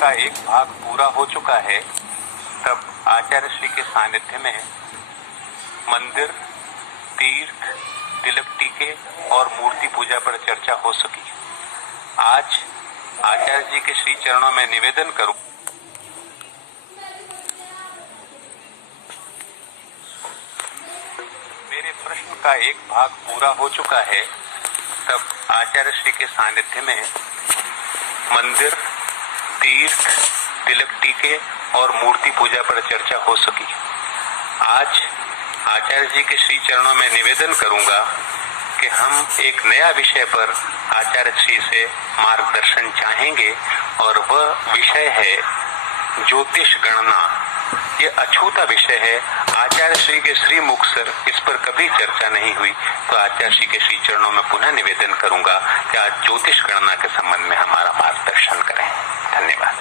का एक भाग पूरा हो चुका है, तब आचार्य श्री के सानिध्य में मंदिर, तीर्थ, तिलक टीके और मूर्ति पूजा पर चर्चा हो सकी। आज आचार्य जी के श्री चरणों में निवेदन करूं। मेरे प्रश्न का एक भाग पूरा हो चुका है, तब आचार्य श्री के सानिध्य में मंदिर, तीर्थ, तिलक टीके और मूर्ति पूजा पर चर्चा हो सकी। आज आचार्य जी के श्री चरणों में निवेदन करूंगा कि हम एक नया विषय पर आचार्य श्री से मार्गदर्शन चाहेंगे और वह विषय है ज्योतिष गणना। ये अछूता विषय है, आचार्य श्री के श्री मुख से इस पर कभी चर्चा नहीं हुई, तो आचार्य श्री के श्री चरणों में पुनः निवेदन करूंगा कि आज ज्योतिष गणना के संबंध में हमारा मार्गदर्शन करें। धन्यवाद।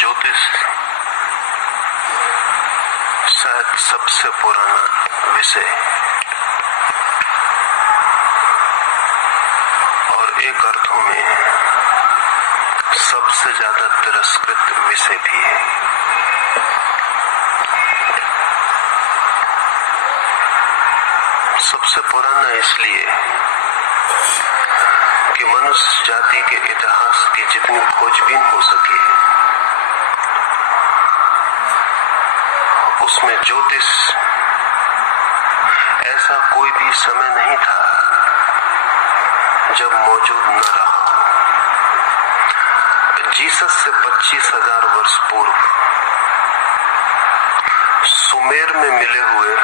ज्योतिष शायद सबसे पुराना विषय और एक अर्थों में सबसे ज्यादा तिरस्कृत विषय भी है। सबसे पुराना इसलिए कि मनुष्य जाति के इतिहास की जितनी खोजबीन हो सकी उसमें ज्योतिष ऐसा कोई भी समय नहीं था जब मौजूद न रहा। जीसस से 25,000 वर्ष पूर्व सुमेर में मिले हुए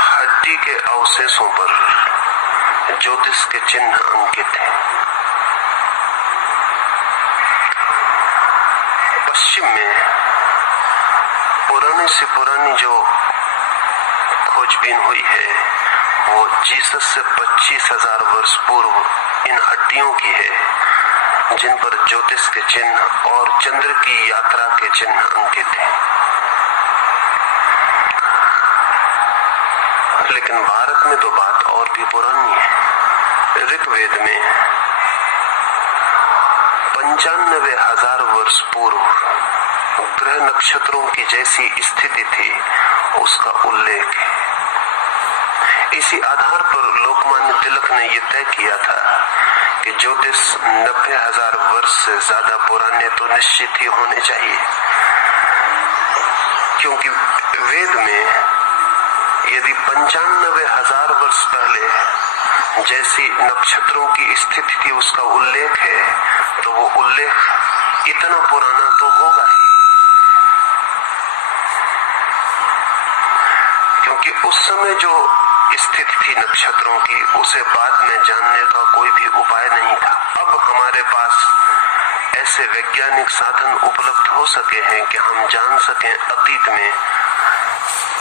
हड्डी के अवशेषों पर ज्योतिष के चिन्ह अंकित हैं। पश्चिम में पुरानी से पुरानी जो खोजबीन हुई है वो जीसस से 25,000 वर्ष पूर्व इन हड्डियों की है जिन पर ज्योतिष के चिन्ह और चंद्र की यात्रा के चिन्ह अंकित हैं। लेकिन भारत में तो बात और भी पुरानी है। ऋग्वेद में 95,000 वर्ष पूर्व ग्रह नक्षत्रों की जैसी स्थिति थी उसका उल्लेख है। इसी आधार पर लोकमान्य तिलक ने यह तय किया था कि ज्योतिष 90,000 वर्ष से ज्यादा पुराने तो निश्चित ही होने चाहिए, क्योंकि वेद में यदि 95,000 वर्ष पहले जैसी नक्षत्रों की स्थिति थी उसका उल्लेख है तो वो उल्लेख इतना पुराना तो होगा ही, क्योंकि उस समय जो स्थिति थी नक्षत्रों की उसे बाद में जानने का कोई भी उपाय नहीं था। अब हमारे पास ऐसे वैज्ञानिक साधन उपलब्ध हो सके हैं कि हम जान सकें अतीत में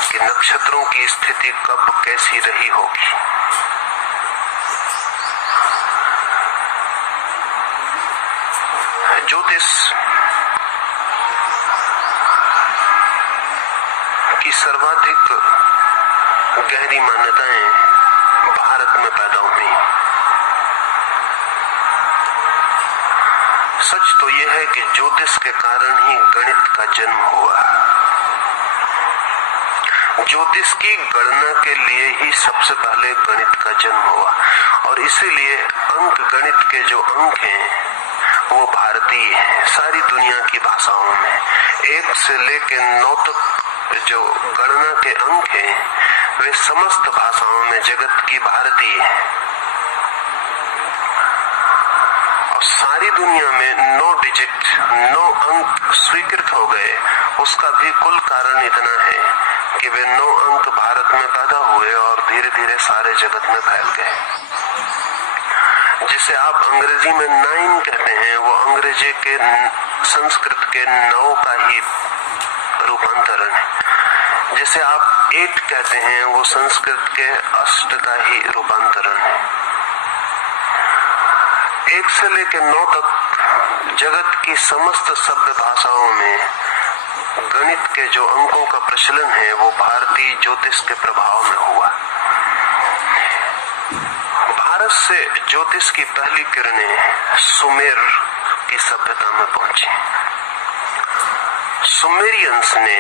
कि नक्षत्रों की स्थिति कब कैसी रही होगी। ज्योतिष की सर्वाधिक गहरी मान्यताएं भारत में पैदा हुई। सच तो यह है कि ज्योतिष के कारण ही गणित का जन्म हुआ। ज्योतिष की गणना के लिए ही सबसे पहले गणित का जन्म हुआ और इसीलिए अंक गणित के जो अंक हैं वो भारतीय हैं। सारी दुनिया की भाषाओं में 1 से लेकर 9 तक जो गणना के अंक हैं वे समस्त भाषाओं में जगत की भारतीय हैं और सारी दुनिया में 9 डिजिट 9 अंक स्वीकृत हो गए। उसका भी कुल कारण इतना है कि वे 9 अंक भारत में पैदा हुए और धीरे धीरे सारे जगत में फैल गए। जिसे आप अंग्रेजी में 9 कहते हैं, वो अंग्रेजी के संस्कृत के 9 का ही रूपांतरण है। जिसे आप 8 कहते हैं, वो संस्कृत के 8 का ही रूपांतरण है। 1 से लेकर 9 तक जगत की समस्त सभ्य भाषाओं में गणित के जो अंकों का प्रचलन है, वो भारतीय ज्योतिष के प्रभाव में हुआ। भारत से ज्योतिष की पहली किरणें सुमेर की सभ्यता में पहुंची। सुमेरियंस ने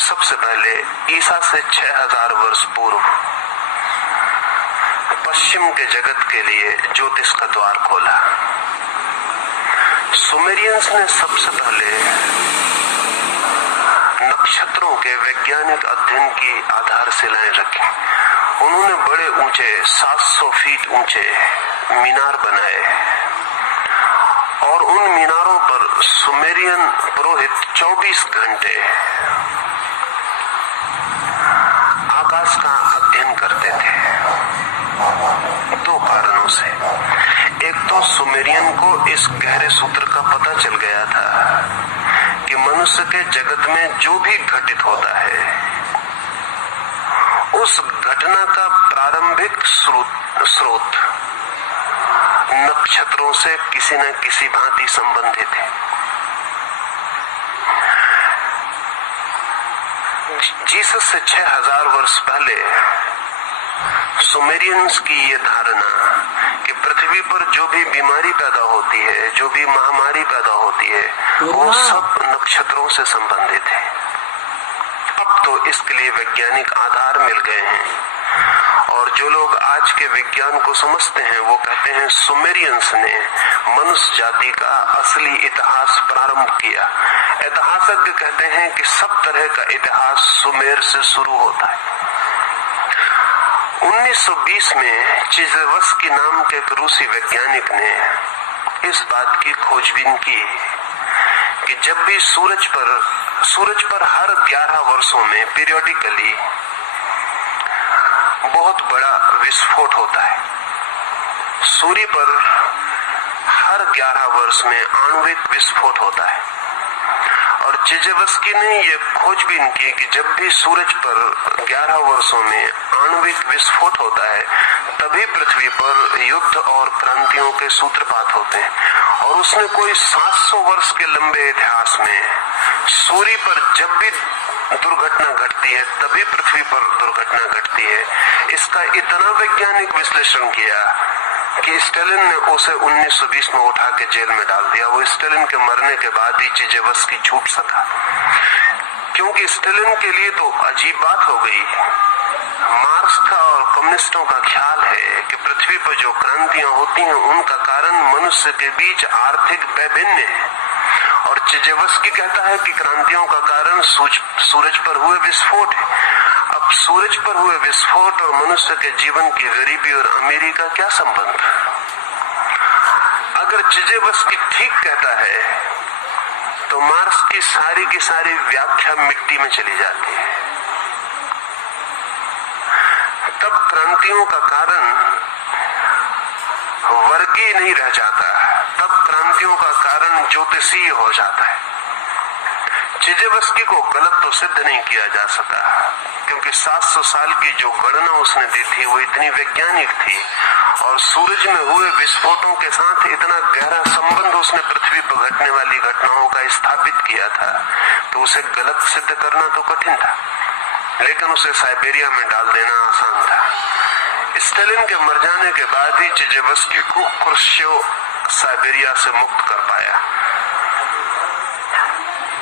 सबसे पहले ईसा से 6000 वर्ष पूर्व पश्चिम के जगत के लिए ज्योतिष का द्वार खोला। सुमेरियंस ने सबसे पहले नक्षत्रों के वैज्ञानिक अध्ययन की आधारशिलाएं रखी। उन्होंने बड़े ऊंचे 700 फीट ऊंचे मीनार बनाए और उन मीनारों पर सुमेरियन पुरोहित 24 घंटे आकाश का अध्ययन करते थे। 2 कारणों से। एक तो सुमेरियन को इस गहरे सूत्र का पता चल गया था कि मनुष्य के जगत में जो भी घटित होता है, उस घटना का प्रारंभिक स्रोत नक्षत्रों से किसी न किसी भांति संबंधित है। जीसस से 6000 वर्ष पहले सुमेरियंस की ये धारणा कि पृथ्वी पर जो भी बीमारी पैदा होती है, जो भी महामारी पैदा होती है, वो सब नक्षत्रों से संबंधित है। अब तो इसके लिए वैज्ञानिक आधार मिल गए हैं और जो लोग आज के विज्ञान को समझते हैं, वो कहते हैं सुमेरियंस ने मनुष्य जाति का असली इतिहास प्रारंभ किया। इतिहासज्ञ कहते हैं कि सब तरह का इतिहास सुमेर से शुरू होता है। 1920 में चिजेवस्की नाम के एक रूसी वैज्ञानिक ने इस बात की खोजबीन की कि जब भी सूरज पर हर 11 वर्षों में पीरियोडिकली बहुत बड़ा विस्फोट होता है। सूर्य पर हर 11 वर्ष में आणविक विस्फोट होता है और चिजेवस्की ने यह खोजबीन की कि जब भी सूरज पर 11 वर्षों में आणविक विस्फोट होता है, तभी पृथ्वी पर युद्ध और क्रांतियों के सूत्रपात होते हैं। और उसने कोई 700 वर्ष के लंबे इतिहास में सूर्य पर जब भी दुर्घटना घटती है, तभी पृथ्वी पर दुर्घटना घटती है। इसका इतना वैज्ञानिक विश्लेषण किया कि स्टालिन ने उसे 1920 में उठा के जेल में डाल दिया। वो स्टालिन के मरने के बाद ही चिजेवस्की छूट सका, क्योंकि स्टालिन के लिए तो अजीब बात हो गई। मार्क्स का और कम्युनिस्टों का ख्याल है कि पृथ्वी पर जो क्रांतियां होती हैं, उनका कारण मनुष्य के बीच आर्थिक वैभिन्न है। और चिजेवस्की कहता है कि क्रांतियों का कारण सूरज पर हुए विस्फोट है। अब सूरज पर हुए विस्फोट और मनुष्य के जीवन की गरीबी और अमीरी का क्या संबंध? अगर चिजेवस्की ठीक कहता है, तो मार्क्स की सारी व्याख्या मिट्टी में चली जाती है। तब क्रांतियों का कारण वर्गीय नहीं रह जाता, तब क्रांतियों का कारण ज्योतिषीय हो जाता है। चिजेवस्की को गलत तो सिद्ध नहीं किया जा सका, क्योंकि 700 साल की जो गणना उसने दी थी वो इतनी वैज्ञानिक थी और सूरज में हुए विस्फोटों के साथ इतना गहरा संबंध उसने पृथ्वी पर घटने वाली घटनाओं का स्थापित किया था, तो उसे गलत सिद्ध करना तो कठिन था, लेकिन उसे साइबेरिया में डाल देना आसान था। स्टालिन के मर जाने के बाद ही चिजेवस्की को क्रुश्चेव साइबेरिया से मुक्त कर पाया।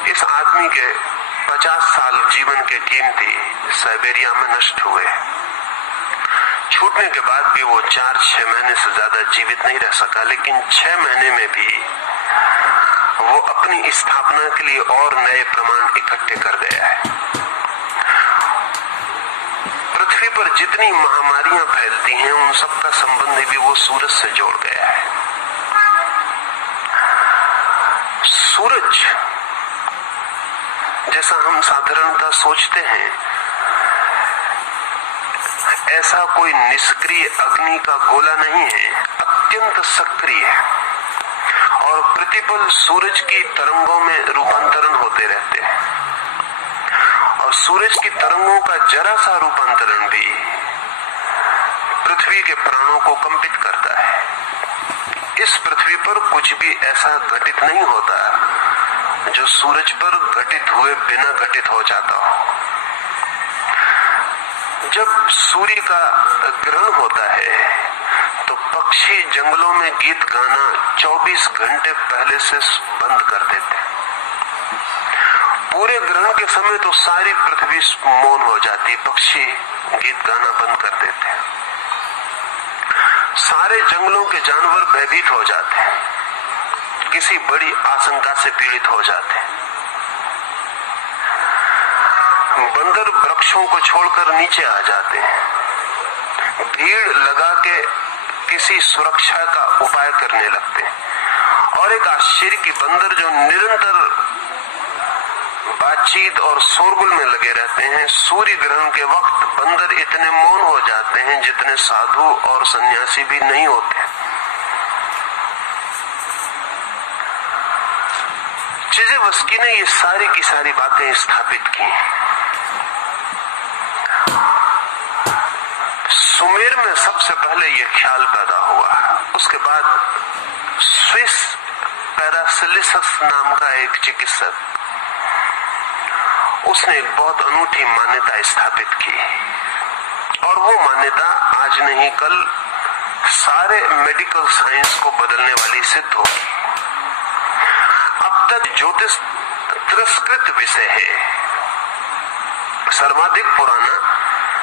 इस आदमी के 50 साल जीवन के कीमती साइबेरिया में नष्ट हुए। छूटने के बाद भी वो 4-6 महीने से ज्यादा जीवित नहीं रह सका, लेकिन 6 महीने में भी वो अपनी स्थापना के लिए और नए प्रमाण इकट्ठे कर गया है। पृथ्वी पर जितनी महामारियां फैलती हैं, उन सबका संबंध भी वो सूरज से जोड़ गया है। सूरज जैसा हम साधारणतः सोचते हैं, ऐसा कोई निष्क्रिय अग्नि का गोला नहीं है। अत्यंत सक्रिय और प्रतिपल सूरज की तरंगों में रूपांतरण होते रहते हैं और सूरज की तरंगों का जरा सा रूपांतरण भी पृथ्वी के प्राणों को कंपित करता है। इस पृथ्वी पर कुछ भी ऐसा घटित नहीं होता जो सूरज पर घटित हुए बिना घटित हो जाता हो। जब सूर्य का ग्रहण होता है तो पक्षी जंगलों में गीत गाना 24 घंटे पहले से बंद कर देते हैं। पूरे ग्रहण के समय तो सारी पृथ्वी मौन हो जाती, पक्षी गीत गाना बंद कर देते हैं। सारे जंगलों के जानवर भयभीत हो जाते हैं, किसी बड़ी आशंका से पीड़ित हो जाते हैं। बंदर वृक्षों को छोड़कर नीचे आ जाते हैं, भीड़ लगा के किसी सुरक्षा का उपाय करने लगते हैं। और एक आश्चर्य की बंदर जो निरंतर बातचीत और शोरगुल में लगे रहते हैं, सूर्य ग्रहण के वक्त बंदर इतने मौन हो जाते हैं जितने साधु और सन्यासी भी नहीं होते। चेज़ेवस्की ने ये सारी की सारी बातें स्थापित की। सुमेर में सबसे पहले ये ख्याल पैदा हुआ, उसके बाद स्विस पैरासिलिसस नाम का एक चिकित्सक, उसने एक बहुत अनूठी मान्यता स्थापित की और वो मान्यता आज नहीं कल सारे मेडिकल साइंस को बदलने वाली सिद्ध होगी। अब तक ज्योतिष तिरस्कृत विषय है, सर्वाधिक पुराना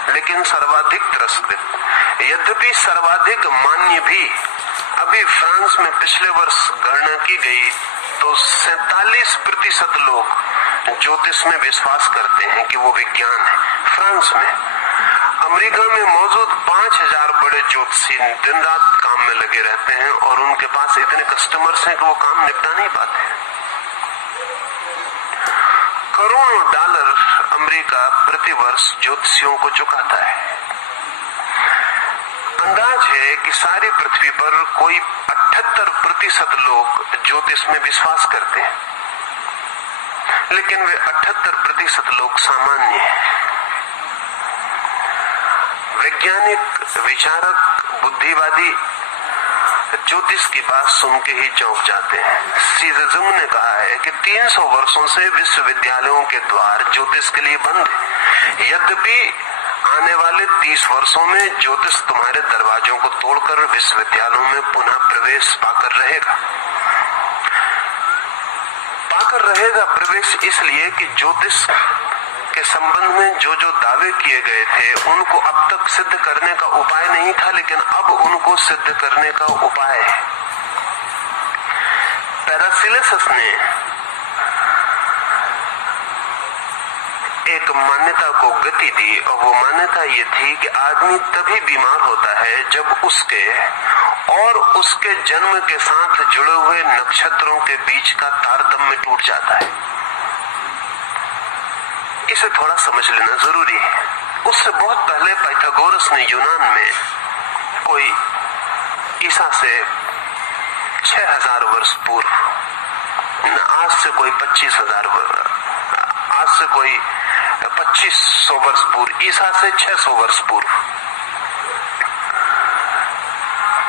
लेकिन सर्वाधिक तिरस्कृत। यद्यपि सर्वाधिक मान्य भी, अभी फ्रांस में पिछले वर्ष गणना की गई तो 47% लोग ज्योतिष में विश्वास करते हैं कि वो विज्ञान है। फ्रांस में, अमेरिका में मौजूद 5000 बड़े ज्योतिषी दिन रात काम में लगे रहते हैं और उनके पास इतने कस्टमर्स हैं कि वो काम निपटा नहीं पाते। करोड़ों डॉलर अमेरिका प्रतिवर्ष ज्योतिषियों को चुकाता है। अंदाज है कि सारी पृथ्वी पर कोई 78% लोग ज्योतिष में विश्वास करते हैं, लेकिन वे 78% लोग सामान्य हैं। वैज्ञानिक, विचारक, बुद्धिवादी ज्योतिष की बात सुन के ही चौंक जाते हैं। सीज़ेजुंग ने कहा है कि 300 वर्षों से विश्वविद्यालयों के द्वार ज्योतिष के लिए बंद है। यद्यपि आने वाले 30 वर्षों में ज्योतिष तुम्हारे दरवाजों को तोड़कर विश्वविद्यालयों में पुनः प्रवेश पाकर रहेगा। प्रवेश इसलिए कि ज्योतिष के संबंध में जो जो दावे किए गए थे उनको अब तक सिद्ध करने का उपाय नहीं था, लेकिन अब उनको सिद्ध करने का उपाय है। पैरासिलिसस ने एक मान्यता को गति दी और वो मान्यता ये थी कि आदमी तभी बीमार होता है जब उसके और उसके जन्म के साथ जुड़े हुए नक्षत्रों के बीच का तारतम्य टूट जाता है। इसे थोड़ा समझ लेना जरूरी है। उससे बहुत पहले पाइथागोरस ने यूनान में कोई ईसा से 6000 वर्ष पूर्व, आज से कोई 2500 वर्ष पूर्व, ईसा से 600 वर्ष पूर्व,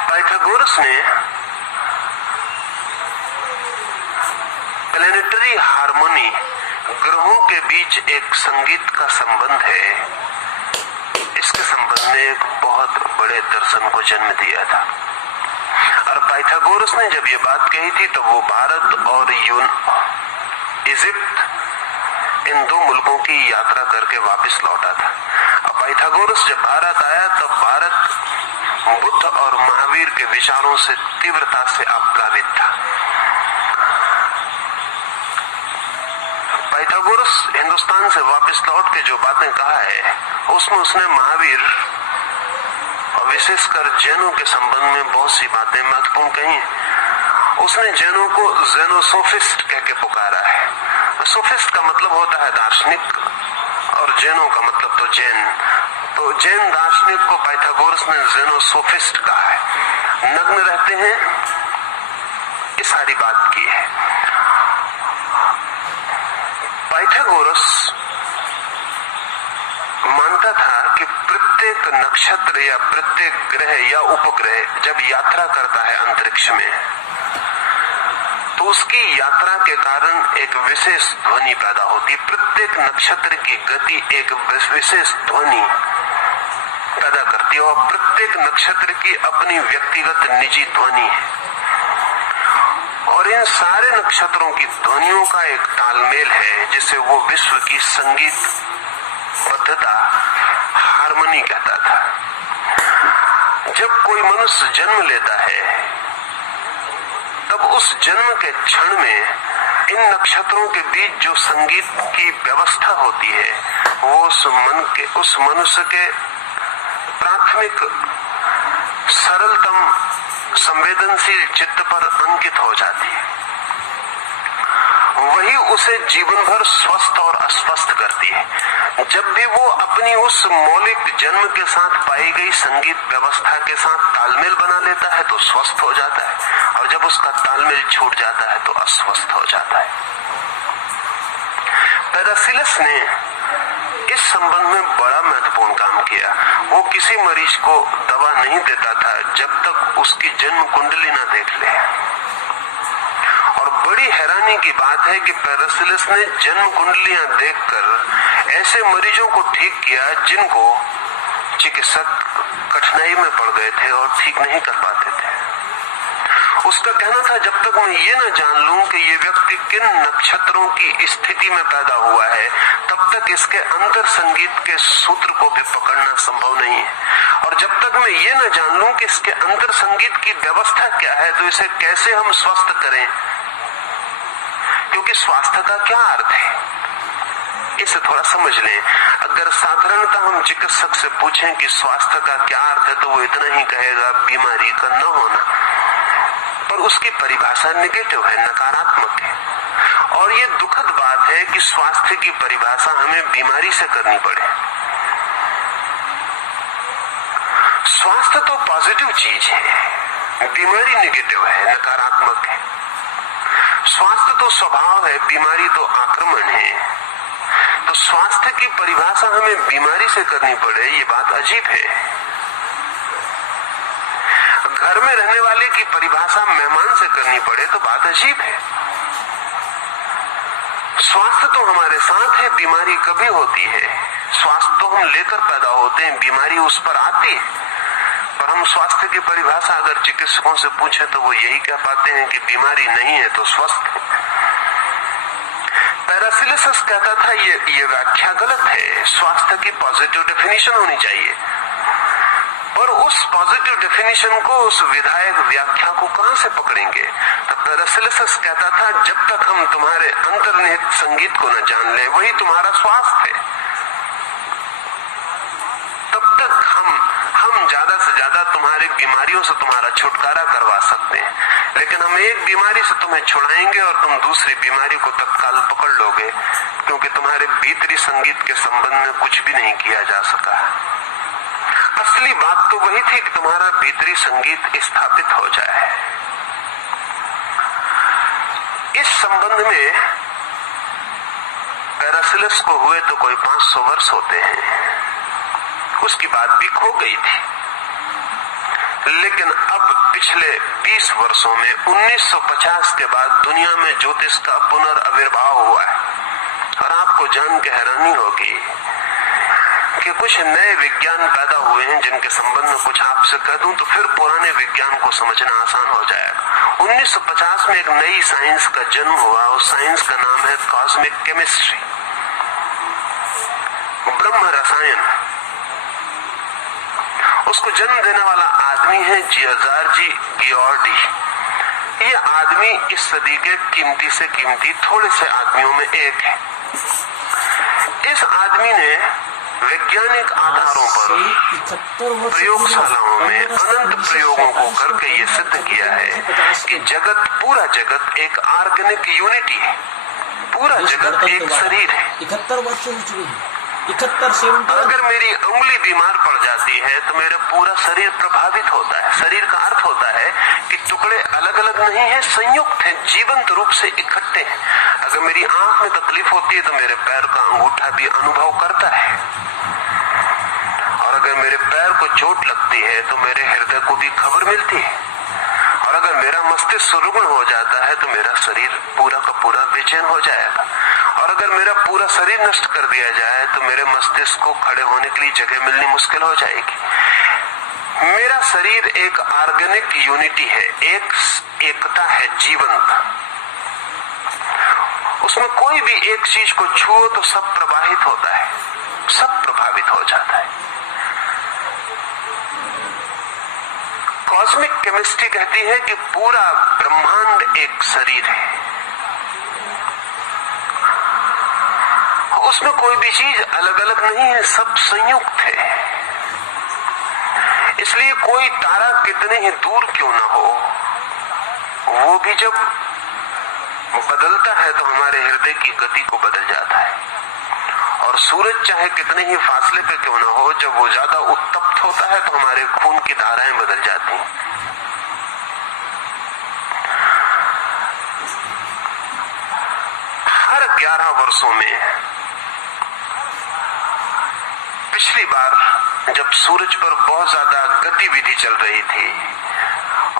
पाइथागोरस ने प्लेनेटरी हार्मोनी, ग्रहों के बीच एक संगीत का संबंध है, इसके संबंध में एक बहुत बड़े दर्शन को जन्म दिया था। और पाइथागोरस ने जब ये बात कही थी तो वो भारत और इजिप्ट, इन दो मुल्कों की यात्रा करके वापस लौटा था। अब पाइथागोरस जब भारत आया तब भारत बुद्ध और महावीर के विचारों से तीव्रता से आप्लावित था। पाइथागोरस हिंदुस्तान से वापस लौट के जो बातें कहा है उसमें उसने महावीर और विशेषकर जैनों के संबंध में बहुत सी बातें महत्वपूर्ण कही। उसने जैनों को जेनोसोफिस्ट कह के पुकारा है। सोफिस्ट का मतलब होता है दार्शनिक और जैनों का मतलब तो जैन। तो जैन दार्शनिक को पाइथागोरस ने जेनोसोफिस्ट कहा है। नग्न रहते हैं, ये सारी बात की है। पाइथागोरस मानता था कि प्रत्येक नक्षत्र या प्रत्येक ग्रह या उपग्रह जब यात्रा करता है अंतरिक्ष में, तो उसकी यात्रा के कारण एक विशेष ध्वनि पैदा होती। प्रत्येक नक्षत्र की गति एक विशेष ध्वनि पैदा करती है और प्रत्येक नक्षत्र की अपनी व्यक्तिगत निजी ध्वनि है और इन सारे नक्षत्रों की ध्वनियों का एक तालमेल है जिसे वो विश्व की संगीत बद्धता हार्मनी कहता था। जब कोई मनुष्य जन्म लेता है तब उस जन्म के क्षण में इन नक्षत्रों के बीच जो संगीत की व्यवस्था होती है वो उस मनुष्य के प्राथमिक सरलतम संवेदनशील चित्त पर अंकित हो जाती है। वही उसे जीवन भर स्वस्थ और अस्वस्थ करती है। जब भी वो अपनी उस मौलिक जन्म के साथ पाई गई संगीत व्यवस्था के साथ तालमेल बना लेता है तो स्वस्थ हो जाता है और जब उसका तालमेल छूट जाता है तो अस्वस्थ हो जाता है। पैरासिलस ने इस संबंध में बड़ा महत्वपूर्ण काम किया। वो किसी मरीज को दवा नहीं देता था जब तक उसकी जन्म कुंडली ना देख ले। और बड़ी हैरानी की बात है कि पैरासिलस ने जन्म कुंडलियां देखकर ऐसे मरीजों को ठीक किया जिनको चिकित्सक कठिनाई में पड़ गए थे और ठीक नहीं कर पाते थे। उसका कहना था जब तक मैं ये न जान लूं कि ये व्यक्ति किन नक्षत्रों की स्थिति में पैदा हुआ है तब तक इसके अंतर संगीत के सूत्र को भी पकड़ना संभव नहीं है। और जब तक मैं ये न जान लूं कि इसके अंतर संगीत की व्यवस्था क्या है तो इसे कैसे हम स्वस्थ करें, क्योंकि स्वास्थ्य का क्या अर्थ है इसे थोड़ा समझ लें। अगर साधारणतः हम चिकित्सक से पूछें कि स्वास्थ्य का क्या अर्थ है तो वो इतना ही कहेगा बीमारी का न होना, पर उसकी परिभाषा नेगेटिव है, नकारात्मक है। और ये दुखद बात है कि स्वास्थ्य की परिभाषा हमें बीमारी से करनी पड़े। स्वास्थ्य तो पॉजिटिव चीज है, बीमारी नेगेटिव है, नकारात्मक है। स्वास्थ्य तो स्वभाव है, बीमारी तो आक्रमण है। तो स्वास्थ्य की परिभाषा हमें बीमारी से करनी पड़े, ये बात अजीब है। घर में रहने वाले की परिभाषा मेहमान से करनी पड़े तो बात अजीब है। स्वास्थ्य तो हमारे साथ है, बीमारी कभी होती है। स्वास्थ्य तो हम लेकर पैदा होते हैं, बीमारी उस पर आती है। पर हम स्वास्थ्य की परिभाषा अगर चिकित्सकों से पूछें तो वो यही कह पाते हैं कि बीमारी नहीं है तो स्वस्थ है। पैरासिलस कहता था ये व्याख्या गलत है, स्वास्थ्य की पॉजिटिव डेफिनेशन होनी चाहिए। और उस पॉजिटिव डेफिनेशन को, उस विधायक व्याख्या को कहां से पकड़ेंगे? तो पैरासिलस कहता था जब तक हम तुम्हारे अंतर्निहित संगीत को न जान लें वही तुम्हारा स्वास्थ्य है, तब तक हम ज्यादा से ज्यादा तुम्हारी बीमारियों से तुम्हारा छुटकारा करवा सकते हैं। लेकिन हम एक बीमारी से तुम्हें छुड़ाएंगे और तुम दूसरी बीमारी को तत्काल पकड़ लोगे, क्योंकि तुम्हारे भीतरी संगीत के संबंध में कुछ भी नहीं किया जा सका। असली बात तो वही थी कि तुम्हारा भीतरी संगीत स्थापित हो जाए। इस संबंध में पैरासिलस को हुए तो कोई 500 वर्ष होते हैं, उसकी बात भी खो गई थी। लेकिन अब पिछले 20 वर्षों में 1950 के बाद दुनिया में ज्योतिष का पुनर्आविर्भाव हुआ है। और आपको जान के हैरानी होगी कि कुछ नए विज्ञान पैदा हुए हैं जिनके संबंध में कुछ आपसे कह दूं तो फिर पुराने विज्ञान को समझना आसान हो जाएगा। 1950 में एक नई साइंस का जन्म हुआ। उस साइंस का नाम है कॉस्मिक केमिस्ट्री, ब्रह्म रसायन। उसको जन्म देने वाला आदमी है जियाजार्जी गियोर्डी। ये आदमी इस सदी के कीमती से कीमती थोड़े से आदमियों में एक है। इस आदमी ने वैज्ञानिक आधारों पर प्रयोगशालाओं में अनंत प्रयोगों को करके ये सिद्ध किया है कि जगत, पूरा जगत एक ऑर्गेनिक यूनिटी है, पूरा जगत एक शरीर है। 71 वर्ष हो चुके हैं। और अगर मेरी उंगली बीमार पड़ जाती है तो मेरा पूरा शरीर प्रभावित होता है। शरीर का अर्थ होता है कि टुकड़े अलग अलग नहीं है, संयुक्त हैं, जीवंत रूप से इकट्ठे हैं। अगर मेरी आंख में तकलीफ होती है तो मेरे पैर का अंगूठा भी अनुभव करता है, और अगर मेरे पैर को चोट लगती है तो मेरे हृदय को भी खबर मिलती है, और अगर मेरा मस्तिष्क रुग्ण हो जाता है तो मेरा शरीर पूरा का पूरा बेचैन हो जाएगा, और अगर मेरा पूरा शरीर नष्ट कर दिया जाए तो मेरे मस्तिष्क को खड़े होने के लिए जगह मिलनी मुश्किल हो जाएगी। मेरा शरीर एक ऑर्गेनिक यूनिटी है, एक एकता है, जीवंत। उसमें कोई भी एक चीज को छुओ तो सब प्रवाहित होता है, सब प्रभावित हो जाता है। कॉस्मिक केमिस्ट्री कहती है कि पूरा ब्रह्मांड एक शरीर है, उसमें कोई भी चीज अलग अलग नहीं है, सब संयुक्त है। इसलिए कोई तारा कितने ही दूर क्यों ना हो, वो भी जब बदलता है तो हमारे हृदय की गति को बदल जाता है, और सूरज चाहे कितने ही फासले पे क्यों ना हो, जब वो ज्यादा उत्तप्त होता है तो हमारे खून की धाराएं बदल जाती हैं। हर 11 वर्षों में, पिछली बार जब सूरज पर बहुत ज्यादा गतिविधि चल रही थी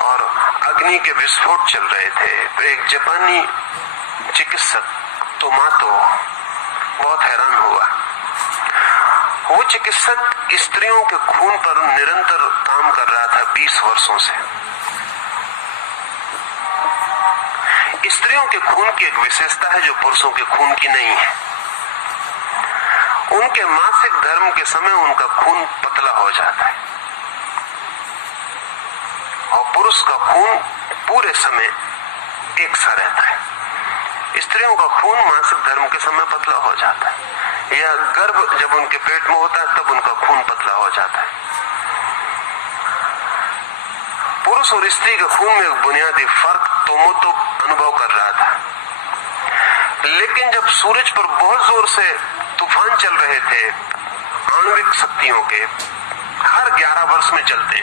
और अग्नि के विस्फोट चल रहे थे, तो एक जापानी चिकित्सक तोमातो बहुत हैरान हुआ। वो चिकित्सक स्त्रियों के खून पर निरंतर काम कर रहा था 20 वर्षों से। स्त्रियों के खून की एक विशेषता है जो पुरुषों के खून की नहीं है। उनके मासिक धर्म के समय उनका खून पतला हो जाता है, और पुरुष का खून पूरे समय एक सा रहता है। स्त्रियों का खून मासिक धर्म के समय पतला हो जाता है, या गर्भ जब उनके पेट में होता है तब उनका खून पतला हो जाता है। पुरुष और स्त्री के खून में एक बुनियादी फर्क तोमातो अनुभव कर रहा था, लेकिन जब सूरज पर बहुत जोर से तूफान चल रहे थे आणविक शक्तियों के, हर 11 वर्ष में चलते,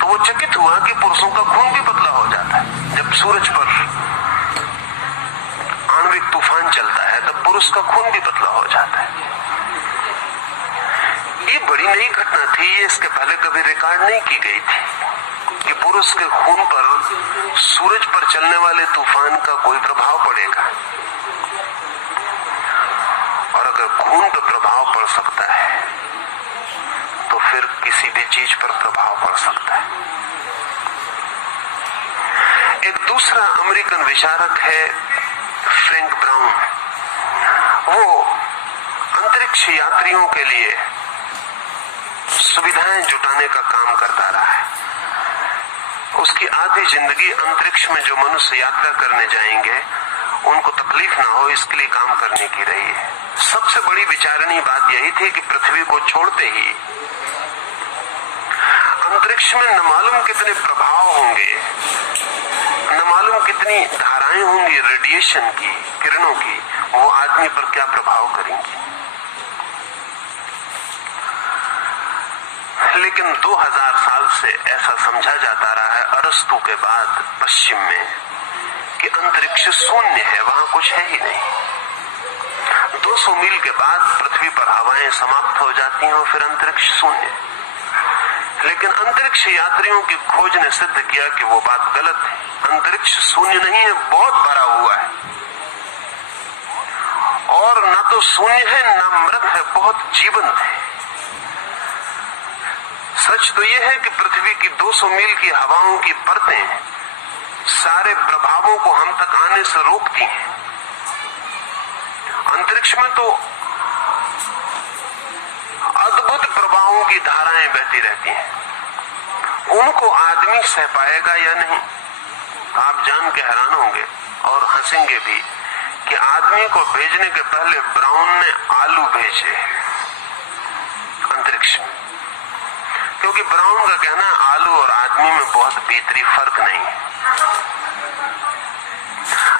तो वो चकित हुआ कि पुरुषों का खून भी पतला हो जाता है। जब सूरज पर आणविक तूफान चलता है तब पुरुष का खून भी पतला हो जाता है। ये बड़ी नई घटना थी, ये इसके पहले कभी रिकॉर्ड नहीं की गई थी कि पुरुष के खून पर सूरज पर चलने वाले तूफान का कोई प्रभाव पड़ेगा। और अगर खून पर प्रभाव पड़ सकता है तो फिर किसी भी चीज पर प्रभाव पड़ सकता है। एक दूसरा अमेरिकन विचारक है फ्रैंक ब्राउन। वो अंतरिक्ष यात्रियों के लिए सुविधाएं जुटाने का काम करता रहा है। उसकी आधी जिंदगी अंतरिक्ष में जो मनुष्य यात्रा करने जाएंगे उनको तकलीफ ना हो इसके लिए काम करने की रही है। सबसे बड़ी विचारणीय बात यही थी कि पृथ्वी को छोड़ते ही अंतरिक्ष में न मालूम कितने प्रभाव होंगे, न मालूम कितनी धाराएं होंगी रेडिएशन की, किरणों की, वो आदमी पर क्या प्रभाव करेंगी। लेकिन 2000 साल से ऐसा समझा जाता रहा है अरस्तु के बाद पश्चिम में कि अंतरिक्ष शून्य है, वहां कुछ है ही नहीं। 200 मील के बाद पृथ्वी पर हवाएं समाप्त हो जाती हैं और फिर अंतरिक्ष शून्य। लेकिन अंतरिक्ष यात्रियों की खोज ने सिद्ध किया कि वो बात गलत है। अंतरिक्ष शून्य नहीं है, बहुत भरा हुआ है, और ना तो शून्य है ना मृत है, बहुत जीवंत है। सच तो यह है कि पृथ्वी की 200 मील की हवाओं की परतें सारे प्रभावों को हम तक आने से रोकती हैं। अंतरिक्ष में तो अद्भुत प्रभावों की धाराएं बहती रहती हैं। उनको आदमी सह पाएगा या नहीं, आप जान के हैरान होंगे और हंसेंगे भी कि आदमी को भेजने के पहले ब्राउन ने आलू भेजे अंतरिक्ष में, क्योंकि ब्राउन का कहना है आलू और आदमी में बहुत भीतरी फर्क नहीं है।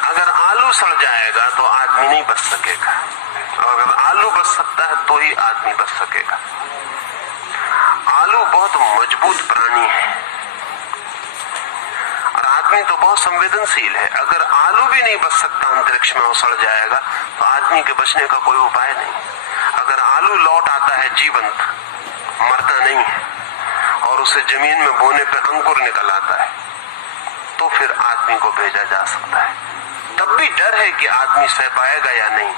अगर आलू सड़ जाएगा तो आदमी नहीं बच सकेगा, और अगर आलू बच सकता है तो ही आदमी बच सकेगा। आलू बहुत मजबूत प्राणी है और आदमी तो बहुत संवेदनशील है। अगर आलू भी नहीं बच सकता, अंतरिक्ष में उछड़ जाएगा, तो आदमी के बचने का कोई उपाय नहीं। अगर आलू लौट आता है जीवंत, मरता नहीं है, और उसे जमीन में बोने पे अंकुर निकल आता है, तो फिर आदमी को भेजा जा सकता है। तब भी डर है कि आदमी सह पाएगा या नहीं।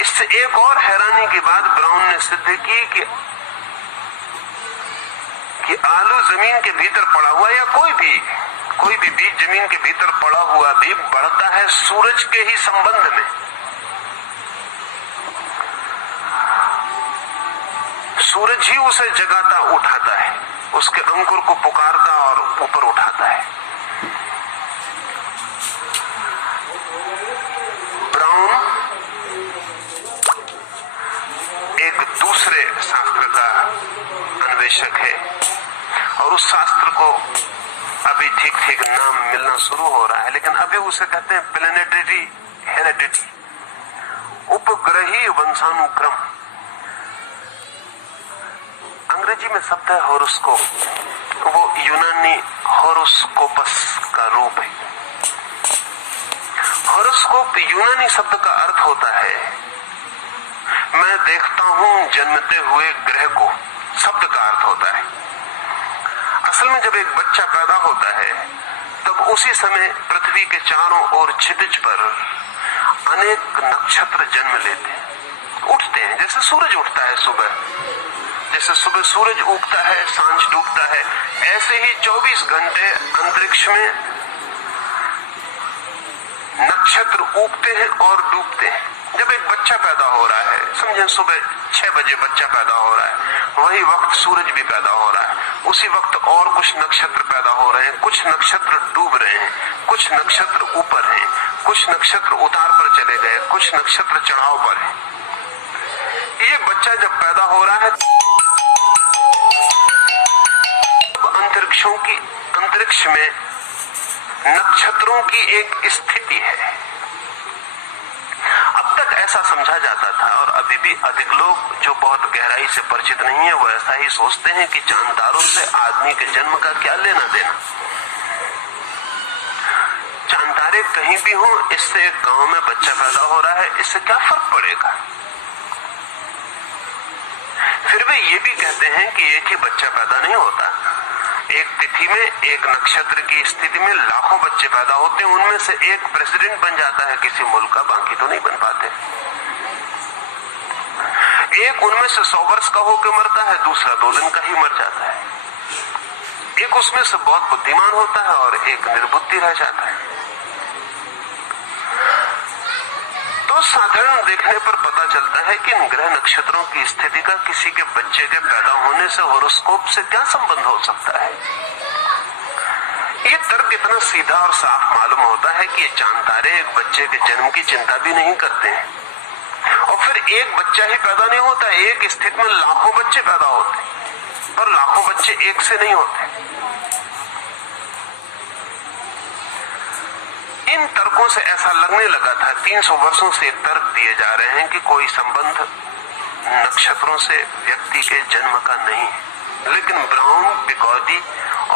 इससे एक और हैरानी की बात ब्राउन ने सिद्ध की कि आलू जमीन के भीतर पड़ा हुआ या कोई भी बीज जमीन के भीतर पड़ा हुआ भी बढ़ता है सूरज के ही संबंध में। सूरज ही उसे जगाता उठाता है, उसके अंकुर को पुकारता और ऊपर उठाता है। ब्राउन एक दूसरे शास्त्र का अन्वेषक है और उस शास्त्र को अभी ठीक ठीक नाम मिलना शुरू हो रहा है, लेकिन अभी उसे कहते हैं प्लेनेटरी हेरेडिटी, उपग्रही वंशानुक्रम। अंग्रेजी में शब्द है हॉरोस्कोप, वो यूनानी हॉरोस्कोपस का रूप है। हॉरोस्कोप यूनानी शब्द का अर्थ होता है मैं देखता हूं जन्मते हुए ग्रह को, शब्द का अर्थ होता है। असल में जब एक बच्चा पैदा होता है तब उसी समय पृथ्वी के चारों ओर क्षितिज पर अनेक नक्षत्र जन्म लेते हैं, उठते हैं। जैसे सूरज उठता है सुबह, जैसे सुबह सूरज उगता है, सांझ डूबता है, ऐसे ही 24 घंटे अंतरिक्ष में नक्षत्र उगते हैं और डूबते हैं। जब एक बच्चा पैदा हो रहा है, समझे सुबह 6 बजे बच्चा पैदा हो रहा है, वही वक्त सूरज भी पैदा हो रहा है, उसी वक्त और कुछ नक्षत्र पैदा हो रहे हैं, कुछ नक्षत्र डूब रहे हैं, कुछ नक्षत्र ऊपर हैं, कुछ नक्षत्र उतार पर चले गए, कुछ नक्षत्र चढ़ाव पर हैं। ये बच्चा जब पैदा हो रहा है अंतरिक्ष में नक्षत्रों की एक स्थिति है। अब तक ऐसा समझा जाता था और अभी भी अधिक लोग जो बहुत गहराई से परिचित नहीं है वो ऐसा ही सोचते हैं कि चांद तारों से आदमी के जन्म का क्या लेना देना। चांद तारे कहीं भी हो, इससे एक गांव में बच्चा पैदा हो रहा है, इससे क्या फर्क पड़ेगा। फिर वे ये भी कहते हैं कि एक ही बच्चा पैदा नहीं होता, एक तिथि में एक नक्षत्र की स्थिति में लाखों बच्चे पैदा होते हैं, उनमें से एक प्रेसिडेंट बन जाता है किसी मुल्क का, बाकी तो नहीं बन पाते। एक उनमें से 100 वर्ष का होकर मरता है, दूसरा 2 दिन का ही मर जाता है। एक उसमें से बहुत बुद्धिमान होता है और एक निर्बुद्धि रह जाता है। तो साधारण देखने पर पता चलता है कि इन ग्रह नक्षत्रों की स्थिति का किसी के बच्चे के पैदा होने से हॉरोस्कोप से क्या संबंध हो सकता है। ये तर्क इतना सीधा और साफ मालूम होता है कि ये चांद तारे एक बच्चे के जन्म की चिंता भी नहीं करते हैं, और फिर एक बच्चा ही पैदा नहीं होता, एक स्थिति में लाखों बच्चे पैदा होते हैं, पर लाखों बच्चे एक से नहीं होते। इन तर्कों से ऐसा लगने लगा था, 300 वर्षों से तर्क दिए जा रहे हैं कि कोई संबंध नक्षत्रों से व्यक्ति के जन्म का नहीं है। लेकिन ब्राउन, पिकॉडी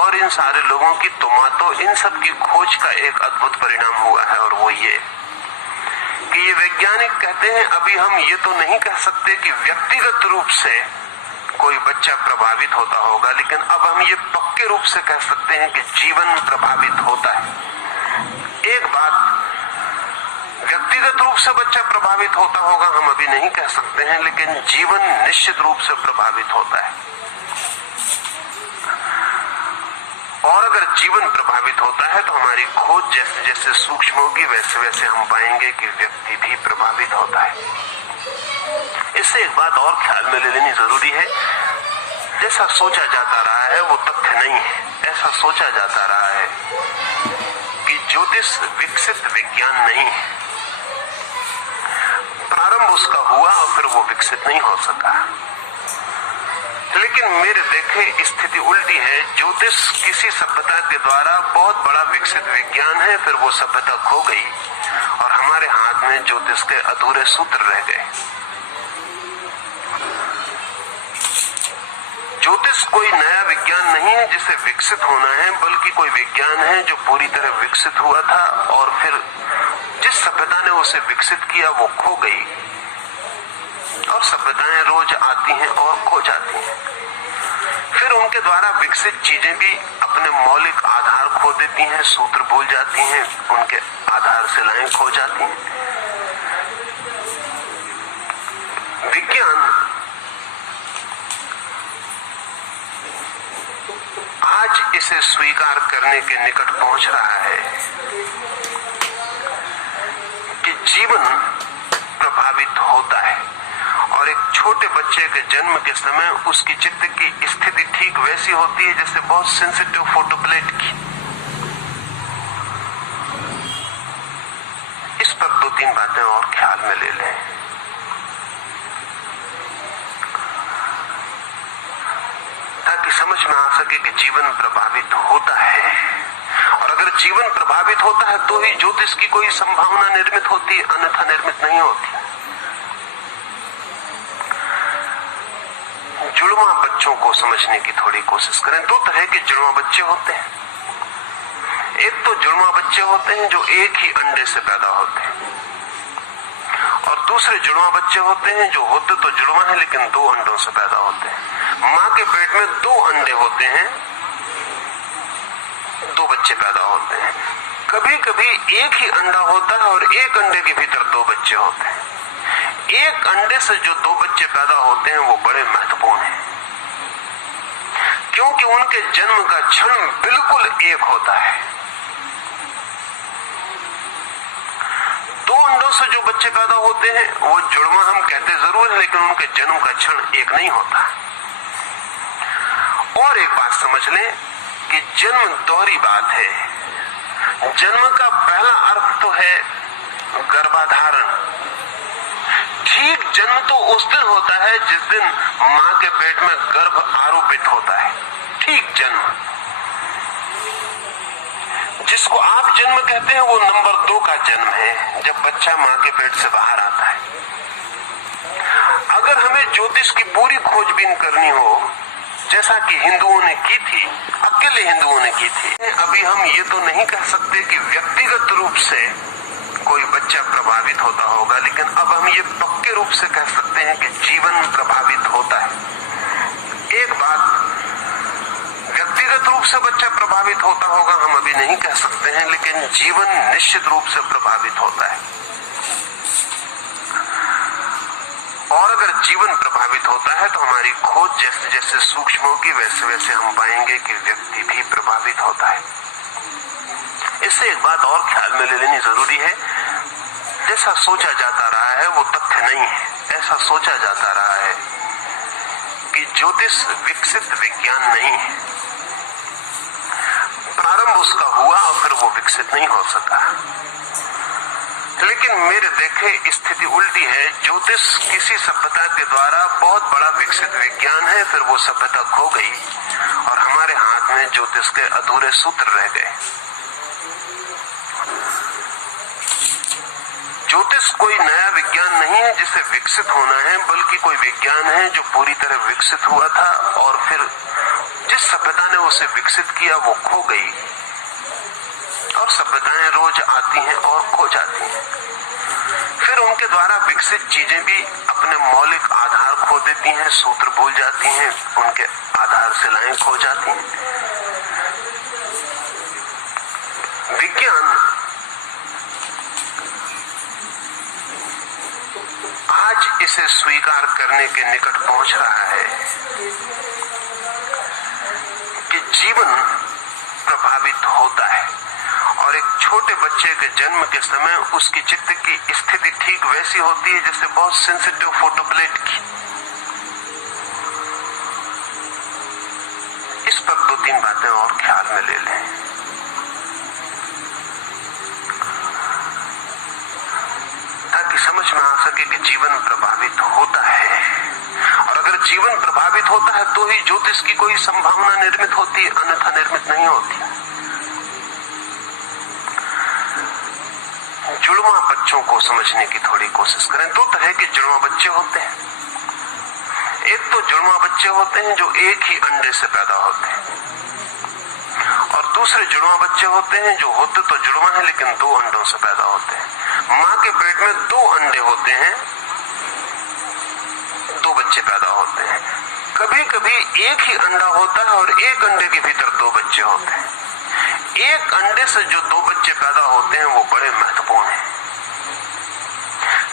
और इन सारे लोगों की तो इन सब की खोज का एक अद्भुत परिणाम हुआ है, और वो ये कि ये वैज्ञानिक कहते हैं अभी हम ये तो नहीं कह सकते कि व्यक्तिगत रूप से कोई बच्चा प्रभावित होता होगा, लेकिन अब हम ये पक्के रूप से कह सकते हैं कि जीवन प्रभावित होता है। एक बात, व्यक्तिगत रूप से बच्चा प्रभावित होता होगा हम अभी नहीं कह सकते हैं, लेकिन जीवन निश्चित रूप से प्रभावित होता है। और अगर जीवन प्रभावित होता है तो हमारी खोज जैसे जैसे सूक्ष्म होगी वैसे वैसे हम पाएंगे कि व्यक्ति भी प्रभावित होता है। इससे एक बात और ख्याल में ले लेनी जरूरी है, जैसा सोचा जाता रहा है वो तथ्य नहीं है। ऐसा सोचा जाता रहा है कि ज्योतिष विकसित विज्ञान नहीं है, प्रारंभ उसका हुआ और फिर वो विकसित नहीं हो सका। लेकिन मेरे देखे स्थिति उल्टी है, ज्योतिष किसी सभ्यता के द्वारा बहुत बड़ा विकसित विज्ञान है, फिर वो सभ्यता खो गई और हमारे हाथ में ज्योतिष के अधूरे सूत्र रह गए। ज्योतिष कोई नया विज्ञान नहीं है जिसे विकसित होना है, बल्कि कोई विज्ञान है जो पूरी तरह विकसित हुआ था और फिर जिस सभ्यता ने उसे विकसित किया वो खो गई। और सभ्यताएं रोज आती हैं और खो जाती हैं। फिर उनके द्वारा विकसित चीजें भी अपने मौलिक आधार खो देती हैं, सूत्र भूल जाती हैं, उनके आधारशिलाएं खो जाती हैं। विज्ञान आज इसे स्वीकार करने के निकट पहुंच रहा है कि जीवन प्रभावित होता है और एक छोटे बच्चे के जन्म के समय उसकी चित्त की स्थिति ठीक वैसी होती है जैसे बहुत सेंसिटिव फोटोप्लेट की। इस पर 2-3 बातें और ख्याल में ले लें। ताकि समझ में आ सके कि जीवन प्रभावित होता है, और अगर जीवन प्रभावित होता है तो ही ज्योतिष की कोई संभावना निर्मित होती है, अन्यथा निर्मित नहीं होती। जुड़वा बच्चों को समझने की थोड़ी कोशिश करें। 2 तरह के जुड़वा बच्चे होते हैं। एक तो जुड़वा बच्चे होते हैं जो एक ही अंडे से पैदा होते हैं, और दूसरे जुड़वा बच्चे होते हैं जो होते तो जुड़वा है लेकिन 2 अंडों से पैदा होते हैं। मां के पेट में 2 अंडे होते हैं, 2 बच्चे पैदा होते हैं। कभी कभी एक ही अंडा होता है और एक अंडे के भीतर 2 बच्चे होते हैं। एक अंडे से जो 2 बच्चे पैदा होते हैं वो बड़े महत्वपूर्ण हैं, क्योंकि उनके जन्म का क्षण बिल्कुल एक होता है। 2 अंडों से जो बच्चे पैदा होते हैं वो जुड़वा हम कहते जरूर है, लेकिन उनके जन्म का क्षण एक नहीं होता। और एक बात समझ लें कि जन्म दोहरी बात है। जन्म का पहला अर्थ तो है गर्भाधारण। ठीक जन्म तो उस दिन होता है जिस दिन मां के पेट में गर्भ आरोपित होता है। ठीक जन्म, जिसको आप जन्म कहते हैं, वो नंबर 2 का जन्म है, जब बच्चा मां के पेट से बाहर आता है। अगर हमें ज्योतिष की पूरी खोजबीन करनी हो, जैसा कि हिंदुओं ने की थी, अकेले हिंदुओं ने की थी, अभी हम ये तो नहीं कह सकते कि व्यक्तिगत रूप से कोई बच्चा प्रभावित होता होगा, लेकिन अब हम ये पक्के रूप से कह सकते हैं कि जीवन प्रभावित होता है। एक बात, व्यक्तिगत रूप से बच्चा प्रभावित होता होगा हम अभी नहीं कह सकते हैं, लेकिन जीवन निश्चित रूप से प्रभावित होता है। और अगर जीवन प्रभावित होता है तो हमारी खोज जैसे जैसे सूक्ष्म होगी वैसे वैसे हम पाएंगे कि व्यक्ति भी प्रभावित होता है। इससे एक बात और ख्याल में ले लेनी जरूरी है। जैसा सोचा जाता रहा है वो तथ्य नहीं है। ऐसा सोचा जाता रहा है कि ज्योतिष विकसित विज्ञान नहीं है। प्रारंभ उसका हुआ और फिर वो विकसित नहीं हो सका। लेकिन मेरे देखे स्थिति उल्टी है। ज्योतिष किसी सभ्यता के द्वारा बहुत बड़ा विकसित विज्ञान है, फिर वो सभ्यता खो गई और हमारे हाथ में ज्योतिष के अधूरे सूत्र रह गए। ज्योतिष कोई नया विज्ञान नहीं है जिसे विकसित होना है, बल्कि कोई विज्ञान है जो पूरी तरह विकसित हुआ था और फिर जिस सभ्यता ने उसे विकसित किया वो खो गई। और सभ्यताएं रोज आती हैं और खो जाती हैं। फिर उनके द्वारा विकसित चीजें भी अपने मौलिक आधार खो देती हैं, सूत्र भूल जाती हैं, उनके आधारशिलाएं खो जाती हैं। विज्ञान आज इसे स्वीकार करने के निकट पहुंच रहा है कि जीवन प्रभावित होता है और एक छोटे बच्चे के जन्म के समय उसकी चित्त की स्थिति ठीक वैसी होती है जैसे बहुत सेंसिटिव फोटोप्लेट की। इस पर 2-3 बातें और ख्याल में ले लें। ताकि समझ में आ सके कि जीवन प्रभावित होता है, और अगर जीवन प्रभावित होता है तो ही ज्योतिष की कोई संभावना निर्मित होती है, अन्यथा निर्मित नहीं होती। जुड़वा बच्चों को समझने की थोड़ी कोशिश करें। दो तरह के जुड़वा बच्चे होते हैं। एक तो जुड़वा बच्चे होते हैं जो एक ही अंडे से पैदा होते हैं, और दूसरे जुड़वा बच्चे होते हैं जो होते तो जुड़वा है लेकिन दो अंडों से पैदा होते हैं। मां के पेट में दो अंडे होते हैं, दो बच्चे पैदा होते हैं। कभी कभी एक ही अंडा होता है और एक अंडे के भीतर दो बच्चे होते हैं। एक अंडे से जो दो बच्चे पैदा होते हैं वो बड़े महत्वपूर्ण हैं,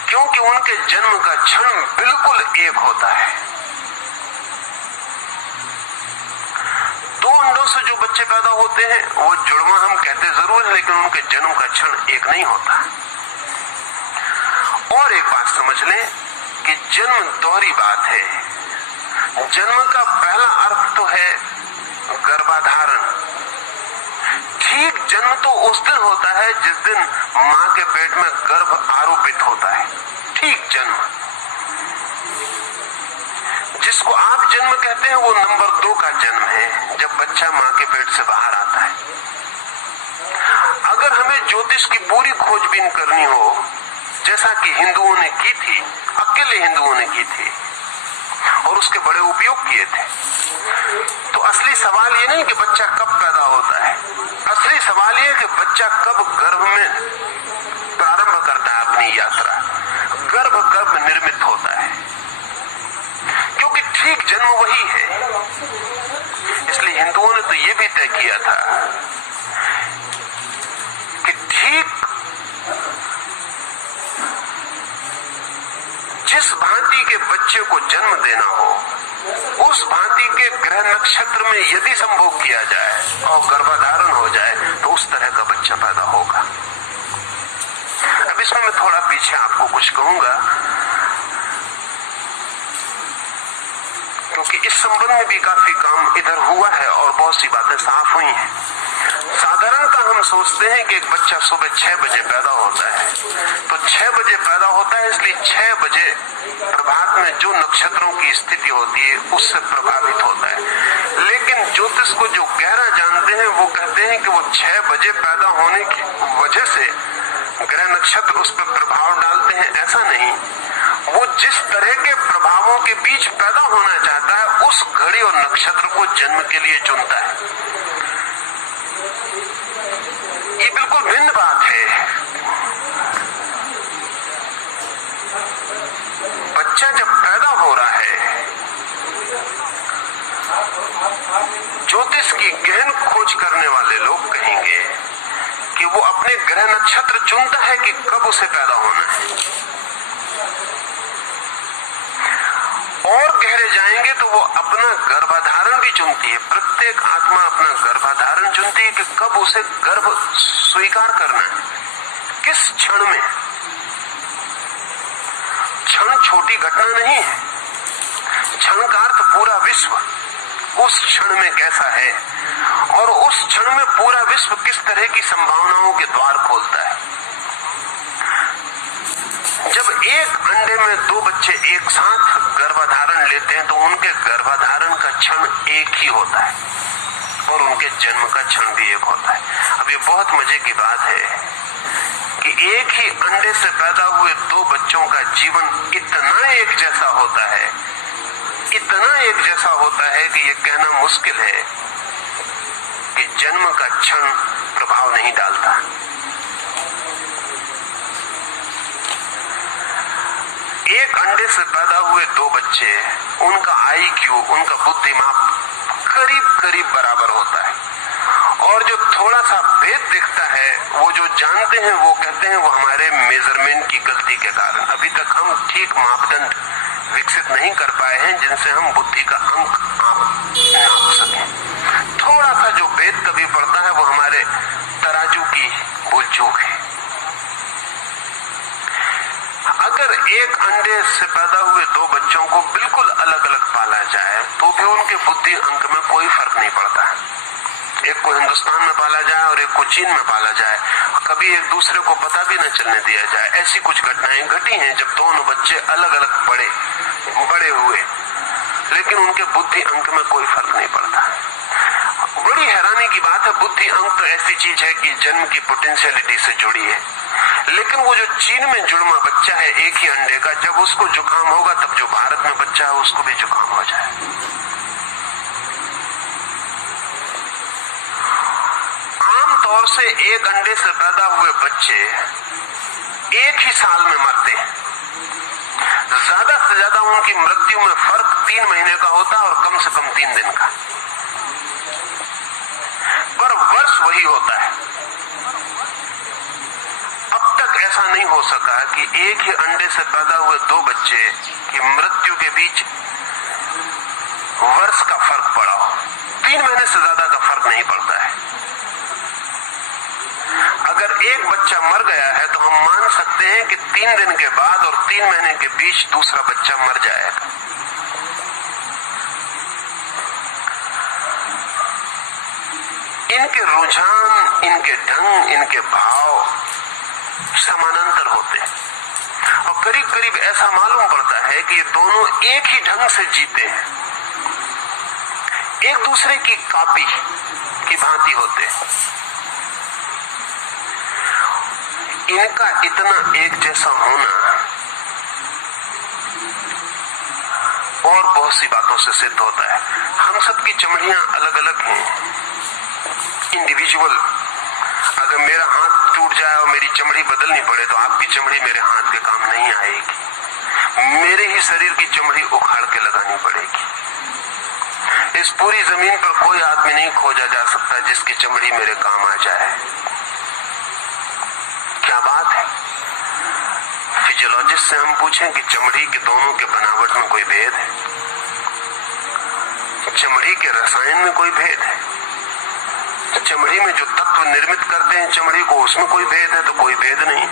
क्योंकि उनके जन्म का क्षण बिल्कुल एक होता है। दो अंडों से जो बच्चे पैदा होते हैं वो जुड़वा हम कहते जरूर है, लेकिन उनके जन्म का क्षण एक नहीं होता। और एक बात समझ लें कि जन्म दोहरी बात है। जन्म का पहला अर्थ तो है गर्भाधारण। ठीक जन्म तो उस दिन होता है जिस दिन मां के पेट में गर्भ आरोपित होता है। ठीक जन्म, जिसको आप जन्म कहते हैं, वो नंबर 2 का जन्म है, जब बच्चा मां के पेट से बाहर आता है। अगर हमें ज्योतिष की पूरी खोजबीन करनी हो, जैसा कि हिंदुओं ने की थी, अकेले हिंदुओं ने की थी और उसके बड़े उपयोग किए थे, तो असली सवाल ये नहीं कि बच्चा कब पैदा होता है। असली सवाल ये है कि बच्चा कब गर्भ में प्रारंभ करता है अपनी यात्रा, गर्भ कब निर्मित होता है, क्योंकि ठीक जन्म वही है। इसलिए हिंदुओं ने तो ये भी तय किया था कि ठीक जिस भांति के बच्चे को जन्म देना हो, उस भांति के ग्रह नक्षत्र में यदि संभोग किया जाए और गर्भाधारण हो जाए तो उस तरह का बच्चा पैदा होगा। अब इसमें मैं थोड़ा पीछे आपको कुछ कहूंगा, क्योंकि इस संबंध में भी काफी काम इधर हुआ है और बहुत सी बातें साफ हुई हैं। साधारणतः हम सोचते हैं कि एक बच्चा सुबह 6 बजे पैदा होता है, तो 6 बजे पैदा होता है, इसलिए 6 बजे प्रभात में जो नक्षत्रों की स्थिति होती है उससे प्रभावित होता है। लेकिन ज्योतिष को जो गहरा जानते हैं वो कहते हैं कि वो 6 बजे पैदा होने की वजह से ग्रह नक्षत्र उस पर प्रभाव डालते हैं, ऐसा नहीं। वो जिस तरह के प्रभावों के बीच पैदा होना चाहता है उस घड़ी और नक्षत्र को जन्म के लिए चुनता है। ये बिल्कुल भिन्न बात है। बच्चा जब पैदा हो रहा है, ज्योतिष की गहन खोज करने वाले लोग कहेंगे कि वो अपने ग्रह नक्षत्र चुनता है कि कब उसे पैदा होना है। और गहरे जाएंगे तो वो अपना गर्भाधारण भी चुनती है। प्रत्येक आत्मा अपना गर्भाधारण चुनती है कि कब उसे गर्भ स्वीकार करना है, किस क्षण में। क्षण छोटी घटना नहीं है, क्षण का अर्थ पूरा विश्व उस क्षण में कैसा है और उस क्षण में पूरा विश्व किस तरह की संभावनाओं के द्वार खोलता है। जब एक अंडे में दो बच्चे एक साथ गर्भाधारण लेते हैं तो उनके गर्भाधारण का क्षण एक ही होता है और उनके जन्म का क्षण भी एक होता है। अब ये बहुत मजे की बात है कि एक ही अंडे से पैदा हुए दो बच्चों का जीवन इतना एक जैसा होता है, इतना एक जैसा होता है कि ये कहना मुश्किल है कि जन्म का क्षण प्रभाव नहीं डालता। एक अंडे से पैदा हुए दो बच्चे, उनका IQ, उनका बुद्धिमाप करीब करीब बराबर होता है, और जो थोड़ा सा भेद दिखता है वो जो जानते हैं वो कहते हैं वो हमारे मेजरमेंट की गलती के कारण। अभी तक हम ठीक मापदंड विकसित नहीं कर पाए हैं जिनसे हम बुद्धि का अंक नाप सकें। थोड़ा सा जो भेद कभी पड़ता है वो हमारे तराजू की भूल चूक है। अगर एक अंडे से पैदा हुए दो बच्चों को बिल्कुल अलग अलग पाला जाए तो भी उनके बुद्धि अंक में कोई फर्क नहीं पड़ता है। एक को हिंदुस्तान में पाला जाए और एक को चीन में पाला जाए, कभी एक दूसरे को पता भी न चलने दिया जाए। ऐसी कुछ घटनाएं घटी हैं जब दोनों बच्चे अलग अलग बड़े हुए, लेकिन उनके बुद्धि अंक में कोई फर्क नहीं पड़ता। बड़ी हैरानी की बात है, बुद्धि अंक तो ऐसी चीज है कि जन्म की पोटेंशियलिटी से जुड़ी है, लेकिन वो जो चीन में जुड़वा बच्चा है एक ही अंडे का, जब उसको जुकाम होगा तब जो भारत में बच्चा है उसको भी जुकाम हो जाए। आमतौर से एक अंडे से पैदा हुए बच्चे एक ही साल में मरते हैं। ज्यादा से ज्यादा उनकी मृत्यु में फर्क 3 महीने का होता है और कम से कम 3 दिन का, पर वर्ष वही होता है। अब तक ऐसा नहीं हो सका कि एक ही अंडे से पैदा हुए 2 बच्चे की मृत्यु के बीच वर्ष का फर्क पड़ा हो। 3 महीने से ज्यादा का फर्क नहीं पड़ता है। अगर एक बच्चा मर गया है तो हम मान सकते हैं कि 3 दिन के बाद और 3 महीने के बीच दूसरा बच्चा मर जाएगा। इनके रुझान, इनके ढंग, इनके भाव समानांतर होते हैं और करीब करीब ऐसा मालूम पड़ता है कि ये दोनों एक ही ढंग से जीते हैं, एक दूसरे की कॉपी की भांति होते हैं। इनका इतना एक जैसा होना और बहुत सी बातों से सिद्ध होता है। हम सबकी चमड़ियां अलग अलग हैं, इंडिविजुअल। अगर मेरा हाथ टूट जाए और मेरी चमड़ी बदलनी पड़े तो आपकी चमड़ी मेरे हाथ के काम नहीं आएगी, मेरे ही शरीर की चमड़ी उखाड़ के लगानी पड़ेगी। इस पूरी जमीन पर कोई आदमी नहीं खोजा जा सकता जिसकी चमड़ी मेरे काम आ जाए। क्या बात है। फिजियोलॉजिस्ट से हम पूछें कि चमड़ी के दोनों के बनावट में कोई भेद है, चमड़ी के रसायन में कोई भेद है, चमड़ी में जो तत्व निर्मित करते हैं चमड़ी को उसमें कोई भेद है? तो कोई भेद नहीं।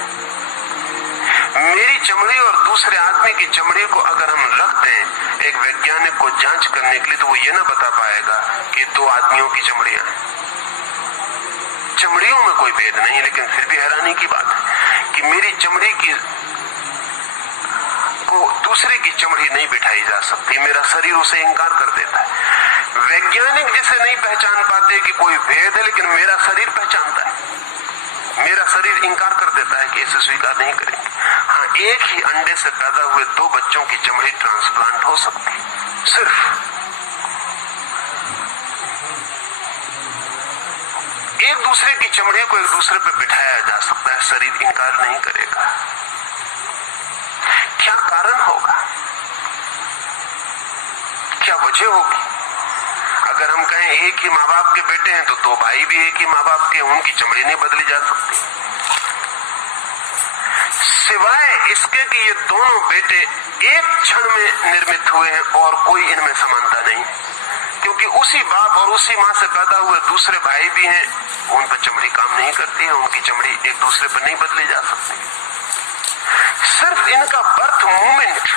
मेरी चमड़ी और दूसरे आदमी की चमड़ी को अगर हम रख दें एक वैज्ञानिक को जांच करने के लिए तो वो ये ना बता पाएगा कि 2 आदमियों की चमड़ियां हैं। चमड़ियों में कोई भेद नहीं, लेकिन फिर भी हैरानी की बात है कि मेरी चमड़ी की को दूसरे की चमड़ी नहीं बिठाई जा सकती, मेरा शरीर उसे इंकार कर देता है। वैज्ञानिक जिसे नहीं पहचान पाते कि कोई भेद है, लेकिन मेरा शरीर पहचानता है, मेरा शरीर इंकार कर देता है कि इसे स्वीकार नहीं करेंगे। हाँ, एक ही अंडे से पैदा हुए 2 बच्चों की चमड़ी ट्रांसप्लांट हो सकती, सिर्फ एक दूसरे की चमड़ी को एक दूसरे पर बिठाया जा सकता है, शरीर इंकार नहीं करेगा। क्या कारण होगा, क्या वजह होगी? अगर हम कहें एक ही माँ बाप के बेटे हैं तो 2 भाई भी एक ही माँ बाप के, उनकी चमड़ी नहीं बदली जा सकती, सिवाय इसके कि ये दोनों बेटे एक क्षण में निर्मित हुए हैं और कोई इनमें समानता नहीं, क्योंकि उसी बाप और उसी माँ से पैदा हुए दूसरे भाई भी हैं, उन पर चमड़ी काम नहीं करती है, उनकी चमड़ी एक दूसरे पर नहीं बदली जा सकती। सिर्फ इनका बर्थ मूवमेंट,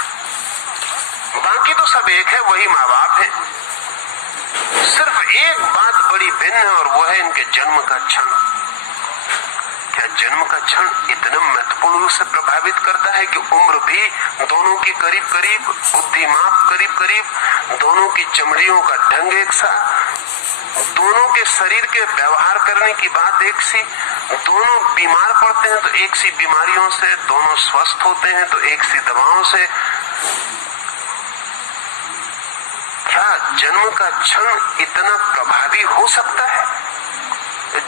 बाकी तो सब एक है, वही माँ बाप है। सिर्फ एक बात बड़ी भिन्न है और वो है इनके जन्म का क्षण। क्या जन्म का क्षण इतना महत्वपूर्ण रूप से प्रभावित करता है कि उम्र भी दोनों की करीब करीब, बुद्धिमाप करीब करीब, दोनों की चमड़ियों का ढंग एक सा, दोनों के शरीर के व्यवहार करने की बात एक सी, दोनों बीमार पड़ते हैं तो एक सी बीमारियों से, दोनों स्वस्थ होते हैं तो एक सी दवाओं से। क्या जन्म का क्षण इतना प्रभावी हो सकता है?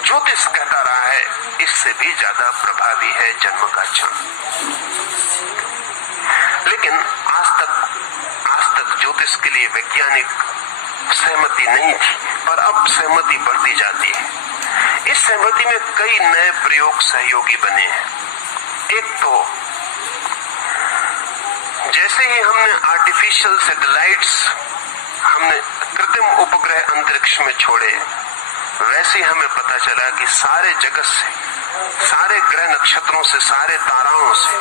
ज्योतिष कहता रहा है इससे भी ज्यादा प्रभावी है जन्म का क्षण। लेकिन आज तक ज्योतिष के लिए वैज्ञानिक सहमति नहीं थी, पर अब सहमति बढ़ती जाती है। इस सहमति में कई नए प्रयोग सहयोगी बने हैं। एक तो जैसे ही हमने आर्टिफिशियल सैटेलाइट्स, हमने कृत्रिम उपग्रह अंतरिक्ष में छोड़े, वैसे ही हमें पता चला कि सारे जगत से, सारे ग्रह नक्षत्रों से, सारे ताराओं से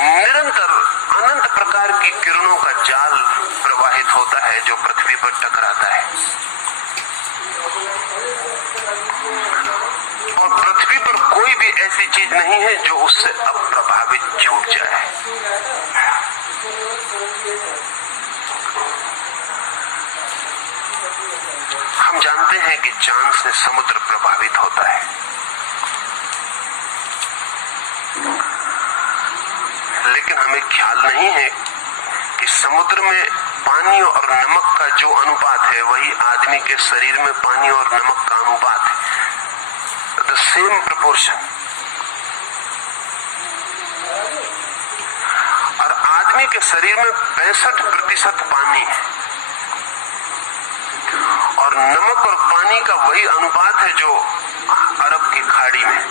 निरंतर अनंत प्रकार की किरणों का जाल प्रवाहित होता है जो पृथ्वी पर टकराता है, और पृथ्वी पर कोई भी ऐसी चीज नहीं है जो उससे अप्रभावित छूट जाए। हम जानते हैं कि चांद से समुद्र प्रभावित होता है, लेकिन हमें ख्याल नहीं है कि समुद्र में पानी और नमक का जो अनुपात है वही आदमी के शरीर में पानी और नमक का अनुपात है, द सेम प्रोपोर्शन। और आदमी के शरीर में 65% पानी है और नमक और पानी का वही अनुपात है जो अरब की खाड़ी में।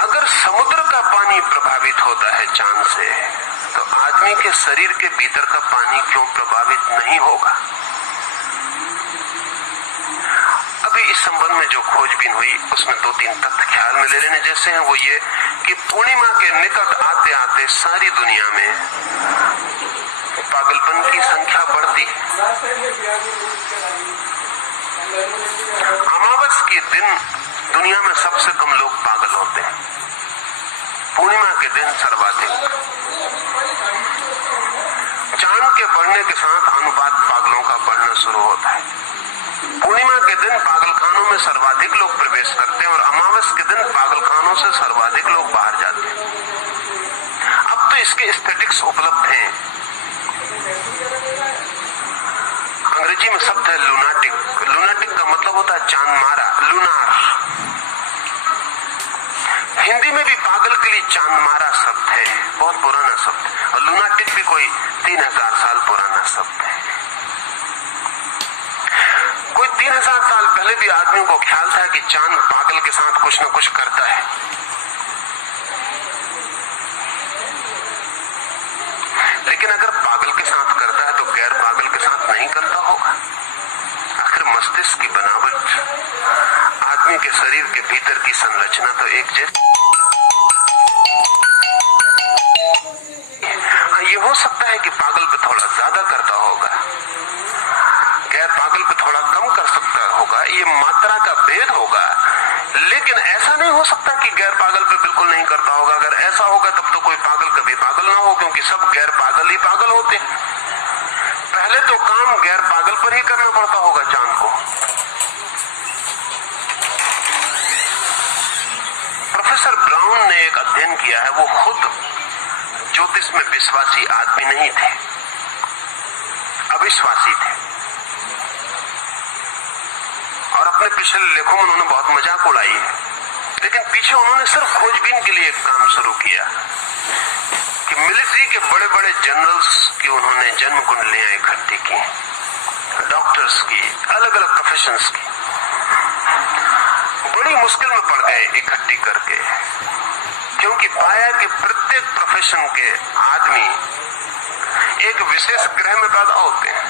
अगर समुद्र का पानी प्रभावित होता है चांद से, तो आदमी के शरीर के भीतर का पानी क्यों प्रभावित नहीं होगा? अभी इस संबंध में जो खोजबीन हुई उसमें 2-3 तथ्य ख्याल में ले लेने जैसे हैं। वो ये कि पूर्णिमा के निकट आते आते सारी दुनिया में पागलपन की संख्या बढ़ती। अमावस के दिन दुनिया में सबसे कम लोग पागल होते हैं, पूर्णिमा के दिन सर्वाधिक। चांद के बढ़ने के साथ अनुपात पागलों का बढ़ना शुरू होता है। पूर्णिमा के दिन पागलखानों में सर्वाधिक लोग प्रवेश करते हैं और अमावस के दिन पागलखानों से सर्वाधिक लोग बाहर जाते हैं। अब तो इसके स्टैटिस्टिक्स उपलब्ध हैं। अंग्रेजी में शब्द है लूनाटिक। लूनाटिक का मतलब होता है चांद मारा, लूनार। हिंदी में भी पागल के लिए चांद मारा शब्द है, बहुत पुराना शब्द। और लूनाटिक भी कोई 3000 साल पुराना शब्द है। कोई 3000 साल पहले भी आदमियों को ख्याल था कि चांद पागल के साथ कुछ न कुछ करता है। लेकिन अगर पागल के साथ करता है तो गैर पागल के साथ नहीं करता होगा। आखिर मस्तिष्क की बनावट, आदमी के शरीर के भीतर की संरचना तो एक जैसी। ये हो सकता है कि पागल पे थोड़ा ज्यादा करता होगा, गैर पागल पे थोड़ा कम कर सकता होगा, ये मात्रा का भेद होगा। लेकिन ऐसा नहीं हो सकता कि गैर पागल पे बिल्कुल नहीं करता होगा। अगर ऐसा होगा तब तो कोई पागल कभी पागल ना हो, क्योंकि सब गैर पागल ही पागल होते हैं। पहले तो काम गैर पागल पर ही करना पड़ता होगा चांद को। प्रोफेसर ब्राउन ने एक अध्ययन किया है। वो खुद ज्योतिष में विश्वासी आदमी नहीं थे, अविश्वासी थे, और अपने पिछले लेखों में उन्होंने बहुत मजाक उड़ाई है। लेकिन पीछे उन्होंने सिर्फ खोजबीन के लिए एक काम शुरू किया कि मिलिट्री के बड़े बड़े जनरल्स की उन्होंने जन्म कुंडलियां इकट्ठी की, डॉक्टर्स की, अलग अलग प्रोफेशंस की। बड़ी मुश्किल में पड़ गए इकट्ठी करके, क्योंकि पाया कि प्रत्येक प्रोफेशन के आदमी एक विशेष ग्रह में पैदा होते हैं,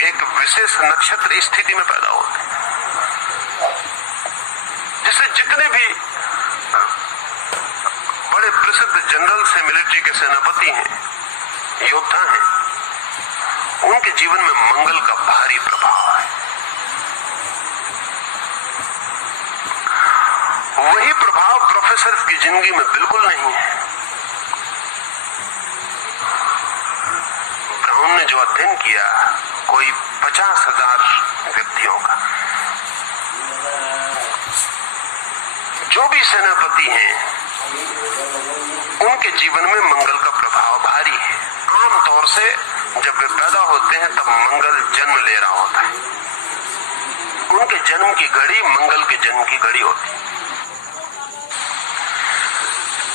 एक विशेष नक्षत्र स्थिति में पैदा होते हैं। जैसे जितने भी बड़े प्रसिद्ध जनरल से मिलिट्री के सेनापति हैं, योद्धा हैं, उनके जीवन में मंगल का भारी प्रभाव है। वही प्रभाव प्रोफेसर की जिंदगी में बिल्कुल नहीं है। ब्राउन ने जो अध्ययन किया, कोई 50,000 व्यक्तियों का, जो भी सेनापति हैं, उनके जीवन में मंगल का प्रभाव भारी है। आमतौर से जब वे पैदा होते हैं तब मंगल जन्म ले रहा होता है। उनके जन्म की घड़ी मंगल के जन्म की घड़ी होती है।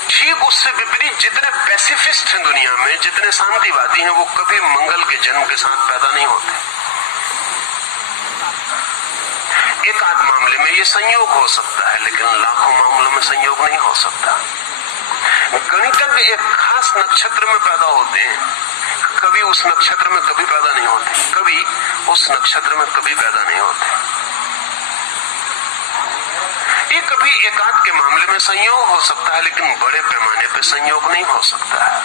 ठीक उससे विपरीत जितने पैसिफिस्ट हैं दुनिया में, जितने शांतिवादी हैं, वो कभी मंगल के जन्म के साथ पैदा नहीं होते। एक आध मामले में ये संयोग हो सकता है, लेकिन लाखों मामलों में संयोग नहीं हो सकता। गणितज्ञ एक खास नक्षत्र में पैदा होते हैं, कभी उस नक्षत्र में कभी पैदा नहीं होते, कभी उस नक्षत्र में कभी पैदा नहीं होते। ये कभी एकाध के मामले में संयोग हो सकता है, लेकिन बड़े पैमाने पर संयोग नहीं हो सकता है।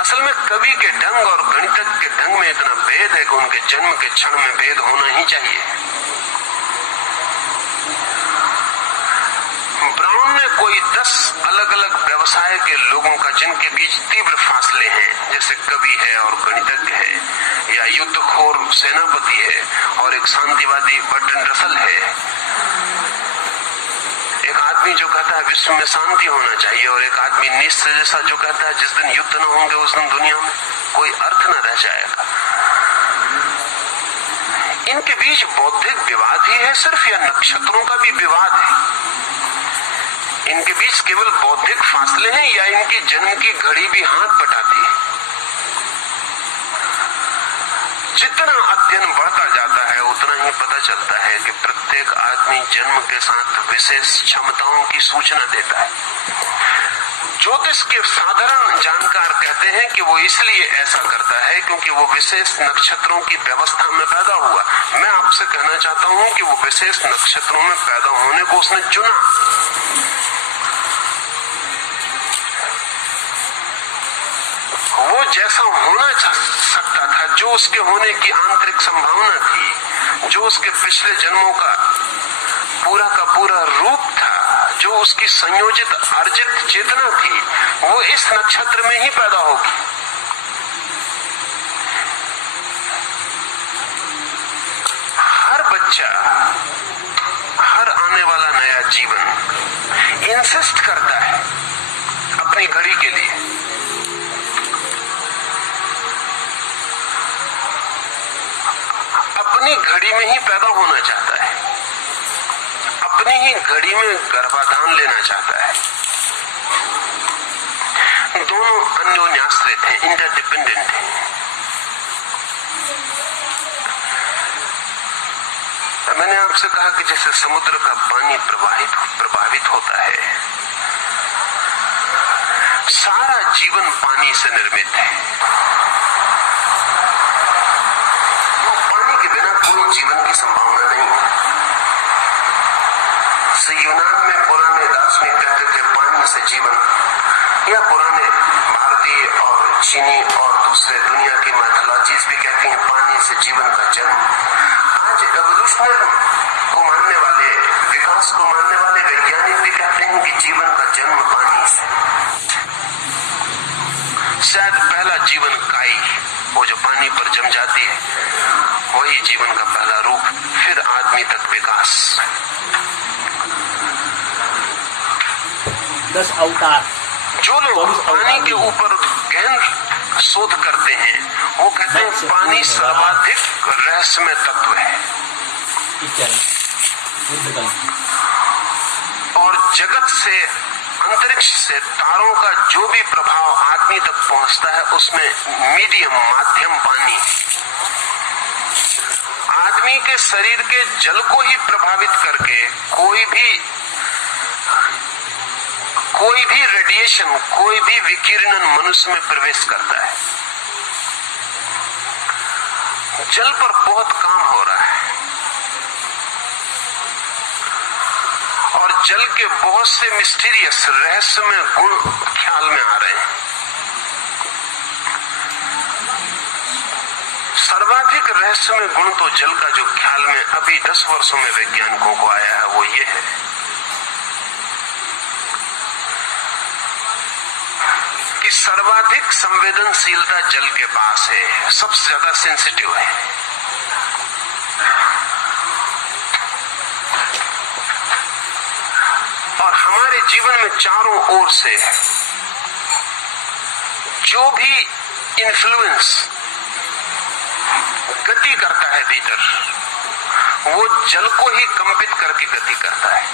असल में कवि के ढंग और गणितज्ञ के ढंग में इतना भेद है कि उनके जन्म के क्षण में भेद होना ही चाहिए। ब्राउन ने कोई 10 अलग अलग व्यवसाय के लोगों का, जिनके बीच तीव्र फासले हैं, जैसे कवि है और गणितज्ञ है, या युद्धखोर सेनापति है और एक शांतिवादी बर्ट्रैंड रसल है, एक आदमी आदमी जो कहता है विश्व में शांति होना चाहिए, और एक आदमी नीत्शे जैसा जो कहता है जिस दिन युद्ध न होंगे उस दिन दुनिया में कोई अर्थ न रह जाएगा। इनके बीच बौद्धिक विवाद ही है सिर्फ, या नक्षत्रों का भी विवाद है? इनके बीच केवल बौद्धिक फासले हैं या इनके जन्म की घड़ी भी हाथ बटाती है? जितना अध्ययन बढ़ता जाता है उतना ही पता चलता है कि प्रत्येक आदमी जन्म के साथ विशेष क्षमताओं की सूचना देता है। ज्योतिष के साधारण जानकार कहते हैं कि वो इसलिए ऐसा करता है क्योंकि वो विशेष नक्षत्रों की व्यवस्था में पैदा हुआ। मैं आपसे कहना चाहता हूं कि वो विशेष नक्षत्रों में पैदा होने को उसने चुना। वो जैसा होना सकता था, जो उसके होने की आंतरिक संभावना थी, जो उसके पिछले जन्मों का पूरा रूप था, जो उसकी संयोजित अर्जित चेतना थी, वो इस नक्षत्र में ही पैदा होगी। हर बच्चा, हर आने वाला नया जीवन इंसिस्ट करता है अपनी घड़ी के लिए। अपनी घड़ी में ही पैदा होना चाहता है, अपनी ही घड़ी में गर्भाधान लेना चाहता है। दोनों अन्योन्याश्रित हैं, इंटरडिपेंडेंट हैं। मैंने आपसे कहा कि जैसे समुद्र का पानी प्रभावित होता है, सारा जीवन पानी से निर्मित है। कोई जीवन की संभावना नहीं है। यूनान में पुराने दार्शनिक कहते थे पानी से जीवन, या पुराने भारतीय और चीनी और दूसरे दुनिया की मैथोलॉजीज भी कहती हैं पानी से जीवन का जन्म। आज एवोल्यूशनर को मानने वाले, विकास को मानने वाले वैज्ञानिक भी कहते हैं कि जीवन का जन्म पानी से। शायद पहला जीवन काई, वो जो पानी पर जम जाती है, वही जीवन का पहला रूप, फिर आदमी तक विकास। 10 अवतार। जो लोग पानी के ऊपर गहन शोध करते हैं वो कहते हैं पानी सर्वाधिक रहस्यमय तत्व है, और जगत से, अंतरिक्ष से, तारों का जो भी प्रभाव आदमी तक पहुंचता है उसमें मीडियम, माध्यम पानी। आदमी के शरीर के जल को ही प्रभावित करके कोई भी रेडिएशन, कोई भी विकिरण मनुष्य में प्रवेश करता है। जल पर बहुत काम हो रहा है और जल के बहुत से मिस्टीरियस, रहस्यमय गुण ख्याल में आ रहे हैं। सर्वाधिक रहस्यमय गुण तो जल का जो ख्याल में अभी 10 वर्षों में वैज्ञानिकों को आया है वो ये है कि सर्वाधिक संवेदनशीलता जल के पास है, सबसे ज्यादा सेंसिटिव है। और हमारे जीवन में चारों ओर से जो भी इन्फ्लुएंस गति करता है भीतर, वो जल को ही कंपित करके गति करता है।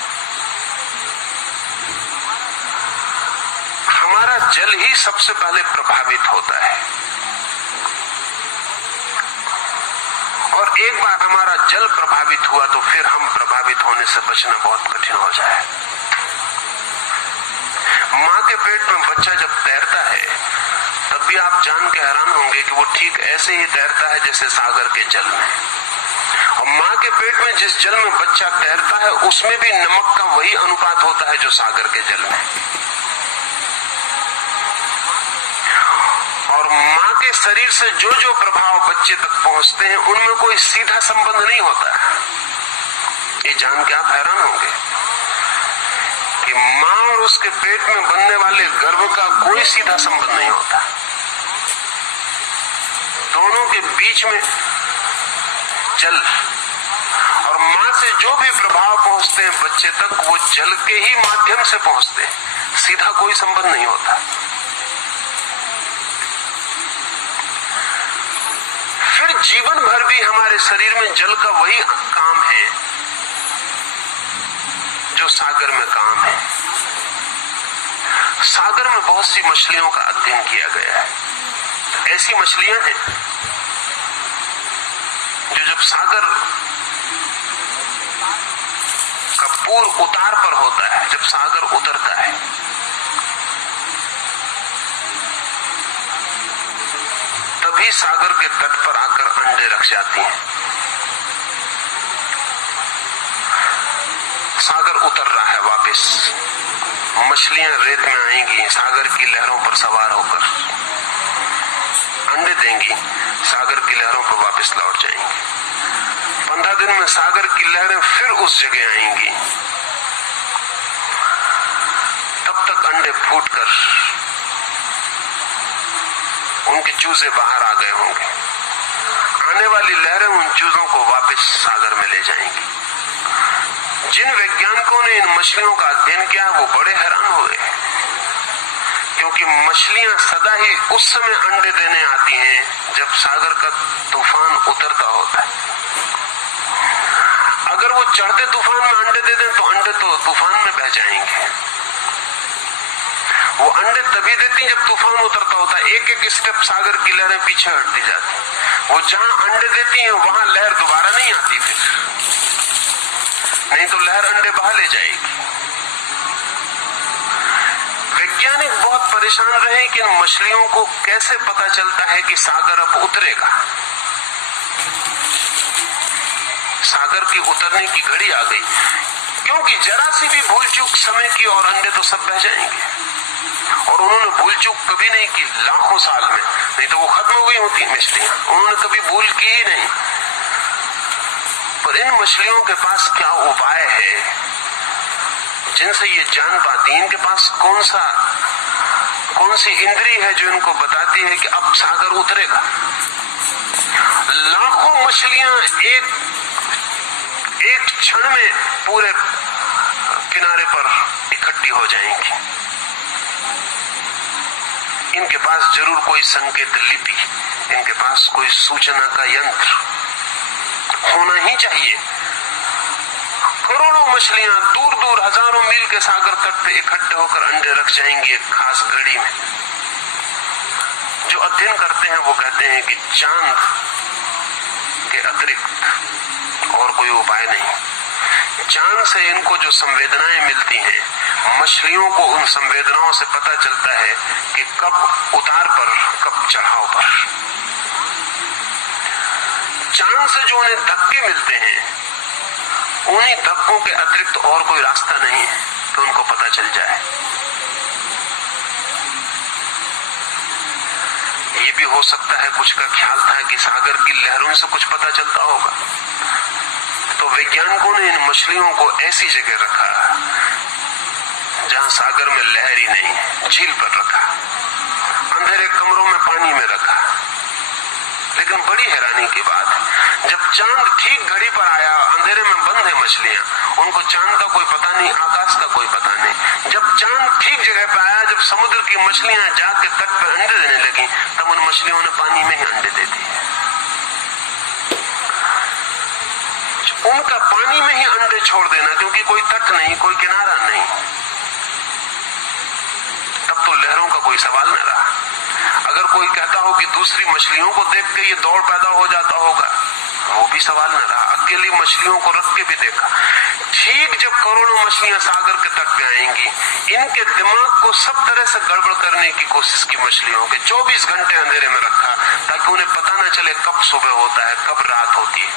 हमारा जल ही सबसे पहले प्रभावित होता है, और एक बार हमारा जल प्रभावित हुआ तो फिर हम प्रभावित होने से बचना बहुत कठिन हो जाए। मां के पेट में बच्चा जब तैरता है तब भी आप जान के हैरान होंगे कि वो ठीक ऐसे ही तैरता है जैसे सागर के जल में। और मां के पेट में जिस जल में बच्चा तैरता है उसमें भी नमक का वही अनुपात होता है जो सागर के जल में। और मां के शरीर से जो जो प्रभाव बच्चे तक पहुंचते हैं उनमें कोई सीधा संबंध नहीं होता है। ये जान के आप हैरान होंगे कि मां और उसके पेट में बनने वाले गर्भ का कोई सीधा संबंध नहीं होता। दोनों के बीच में जल, और मां से जो भी प्रभाव पहुंचते हैं बच्चे तक, वो जल के ही माध्यम से पहुंचते हैं, सीधा कोई संबंध नहीं होता। फिर जीवन भर भी हमारे शरीर में जल का वही काम है जो सागर में काम है। सागर में बहुत सी मछलियों का अध्ययन किया गया है। ऐसी मछलियां हैं जो जब सागर का पूर्व उतार पर होता है, जब सागर उतरता है, तभी सागर के तट पर आकर अंडे रख जाती हैं। सागर उतर रहा है वापस, मछलियां रेत में आएंगी, सागर की लहरों पर सवार होकर अंडे देंगी, सागर की लहरों पर वापस लौट जाएंगी। 15 दिन में सागर की लहरें फिर उस जगह आएंगी, तब तक अंडे फूटकर उनके चूजे बाहर आ गए होंगे। आने वाली लहरें उन चूजों को वापस सागर में ले जाएंगी। जिन वैज्ञानिकों ने इन मछलियों का अध्ययन किया वो बड़े हैरान हुए, क्योंकि मछलियां सदा ही उस समय अंडे देने आती हैं जब सागर का तूफान उतरता होता है। अगर वो चढ़ते तूफान में अंडे दे दें तो अंडे तो तूफान में बह जाएंगे। वो अंडे तभी देती हैं जब तूफान उतरता होता है। एक एक स्टेप सागर की लहरें पीछे हटती जाती। वो जहां अंडे देती हैं वहां लहर दोबारा नहीं आती, फिर नहीं तो लहर अंडे बहा ले जाएगी। वैज्ञानिक बहुत परेशान रहे कि इन मछलियों को कैसे पता चलता है कि सागर अब उतरेगा। सागर की उतरने की घड़ी आ गई, क्योंकि जरा सी भी भूल चूक समय की और अंडे तो सब बह जाएंगे। और उन्होंने भूल चूक कभी नहीं की लाखों साल में, नहीं तो वो खत्म हो गई होती मछलियां। उन्होंने कभी भूल की ही नहीं। पर इन मछलियों के पास क्या उपाय है जिनसे ये जान पाती है? इनके पास कौन सी इंद्री है जो इनको बताती है कि अब सागर उतरेगा? लाखों मछलियां एक क्षण में पूरे किनारे पर इकट्ठी हो जाएंगी। इनके पास जरूर कोई संकेत लिपि, इनके पास कोई सूचना का यंत्र होना ही चाहिए। करोड़ों मछलियां दूर दूर हजारों मील के सागर तट पे इकट्ठे होकर अंडे रख जाएंगी एक खास घड़ी में। जो अध्ययन करते हैं वो कहते हैं कि चांद के अतिरिक्त और कोई उपाय नहीं। चांद से इनको जो संवेदनाएं मिलती हैं, मछलियों को उन संवेदनाओं से पता चलता है कि कब उतार पर, कब चढ़ाव पर। चांद से जो उन्हें धक्के मिलते हैं, उन्हीं धक्कों के अतिरिक्त और कोई रास्ता नहीं है कि उनको पता चल जाए। ये भी हो सकता है कुछ का ख्याल था कि सागर की लहरों से कुछ पता चलता होगा, तो वैज्ञानिकों ने इन मछलियों को ऐसी जगह रखा जहां सागर में लहर ही नहीं है, झील पर रखा, अंधेरे कमरों में पानी में रखा। लेकिन बड़ी हैरानी की बात, जब चांद ठीक घड़ी पर आया, अंधेरे में बंद है मछलियां, उनको चांद का कोई पता नहीं, आकाश का कोई पता नहीं। जब चांद ठीक जगह पर आया, जब समुद्र की मछलियां जाके तट पर अंडे देने लगी, तब उन मछलियों ने पानी में ही अंडे दे दिए। उनका पानी में ही अंडे छोड़ देना, क्योंकि कोई तट नहीं, कोई किनारा नहीं, तब तो लहरों का कोई सवाल न रहा। अगर कोई कहता हो कि दूसरी मछलियों को देख के ये दौड़ पैदा हो जाता होगा, वो भी सवाल न रहा। अकेली मछलियों को रख के भी देखा। ठीक जब करोड़ों मछलियां सागर के तट पे आएंगी, इनके दिमाग को सब तरह से गड़बड़ करने की कोशिश की मछलियों के। 24 घंटे अंधेरे में रखा ताकि उन्हें पता न चले कब सुबह होता है, कब रात होती है।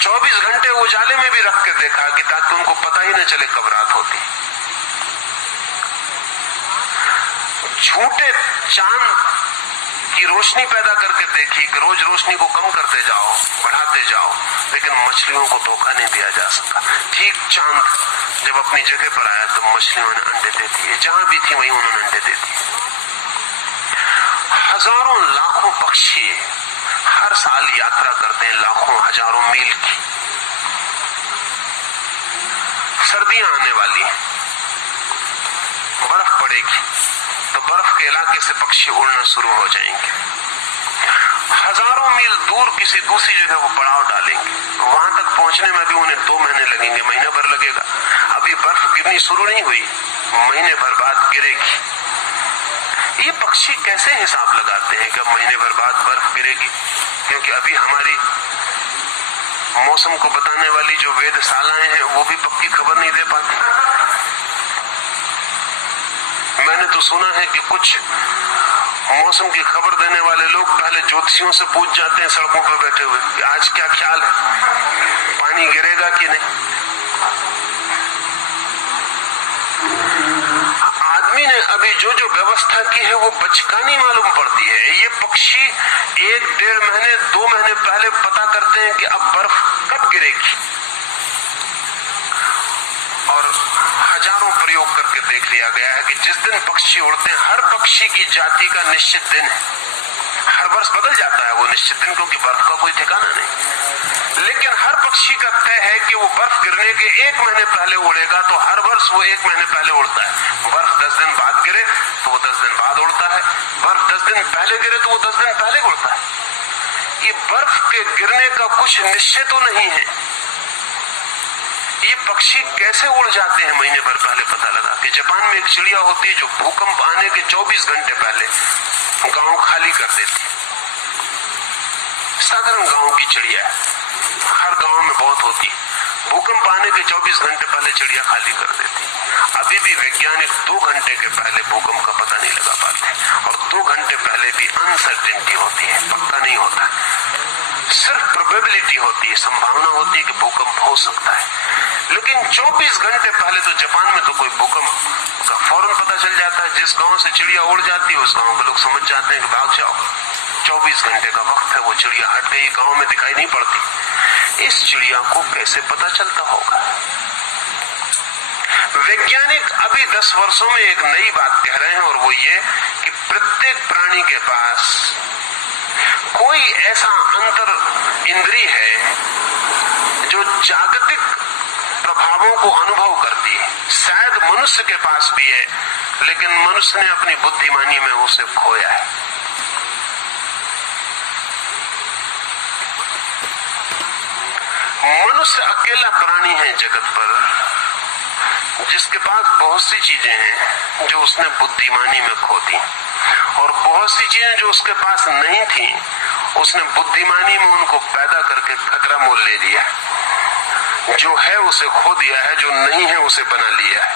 24 घंटे उजाले में भी रख के देखा कि ताकि उनको पता ही न चले कब रात होती। झूठे चांद की रोशनी पैदा करके देखी कि रोज रोशनी को कम करते जाओ, बढ़ाते जाओ, लेकिन मछलियों को धोखा नहीं दिया जा सका। ठीक चांद जब अपनी जगह पर आया तो मछलियों ने अंडे दे दिए, जहां भी थी वहीं उन्होंने अंडे दे दिए। हजारों लाखों पक्षी हर साल यात्रा करते हैं, लाखों हजारों मील की, सर्दियां आने वाली हैं, बर्फ पड़ेगी, तो बर्फ के इलाके से पक्षी उड़ना शुरू हो जाएंगे। हजारों मील दूर किसी दूसरी जगह वो पड़ाव डालेंगे, वहां तक पहुंचने में भी उन्हें 2 महीने लगेंगे, महीना भर लगेगा। अभी बर्फ गिरनी शुरू नहीं हुई, महीने भर बाद गिरेगी। ये पक्षी कैसे हिसाब लगाते हैं कि अब महीने भर बाद बर्फ गिरेगी? क्योंकि अभी हमारी मौसम को बताने वाली जो वेधशालाएं हैं वो भी पक्की खबर नहीं दे पाती। मैंने तो सुना है कि कुछ मौसम की खबर देने वाले लोग पहले ज्योतिषियों से पूछ जाते हैं सड़कों पर बैठे हुए कि आज क्या ख्याल है, पानी गिरेगा कि नहीं। आदमी ने अभी जो जो व्यवस्था की है वो बचकानी मालूम पड़ती है। ये पक्षी 1-1.5 महीने 2 महीने पहले पता करते हैं कि अब बर्फ कब गिरेगी, और हजारों प्रयोग करके देख लिया गया है कि जिस दिन पक्षी उड़ते हैं, हर पक्षी की जाति का निश्चित दिन है। हर वर्ष बदल जाता है वो निश्चित दिन, क्योंकि बर्फ का कोई ठिकाना नहीं। लेकिन हर पक्षी का तय है कि वो बर्फ गिरने के 1 महीने पहले उड़ेगा, तो हर वर्ष वो 1 महीने पहले उड़ता है। बर्फ 10 दिन बाद गिरे तो वो 10 दिन बाद उड़ता है, बर्फ 10 दिन पहले गिरे तो वो 10 दिन पहले उड़ता है। ये बर्फ के गिरने का कुछ निश्चय तो नहीं है। ये पक्षी कैसे उड़ जाते हैं महीने भर पहले पता लगा कि जापान में एक चिड़िया होती है जो भूकंप आने के 24 घंटे पहले गांव खाली कर देती है। साधारण गांव की चिड़िया है, हर गांव में बहुत होती है। भूकंप आने के 24 घंटे पहले चिड़िया खाली कर देती है। अभी भी वैज्ञानिक 2 घंटे के पहले भूकंप का पता नहीं लगा पाते, और 2 घंटे पहले भी अनसर्टेनिटी होती है, पक्का नहीं होता, सिर्फ प्रोबेबिलिटी होती है, संभावना होती है कि भूकंप हो सकता है। लेकिन 24 घंटे पहले तो जापान में तो कोई भूकंप का फौरन पता चल जाता है। जिस गांव से चिड़िया उड़ जाती है उस गांव के लोग समझ जाते हैं कि भाग जाओ, 24 घंटे का वक्त है, वो चिड़िया हट गई, गांव में दिखाई नहीं पड़ती। इस चिड़िया को कैसे पता चलता होगा? वैज्ञानिक अभी 10 वर्षों में एक नई बात कह रहे हैं, और वो ये कि प्रत्येक प्राणी के पास कोई ऐसा अंतर इंद्रिय है जो जागतिक प्रभावों को अनुभव करती है। शायद मनुष्य के पास भी है, लेकिन मनुष्य ने अपनी बुद्धिमानी में उसे खोया है। मनुष्य अकेला प्राणी है जगत पर जिसके पास बहुत सी चीजें हैं जो उसने बुद्धिमानी में खो दी, और बहुत सी चीजें जो उसके पास नहीं थी उसने बुद्धिमानी में उनको पैदा करके खतरा मोल ले लिया। जो है उसे खो दिया है, जो नहीं है उसे बना लिया है।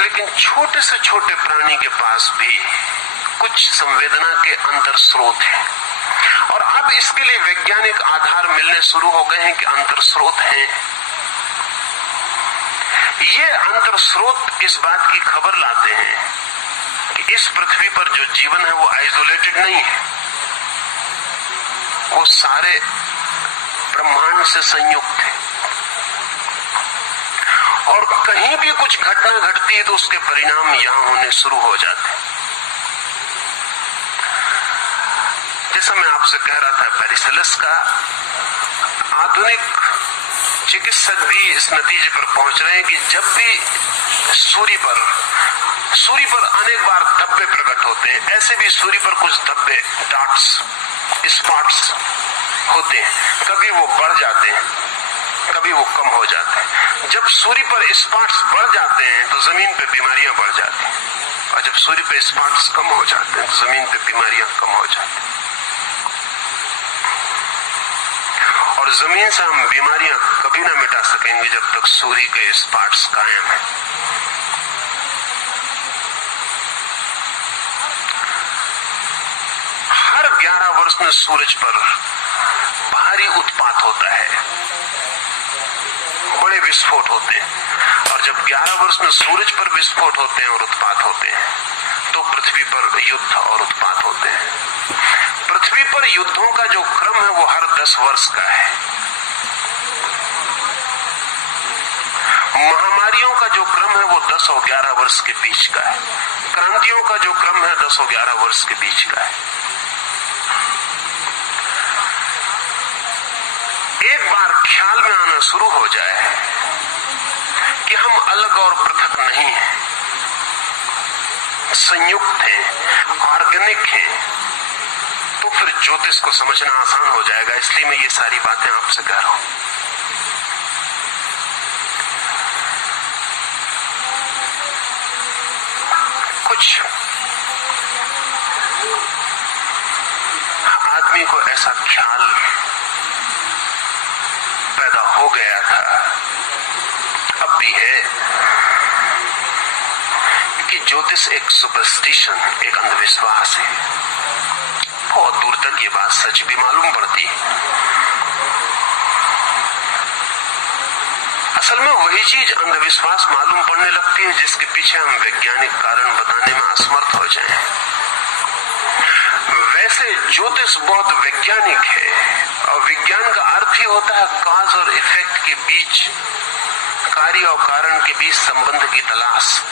लेकिन छोटे से छोटे प्राणी के पास भी कुछ संवेदना के अंतर स्रोत हैं, और अब इसके लिए वैज्ञानिक आधार मिलने शुरू हो गए हैं कि अंतर स्रोत हैं। ये अंतर स्रोत इस बात की खबर लाते हैं कि इस पृथ्वी पर जो जीवन है वो आइसोलेटेड नहीं है, वो सारे ब्रह्मांड से संयुक्त है, और कहीं भी कुछ घटना घटती है तो उसके परिणाम यहां होने शुरू हो जाते हैं। जैसा मैं आपसे कह रहा था पेरिसेलस का, आधुनिक चिकित्सक भी इस नतीजे पर पहुंच रहे हैं कि जब भी सूर्य पर अनेक बार धब्बे प्रकट होते हैं, ऐसे भी सूर्य पर कुछ धब्बे, डॉट्स, स्पॉट्स होते हैं। कभी वो बढ़ जाते हैं, कभी वो कम हो जाते हैं। जब सूर्य पर स्पॉट्स बढ़ जाते हैं तो जमीन पे बीमारियां बढ़ जाती हैं, और जब सूर्य पे स्पॉट्स कम हो जाते हैं तो जमीन पे बीमारियां कम हो जाती हैं। और जमीन से हम बीमारियां कभी ना मिटा सकेंगे जब तक सूर्य के स्पॉट्स कायम है। हर 11 वर्ष में सूरज पर भारी उत्पात होता है, बड़े विस्फोट होते हैं, और जब 11 वर्ष में सूरज पर विस्फोट होते हैं और उत्पात होते हैं तो पृथ्वी पर युद्ध और उत्पात होते हैं। पृथ्वी पर युद्धों का जो क्रम है वो हर 10 वर्ष का है। महामारियों का जो क्रम है वो 10 और 11 वर्ष के बीच का है। क्रांतियों का जो क्रम है 10 और 11 वर्ष के बीच का है। एक बार ख्याल में आना शुरू हो जाए कि हम अलग और पृथक नहीं हैं, संयुक्त हैं, ऑर्गेनिक हैं, तो फिर ज्योतिष को समझना आसान हो जाएगा। इसलिए मैं ये सारी बातें आपसे कह रहा हूं। कुछ आदमी को ऐसा ख्याल पैदा हो गया था, अब भी है, कि ज्योतिष एक सुपरस्टिशन, एक अंधविश्वास है। बहुत दूर तक ये बात सच भी मालूम पड़ती है। असल में वही चीज अंधविश्वास मालूम पड़ने लगती है जिसके पीछे हम वैज्ञानिक कारण बताने में असमर्थ हो जाएं। वैसे ज्योतिष बहुत वैज्ञानिक है, और विज्ञान का अर्थ ही होता है कॉज और इफेक्ट के बीच, कार्य और कारण के बीच संबंध की तलाश।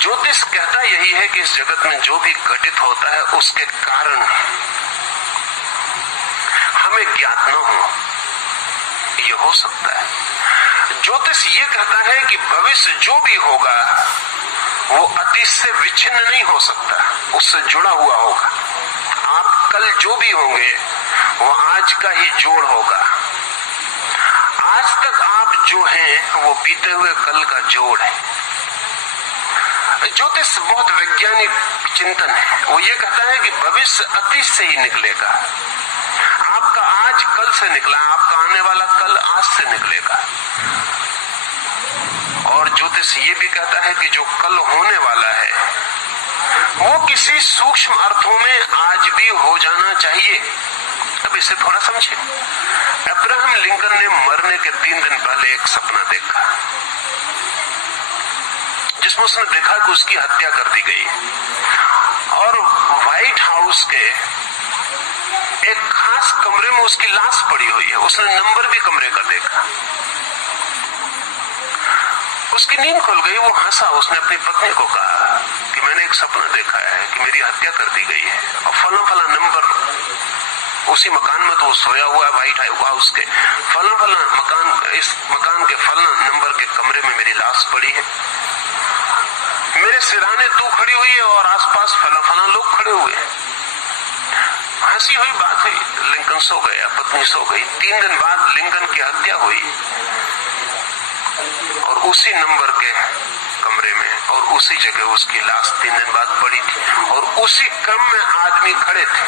ज्योतिष कहता यही है कि इस जगत में जो भी घटित होता है उसके कारण हमें ज्ञात न हो, ये हो सकता है। ज्योतिष ये कहता है कि भविष्य जो भी होगा वो अतीत से विच्छिन्न नहीं हो सकता, उससे जुड़ा हुआ होगा। आप कल जो भी होंगे वो आज का ही जोड़ होगा। आज तक आप जो हैं वो बीते हुए कल का जोड़ है। ज्योतिष बहुत वैज्ञानिक चिंतन है। वो ये कहता है कि भविष्य अतीत से ही निकलेगा। आपका आज कल से निकला, आपका आने वाला कल आज से निकलेगा। और ज्योतिष ये भी कहता है कि जो कल होने वाला है वो किसी सूक्ष्म अर्थों में आज भी हो जाना चाहिए। अब इसे थोड़ा समझे। अब्राहम लिंकन ने मरने के 3 दिन पहले एक सपना देखा जिसमें उसने देखा कि उसकी हत्या कर दी गई, और व्हाइट हाउस के एक खास कमरे में उसकी लाश पड़ी हुई है। उसने नंबर भी कमरे का देखा। उसकी नींद खुल गई, वो हंसा। उसने अपनी पत्नी को कहा कि मैंने एक सपना देखा है कि मेरी हत्या कर दी गई है, और फला फला नंबर, उसी मकान में तो वो सोया हुआ है व्हाइट हाउस के, फला फला मकान, इस मकान के फला नंबर के कमरे में मेरी लाश पड़ी है। मेरे सिरहाने तू खड़ी हुई है और आसपास फला फला लोग खड़े हुए हैं। हंसी हुई बात हुई, लिंकन सो गया, पत्नी सो गई। 3 दिन बाद लिंकन की हत्या हुई, और उसी नंबर के कमरे में और उसी जगह उसकी लाश 3 दिन बाद पड़ी थी, और उसी क्रम में आदमी खड़े थे।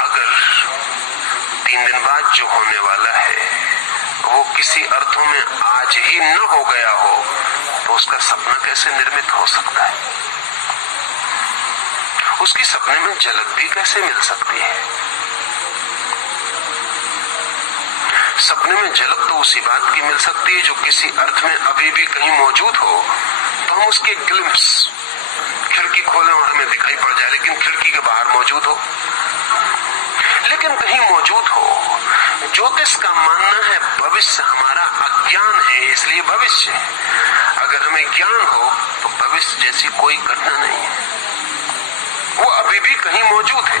अगर 3 दिन बाद जो होने वाला है वो किसी अर्थों में आज ही न हो गया हो, तो उसका सपना कैसे निर्मित हो सकता है? उसकी सपने में झलक भी कैसे मिल सकती है? सपने में झलक तो उसी बात की मिल सकती है जो किसी अर्थ में अभी भी कहीं मौजूद हो, तो हम उसकी ग्लिम्प्स, खिड़की खोलें और हमें दिखाई पड़ जाए, लेकिन खिड़की के बाहर मौजूद हो, लेकिन कहीं मौजूद हो। ज्योतिष का मानना है भविष्य हमारा अज्ञान है, इसलिए भविष्य। अगर हमें ज्ञान हो तो भविष्य जैसी कोई घटना नहीं है, वो अभी भी कहीं मौजूद है।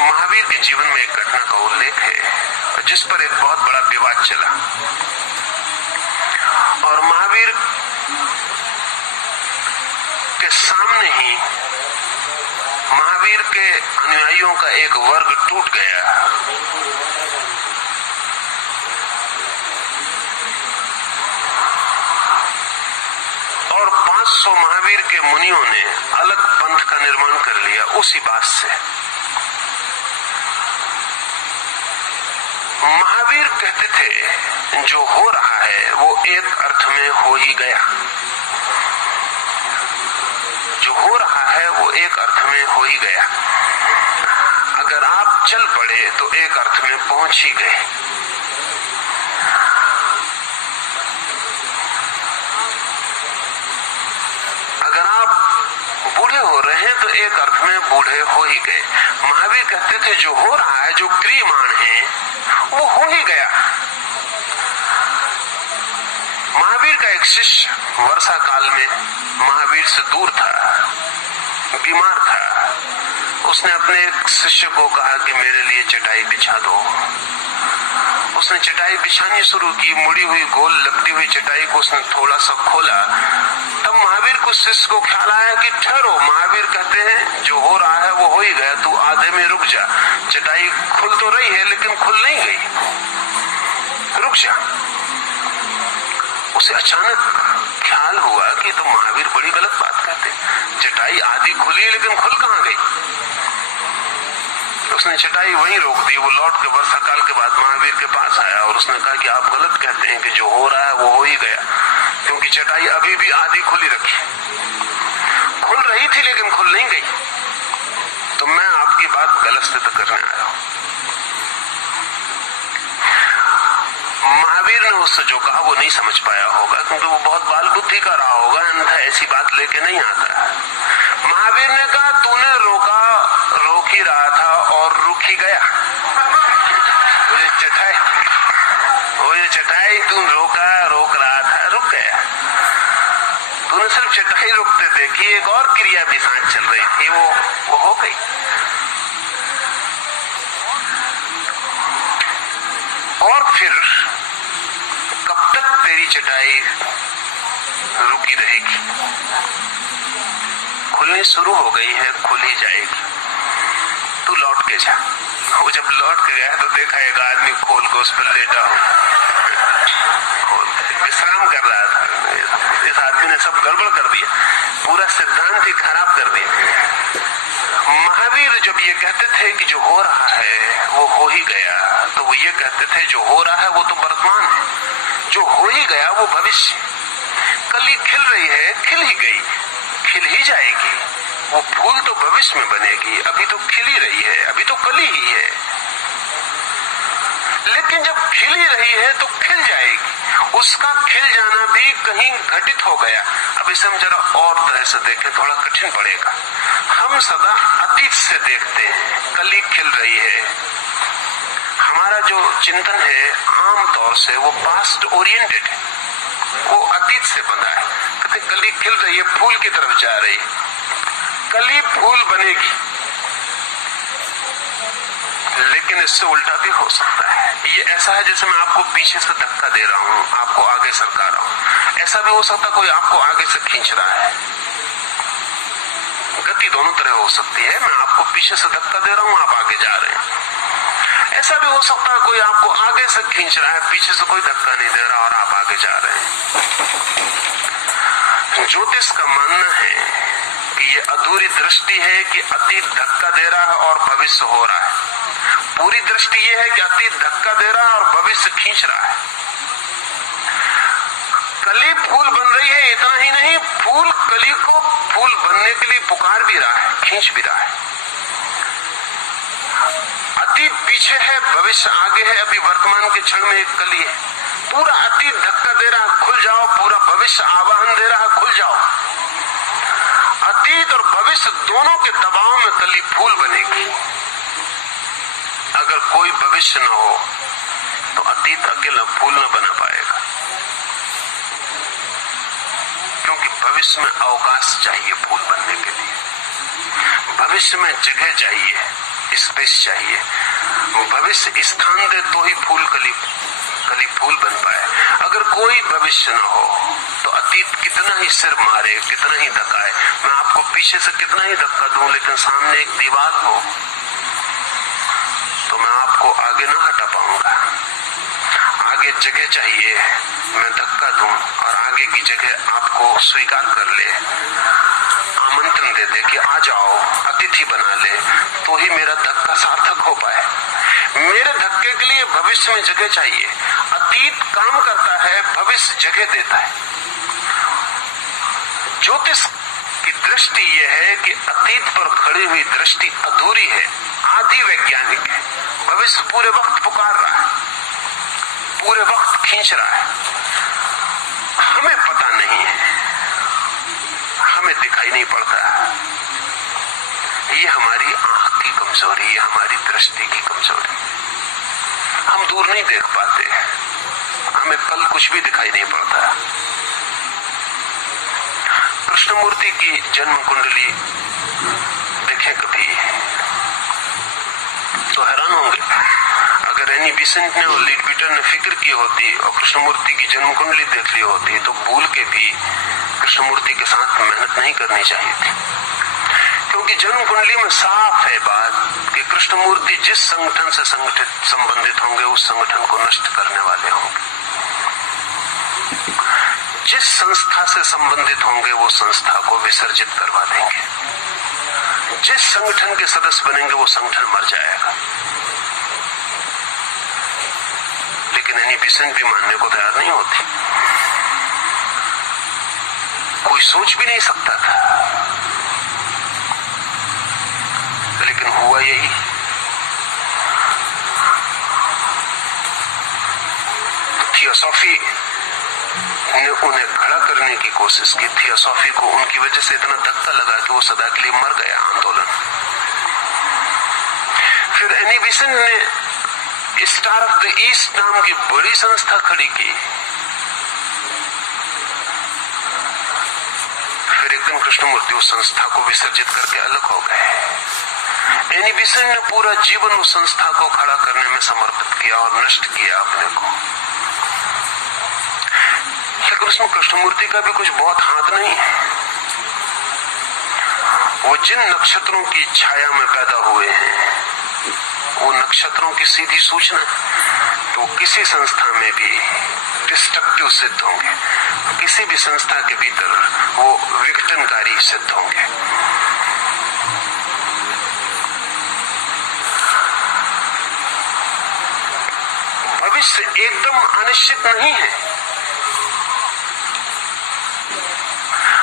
महावीर के जीवन में एक घटना का उल्लेख है जिस पर एक बहुत बड़ा विवाद चला, और महावीर के सामने ही महावीर के अनुयायियों का एक वर्ग टूट गया। और 500 महावीर के मुनियों ने अलग पंथ का निर्माण कर लिया उसी बात से। महावीर कहते थे जो हो रहा है वो एक अर्थ में हो ही गया, जो हो रहा है वो एक अर्थ में हो ही गया। अगर आप चल पड़े तो एक अर्थ में पहुंच ही गए। अगर आप बूढ़े हो रहे हैं तो एक अर्थ में बूढ़े हो ही गए। महावीर कहते थे जो हो रहा है, जो क्रियमाण है, वो हो ही गया। महावीर का एक शिष्य वर्षा काल में महावीर से दूर था, बीमार था। उसने अपने एक शिष्य को कहा कि मेरे लिए चटाई बिछा दो। उसने चटाई बिछानी शुरू की। मुड़ी हुई गोल लगती हुई चटाई को उसने थोड़ा सा खोला। तब महावीर को शिष्य को ख्याल आया कि ठहरो, महावीर कहते हैं जो हो रहा है वो हो ही गया, तू आधे में रुक जा। चटाई खुल तो रही है लेकिन खुल नहीं गई, रुक जा। उसे अचानक ख्याल हुआ कि तो महावीर बड़ी गलत बात कहते, चटाई आधी खुली लेकिन खुल कहां गई। उसने चटाई वहीं रोक दी। वो लौट के वर्षा काल के बाद महावीर के पास आया और उसने कहा कि आप गलत कहते हैं कि जो हो रहा है वो हो ही गया, क्योंकि चटाई अभी भी आधी खुली रखी, खुल रही थी लेकिन खुल नहीं गई। तो मैं आपकी बात गलत सिद्ध करने आया हूं। महावीर ने उससे जो कहा वो नहीं समझ पाया होगा, क्योंकि वो बहुत बाल बुद्धि का रहा होगा, अन्यथा ऐसी बात लेके नहीं आता है। महावीर ने कहा तूने रोका, रोक ही रहा था और रुक ही गया। वो ये चटाई तू रोका, रोक रहा था, रुक गया। तूने सिर्फ चटाई रुकते देखी, एक और क्रिया भी साथ चल रही थी, वो हो गई। और फिर कब तक तेरी चटाई रुकी रहेगी? खुलनी शुरू हो गई है, खुल ही जाएगी। तू लौट के जा। वो जब लौट के गया तो देखा एक आदमी खोल के उस पर लेटा हो, विश्राम कर रहा था। इस आदमी ने सब गड़बड़ कर दिया, पूरा सिद्धांत ही खराब कर दिया। महावीर जब ये कहते थे कि जो हो रहा है वो हो ही गया, तो वो ये कहते थे जो हो रहा है वो तो वर्तमान है, जो हो ही गया वो भविष्य। कली खिल रही है, खिल ही गई, खिल ही जाएगी। वो फूल तो भविष्य में बनेगी, अभी तो खिल ही रही है, अभी तो कली ही है। लेकिन जब खिल ही रही है तो खिल जाएगी। उसका खिल जाना भी कहीं घटित हो गया। अब इसे हम जरा और तरह से देखें, थोड़ा कठिन पड़ेगा। हम सदा अतीत से देखते हैं, कली खिल रही है। हमारा जो चिंतन है आमतौर से वो पास्ट ओरिएंटेड है, वो अतीत से बंधा है। कहते कली खिल रही है, फूल की तरफ जा रही है, कली फूल बनेगी। लेकिन इससे उल्टा भी हो सकता है। ये ऐसा है जैसे मैं आपको पीछे से धक्का दे रहा हूं, आपको आगे सरका रहा हूं। ऐसा भी हो सकता है कोई आपको आगे से खींच रहा है। गति दोनों तरह हो सकती है। मैं आपको पीछे से धक्का दे रहा हूं, आप आगे जा रहे हैं। ऐसा भी हो सकता है कोई आपको आगे से खींच रहा है, पीछे से कोई धक्का नहीं दे रहा और आप आगे जा रहे हैं। ज्योतिष का मानना है कि ये अधूरी दृष्टि है कि अतीत धक्का दे रहा है और भविष्य हो रहा है। पूरी दृष्टि ये है कि अतीत धक्का दे रहा है और भविष्य खींच रहा है। कली फूल बन रही है, इतना ही नहीं, फूल कली को फूल बनने के लिए पुकार भी रहा है, खींच भी रहा है। अतीत पीछे है, भविष्य आगे है, अभी वर्तमान के क्षण में एक कली है। पूरा अतीत धक्का दे रहा है, खुल जाओ, पूरा भविष्य आवाहन दे रहा है, खुल जाओ। अतीत और भविष्य दोनों के दबाव में कली फूल बनेगी। अगर कोई भविष्य न हो तो अतीत अकेला फूल न बना पाएगा, क्योंकि भविष्य में अवकाश चाहिए फूल बनने के लिए। भविष्य में जगह चाहिए, स्पेस चाहिए। भविष्य स्थान दे तो ही फूल कली फूल बन पाए। अगर कोई भविष्य न हो तो अतीत कितना ही सिर मारे, कितना ही धक्काए, मैं आपको पीछे से कितना ही धक्का दूं, लेकिन सामने एक दीवार हो तो मैं आपको आगे ना हटा पाऊंगा। आगे जगह चाहिए, मैं धक्का दूं और आगे की जगह आपको स्वीकार कर ले, आमंत्रण दे दे कि आ जाओ, अतिथि बना ले, तो ही मेरा धक्का सार्थक हो पाए। मेरे धक्के के लिए भविष्य में जगह चाहिए। अतीत काम करता है, भविष्य जगह देता है। ज्योतिष की दृष्टि यह है कि अतीत पर खड़ी हुई दृष्टि अधूरी है, आधी वैज्ञानिक है। भविष्य पूरे वक्त पुकार रहा है, पूरे वक्त खींच रहा है। हमें पता नहीं है, हमें दिखाई नहीं पड़ता है। ये हमारी आंख की कमजोरी है, हमारी दृष्टि की कमजोरी। हम दूर नहीं देख पाते, हमें कल कुछ भी दिखाई नहीं पड़ता। कृष्णमूर्ति की जन्म कुंडली देखें कभी तो हैरान होंगे। अगर एनी बिसेंट ने और लीडबीटर ने फिक्र की होती और कृष्णमूर्ति की जन्म कुंडली देख ली होती तो भूल के भी कृष्णमूर्ति के साथ मेहनत नहीं करनी चाहिए थी, क्योंकि जन्म कुंडली में साफ है बात कि कृष्णमूर्ति जिस संगठन से संबंधित होंगे उस संगठन को नष्ट करने वाले होंगे, जिस संस्था से संबंधित होंगे वो संस्था को विसर्जित करवा देंगे, जिस संगठन के सदस्य बनेंगे वो संगठन मर जाएगा। लेकिन एनी बिसेंट भी मानने को तैयार नहीं होती, कोई सोच भी नहीं सकता था, लेकिन हुआ यही। थियोसॉफी ने उन्हें खड़ा करने की कोशिश की। थियोसॉफी को उनकी वजह से इतना धक्का लगा कि वो सदा के लिए मर गया आंदोलन। फिर एनी बिसेंट ने स्टार ऑफ द ईस्ट नाम की बड़ी संस्था खड़ी की। फिर एक दिन कृष्णमूर्ति उस संस्था को विसर्जित करके अलग हो गए। एनी बिसेंट ने पूरा जीवन उस संस्था को खड़ा करने में समर्पित किया और नष्ट किया अपने को। लेकिन उसमें कृष्णमूर्ति का भी कुछ बहुत हाथ नहीं है। वो जिन नक्षत्रों की छाया में पैदा हुए हैं वो नक्षत्रों की सीधी सूचना, तो किसी संस्था में भी डिस्ट्रक्टिव सिद्ध होंगे, किसी भी संस्था के भीतर वो विघटनकारी सिद्ध होंगे। भविष्य एकदम अनिश्चित नहीं है।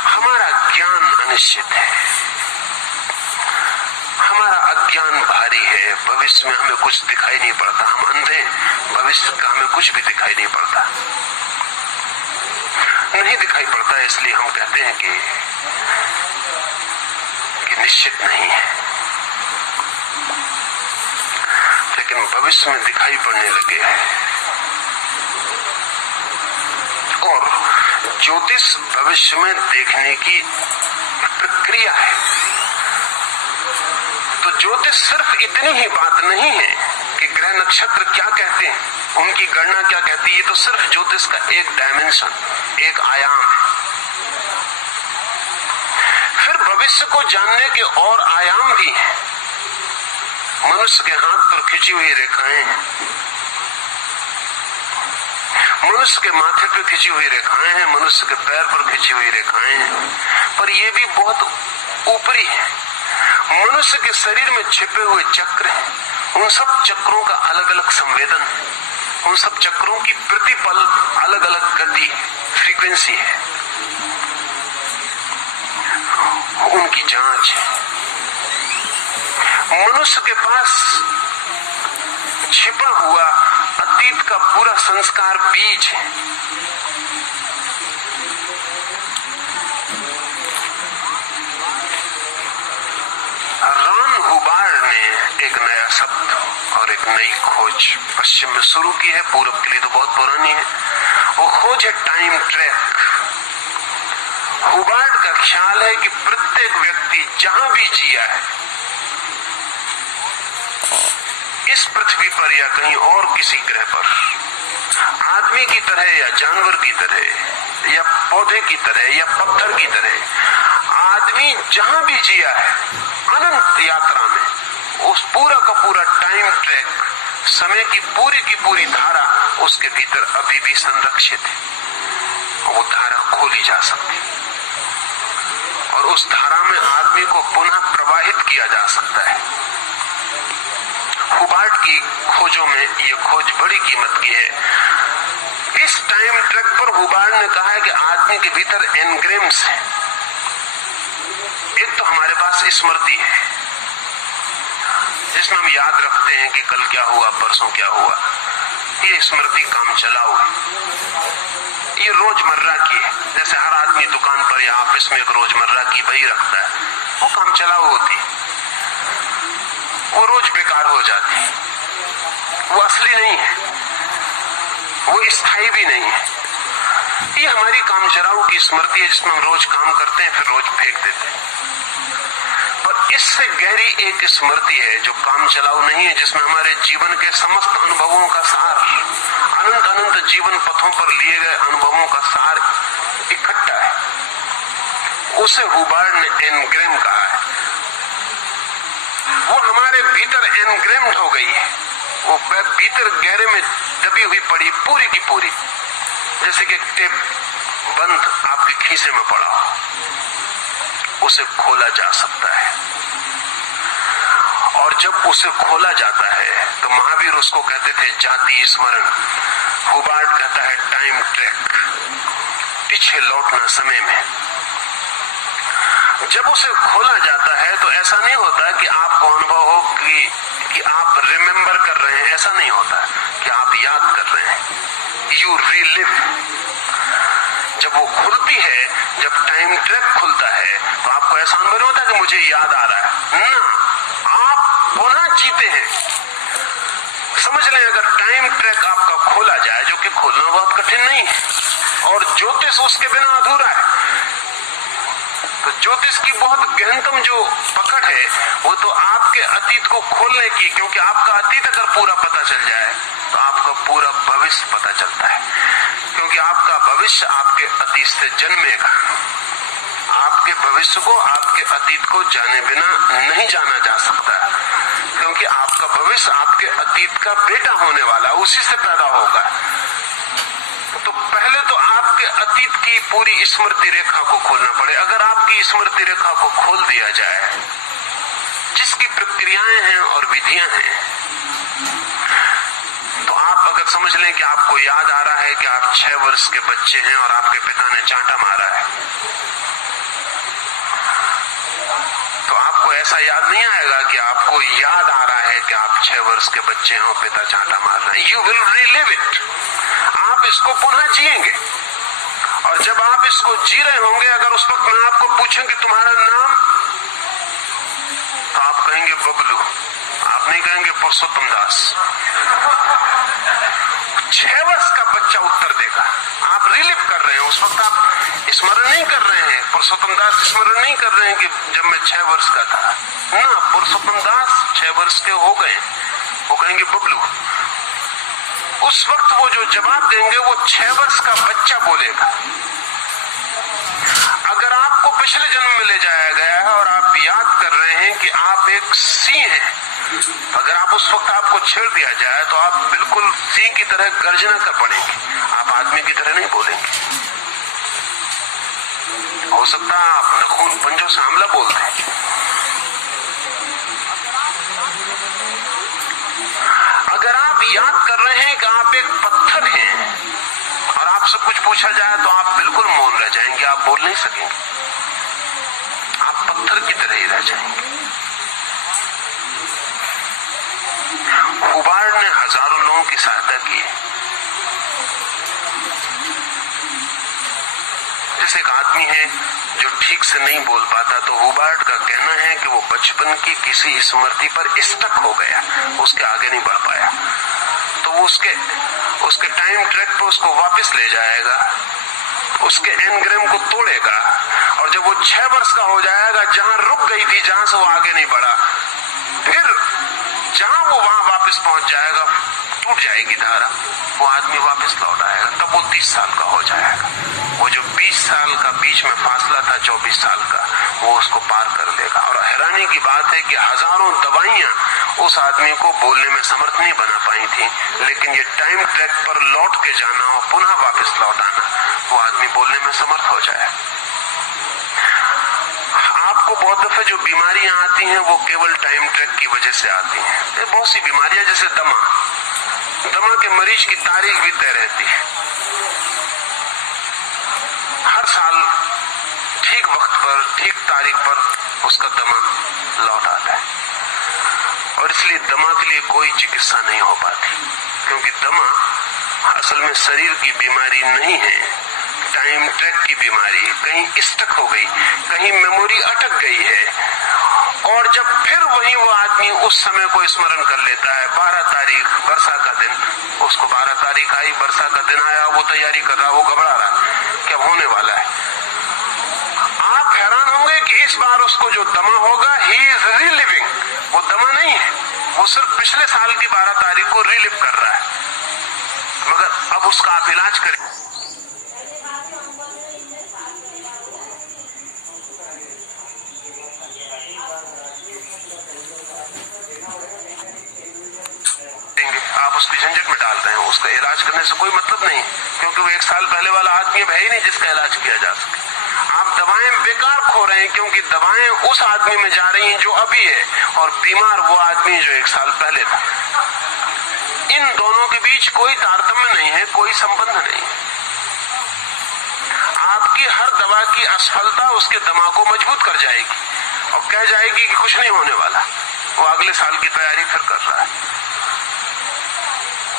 हमारा ज्ञान अनिश्चित है, हमारा अज्ञान भारी है। भविष्य में हमें कुछ दिखाई नहीं पड़ता, हम अंधे, भविष्य का हमें कुछ भी दिखाई नहीं पड़ता। नहीं दिखाई पड़ता इसलिए हम कहते हैं कि निश्चित नहीं है, लेकिन भविष्य में दिखाई पड़ने लगे हैं। और ज्योतिष भविष्य में देखने की प्रक्रिया है। तो ज्योतिष सिर्फ इतनी ही बात नहीं है कि ग्रह नक्षत्र क्या कहते हैं, उनकी गणना क्या कहती है, ये तो सिर्फ ज्योतिष का एक डायमेंशन, एक आयाम है। फिर भविष्य को जानने के और आयाम भी हैं। मनुष्य के हाथ पर खिंची हुई रेखाएं, मनुष्य के माथे पर खिंची हुई रेखाएं हैं, मनुष्य के पैर पर खिंची हुई रेखाएं हैं, पर ये भी बहुत ऊपरी है। मनुष्य के शरीर में छिपे हुए चक्र हैं, उन सब चक्रों का अलग अलग संवेदन, उन सब चक्रों की प्रतिपल अलग अलग गति, फ्रीक्वेंसी है, उनकी जांच है। मनुष्य के पास छिपा हुआ अतीत का पूरा संस्कार बीज है। रॉन हुबार्ड ने एक नया शब्द और एक नई खोज पश्चिम में शुरू की है, पूरब के लिए तो बहुत पुरानी है। वो खोज है टाइम ट्रैक। हुबार्ड का ख्याल है कि प्रत्येक व्यक्ति जहां भी जिया है, इस पृथ्वी पर या कहीं और किसी ग्रह पर, आदमी की तरह या जानवर की तरह या पौधे की तरह या पत्थर की तरह, आदमी जहां भी जिया है अनंत यात्रा में, उस पूरा का पूरा टाइम ट्रैक, समय की पूरी धारा उसके भीतर अभी भी संरक्षित है। वो धारा खोली जा सकती और उस धारा में आदमी को पुनः प्रवाहित किया जा सकता है। हुबार्ड की खोजों में ये खोज बड़ी कीमत की है। इस टाइम ट्रैक पर हुबार्ड ने कहा है कि आदमी के भीतर एनग्राम्स है। एक तो हमारे पास स्मृति है, जिसमें हम याद रखते हैं कि कल क्या हुआ, परसों क्या हुआ। ये स्मृति काम चलाओ है, ये रोजमर्रा की है। जैसे हर आदमी दुकान पर या ऑफिस में एक रोजमर्रा की बही रखता है, वो काम चलाओ होती, वो रोज बेकार हो जाती, वो असली नहीं है। वो स्थायी भी नहीं है। ये हमारी कामचराऊ की स्मृति है जिसमें हम रोज काम करते हैं फिर रोज फेंक देते हैं। पर इससे गहरी एक स्मृति है जो काम चलाऊ नहीं है, जिसमें हमारे जीवन के समस्त अनुभवों का सार, अनंत अनंत जीवन पथों पर लिए गए अनुभवों का सार इकट्ठा है। उसे हुबार्ड ने एनग्रेम कहा है। वो हमारे भीतर एनग्रेम्ड हो गई है, वो भीतर गहरे में दबी हुई पड़ी पूरी की पूरी, जैसे कि टेप बंद आपके खीसे में पड़ा हो। उसे खोला जा सकता है, और जब उसे खोला जाता है तो महावीर उसको कहते थे जाति स्मरण, हुबार्ड कहता है टाइम ट्रैक, पीछे लौटना समय में। जब उसे खोला जाता है तो ऐसा नहीं होता कि आपको अनुभव हो कि आप रिमेंबर कर रहे हैं, ऐसा नहीं होता कि आप याद कर रहे हैं। You relive. जब वो खुलती है, जब टाइम ट्रैक खुलता है तो आपको ऐसा अनुभव नहीं होता कि मुझे याद आ रहा है ना, आप पुनः जीते हैं। समझ लें, अगर टाइम ट्रैक आपका खोला जाए, जो कि खोलना बहुत कठिन नहीं है, और ज्योतिष उसके बिना अधूरा है, तो ज्योतिष की बहुत गहनतम जो पकड़ है वो तो आपके अतीत को खोलने की, क्योंकि आपका अतीत अगर पूरा पता चल जाए तो आपका पूरा भविष्य पता चलता है, क्योंकि आपका भविष्य आपके अतीत से जन्मेगा। आपके भविष्य को, आपके अतीत को जाने बिना नहीं जाना जा सकता, क्योंकि आपका भविष्य आपके अतीत का बेटा होने वाला, उसी से पैदा होगा। तो पहले तो आपके अतीत की पूरी स्मृति रेखा को खोलना पड़े। अगर आपकी स्मृति रेखा को खोल दिया जाए, जिसकी प्रक्रियाएं हैं और विधियां हैं, तो आप अगर समझ लें कि आपको याद आ रहा है कि आप 6 वर्ष के बच्चे हैं और आपके पिता ने चांटा मारा है, तो आपको ऐसा याद नहीं आएगा कि आपको याद आ रहा है कि आप 6 वर्ष के बच्चे हैं और पिता चांटा मार रहे हैं। You will relive it. आप इसको पुनः जिएंगे, और जब आप इसको जी रहे होंगे, अगर उस वक्त मैं आपको पूछूं कि तुम्हारा नाम, तो आप कहेंगे बबलू, आप नहीं कहेंगे पुरुषोत्तम दास। 6 वर्ष का बच्चा उत्तर देगा। आप रिलीव कर रहे हैं, उस वक्त आप स्मरण नहीं कर रहे हैं, पुरुषोत्तम दास स्मरण नहीं कर रहे हैं कि जब मैं 6 वर्ष का था ना, पुरुषोत्तम दास 6 वर्ष के हो गए, वो कहेंगे बबलू। उस वक्त वो जो जवाब देंगे वो 6 वर्ष का बच्चा बोलेगा। अगर आपको पिछले जन्म में ले जाया गया है और आप याद कर रहे हैं कि आप एक सिंह हैं, अगर आप उस वक्त आपको छेड़ दिया जाए तो आप बिल्कुल सिंह की तरह गर्जना कर पड़ेंगे, आप आदमी की तरह नहीं बोलेंगे। हो सकता है आप नखून पंजों से हमला बोलते हैं। अगर आप याद कर रहे हैं कि आप एक पत्थर हैं और आपसे कुछ पूछा जाए तो आप बिल्कुल मौन रह जाएंगे, आप बोल नहीं सकेंगे, आप पत्थर की तरह ही रह जाएंगे। हुबार्ड ने हजारों लोगों की सहायता की है। जैसे एक आदमी है जो ठीक से नहीं बोल पाता, तो हुबार्ड का कहना है कि वो बचपन की किसी स्मृति पर स्टक हो गया, उसके आगे नहीं बढ़ पाया, तो वो उसके टाइम ट्रैक पर उसको वापस ले जाएगा, उसके एनग्राम को तोड़ेगा, और जब वो 6 वर्ष का हो जाएगा, जहां रुक गई थी, जहां से वो आगे नहीं बढ़ा, फिर जहां वो वहां वापस पहुंच जाएगा, टूट जाएगी धारा, वो आदमी वापस लौट आएगा, तब वो 30 साल का हो जाएगा। वो जो 20 साल का बीच में फासला था, 24 साल का, वो उसको पार कर लेगा। और हैरानी की बात है कि हजारों दवाइयां उस आदमी को बोलने में समर्थ नहीं बना पाई थी, लेकिन ये टाइम ट्रैक पर लौट के जाना और पुनः वापस लौट आना, वो आदमी बोलने में समर्थ हो जाए। आपको बहुत दफे जो बीमारियां आती हैं वो केवल टाइम ट्रैक की वजह से आती हैं। ये बहुत सी बीमारियां, जैसे दमा के मरीज की तारीख भी तय रहती है, हर साल ठीक वक्त पर, ठीक तारीख पर उसका दमा लौट आता है, और इसलिए दमा के लिए कोई चिकित्सा नहीं हो पाती, क्योंकि दमा असल में शरीर की बीमारी नहीं है, टाइम ट्रैक की बीमारी है। कहीं स्टक हो गई, कहीं मेमोरी अटक गई है, और जब फिर वही ही वो आदमी उस समय को स्मरण कर लेता है। 12 तारीख वर्षा का दिन, उसको 12 तारीख आई, वर्षा का दिन आया, वो तैयारी कर रहा, वो घबरा रहा क्या होने वाला है। आप हैरान होंगे कि इस बार उसको जो दमा होगा, ही इज रिलिविंग, वो दमा नहीं है, वो सिर्फ पिछले साल की 12 तारीख को रिलिव कर रहा है। मगर अब उसका आप इलाज करें। आप उसकी झंझट में डाल रहे हैं, उसका इलाज करने से कोई मतलब नहीं, क्योंकि वो 1 साल पहले वाला आदमी अब है ही नहीं जिसका इलाज किया जा सके। आप दवाएं बेकार खो रहे हैं, क्योंकि दवाएं उस आदमी में जा रही हैं जो अभी है, और बीमार वो आदमी जो 1 साल पहले था। इन दोनों के बीच कोई तारतम्य नहीं है, कोई संबंध नहीं। आपकी हर दवा की असफलता उसके दिमाग को मजबूत कर जाएगी और कह जाएगी कि कुछ नहीं होने वाला। वो अगले साल की तैयारी फिर कर रहा है।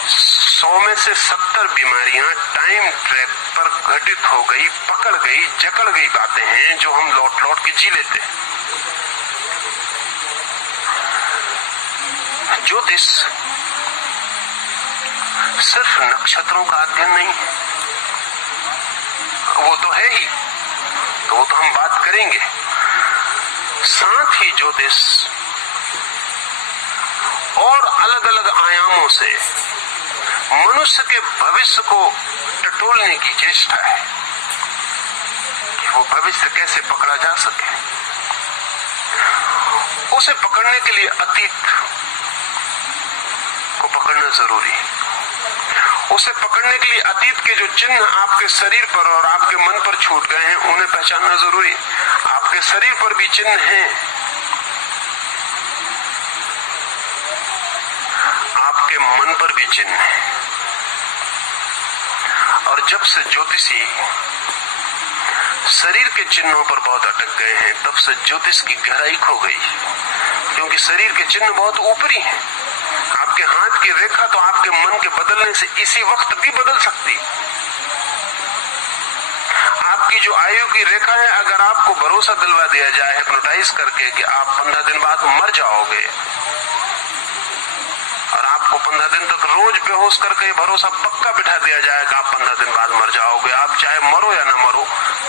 100 में से 70 बीमारियां टाइम ट्रैक पर घटित हो गई, पकड़ गई, जकड़ गई बातें हैं जो हम लौट लौट के जी लेते हैं। ज्योतिष सिर्फ नक्षत्रों का अध्ययन नहीं है, वो तो है ही, तो वो तो हम बात करेंगे। साथ ही ज्योतिष और अलग अलग आयामों से मनुष्य के भविष्य को टटोलने की चेष्टा है कि वो भविष्य कैसे पकड़ा जा सके। उसे पकड़ने के लिए अतीत को पकड़ना जरूरी है। उसे पकड़ने के लिए अतीत के जो चिन्ह आपके शरीर पर और आपके मन पर छूट गए हैं, उन्हें पहचानना जरूरी है। आपके शरीर पर भी चिन्ह हैं, आपके मन पर भी चिन्ह है। और जब से ज्योतिषी शरीर के चिन्हों पर बहुत अटक गए हैं, तब से ज्योतिष की गहराई खो गई, क्योंकि शरीर के चिन्ह बहुत ऊपरी हैं। आपके हाथ की रेखा तो आपके मन के बदलने से इसी वक्त भी बदल सकती। आपकी जो आयु की रेखा है, अगर आपको भरोसा दिलवा दिया जाए हिप्नोटाइज करके कि आप 15 दिन बाद मर जाओगे, और आपको 15 दिन तक रोज बेहोश करके भरोसा पक्का बिठा दिया जाए कि आप 15 दिन बाद मर जाओगे, आप चाहे मरो या ना मरो,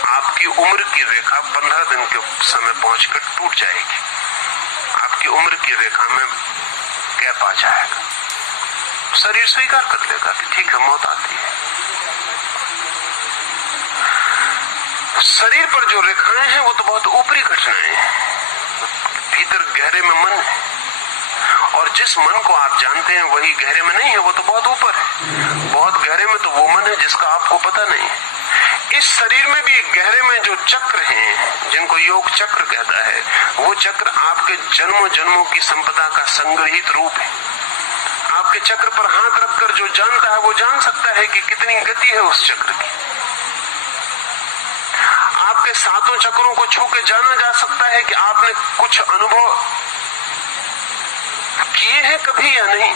आपकी उम्र की रेखा 15 दिन के समय पहुंचकर टूट जाएगी। आपकी उम्र की रेखा में गैप आ जाएगा। शरीर स्वीकार कर लेगा कि ठीक है, मौत आती है। शरीर पर जो रेखाएं हैं वो तो बहुत ऊपरी घटनाएं हैं, भीतर गहरे में मन है, और जिस मन को आप जानते हैं वही गहरे में नहीं है, वो तो बहुत ऊपर है। बहुत गहरे में तो वो मन है जिसका आपको पता नहीं है। इस शरीर में भी गहरे में जो चक्र हैं, जिनको योग चक्र कहता है, वो चक्र आपके जन्मों जन्मों की संपदा का संग्रहित रूप है। आपके चक्र पर हाथ रखकर जो जानता है वो जान सकता है कि कितनी गति है उस चक्र की। आपके 7 चक्रों को छू के जाना जा सकता है कि आपने कुछ अनुभव किए हैं कभी या नहीं।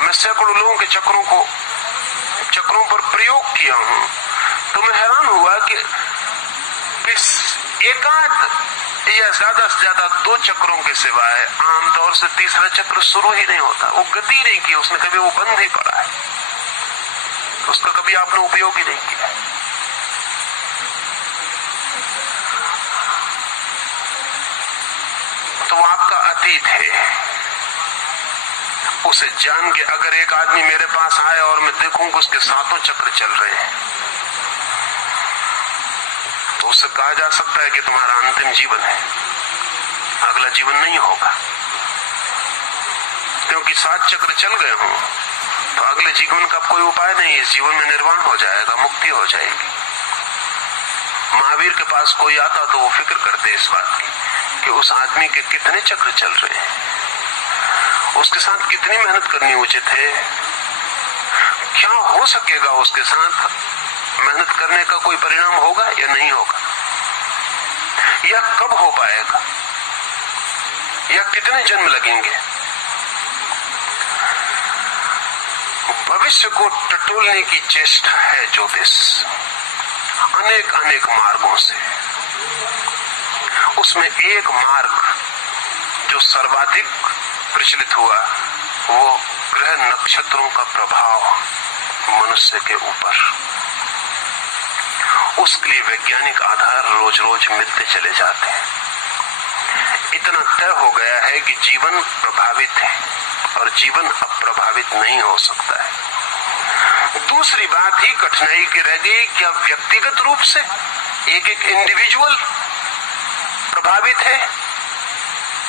मैं सैकड़ों लोगों के चक्रों पर प्रयोग किया हूं, तो मैं हैरान हुआ कि इस एकाध या ज्यादा से ज्यादा 2 चक्रों के सिवाय आमतौर से तीसरा चक्र शुरू ही नहीं होता। वो गति नहीं की उसने, कभी वो बंद ही पड़ा है, उसका कभी आपने उपयोग ही नहीं किया। तो वो आपका अतीत है। उसे जान के अगर एक आदमी मेरे पास आए और मैं देखूं कि उसके 7 चक्र चल रहे हैं, तो उससे कहा जा सकता है कि तुम्हारा अंतिम जीवन है, अगला जीवन नहीं होगा। क्योंकि 7 चक्र चल गए हों तो अगले जीवन का कोई उपाय नहीं, इस जीवन में निर्वाण हो जाएगा, मुक्ति हो जाएगी। महावीर के पास कोई आता तो वो फिक्र करते इस बात की कि उस आदमी के कितने चक्र चल रहे हैं, उसके साथ कितनी मेहनत करनी उचित है, क्या हो सकेगा उसके साथ, मेहनत करने का कोई परिणाम होगा या नहीं होगा, या कब हो पाएगा, या कितने जन्म लगेंगे। भविष्य को टटोलने की चेष्टा है ज्योतिष, अनेक अनेक मार्गों से। उसमें एक मार्ग जो सर्वाधिक प्रचलित हुआ वो ग्रह नक्षत्रों का प्रभाव मनुष्य के ऊपर। उसके लिए वैज्ञानिक आधार रोज रोज मिलते चले जाते हैं। इतना तय हो गया है कि जीवन प्रभावित है और जीवन अप्रभावित नहीं हो सकता है। दूसरी बात ही कठिनाई की रह गई, क्या व्यक्तिगत रूप से एक एक इंडिविजुअल प्रभावित है?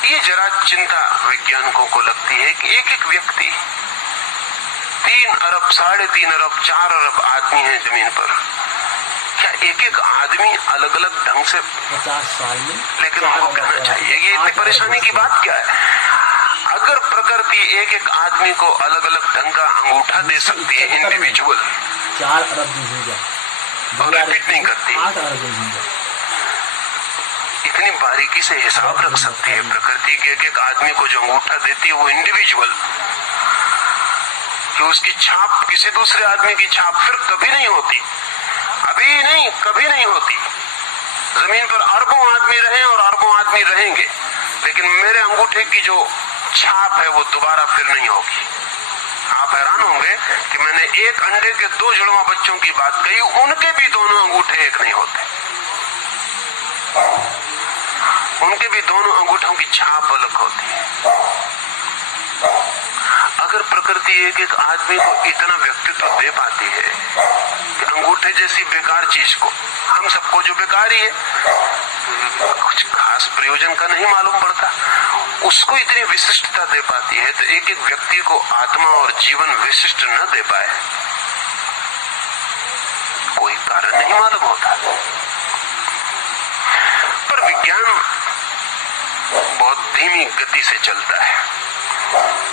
ये जरा चिंता वैज्ञानिकों को लगती है कि एक एक व्यक्ति 3 अरब, 3.5 अरब, 4 अरब आदमी है जमीन पर, क्या एक एक आदमी अलग अलग ढंग से 50 साल में, लेकिन उनको कहना चाहिए ये इतनी परेशानी की बात क्या है? अगर प्रकृति एक एक आदमी को अलग अलग ढंग का अंगूठा दे सकती है इंडिविजुअल, 4 अरब जनसंख्या और रिपीट नहीं करती, 8 अरब जनसंख्या, इतनी बारीकी से हिसाब रख सकती है प्रकृति के एक एक आदमी को जो अंगूठा देती है वो इंडिविजुअल, कि उसकी छाप किसी दूसरे आदमी की छाप फिर कभी नहीं होती, अभी नहीं कभी नहीं होती। जमीन पर अरबों आदमी रहे और अरबों आदमी रहेंगे, लेकिन मेरे अंगूठे की जो छाप है वो दोबारा फिर नहीं होगी। आप हैरान होंगे कि मैंने एक अंडे के 2 जुड़वा बच्चों की बात कही, उनके भी दोनों अंगूठे एक नहीं होते, उनके भी दोनों अंगूठों की छाप अलग होती है। अगर प्रकृति एक एक आदमी को इतना व्यक्तित्व दे पाती है कि अंगूठे जैसी बेकार चीज को, हम सबको जो बेकार ही है, कुछ खास प्रयोजन का नहीं मालूम पड़ता, उसको इतनी विशिष्टता दे पाती है, तो एक एक व्यक्ति को आत्मा और जीवन विशिष्ट न दे पाए, कोई कारण नहीं मालूम होता। पर विज्ञान बहुत धीमी गति से चलता है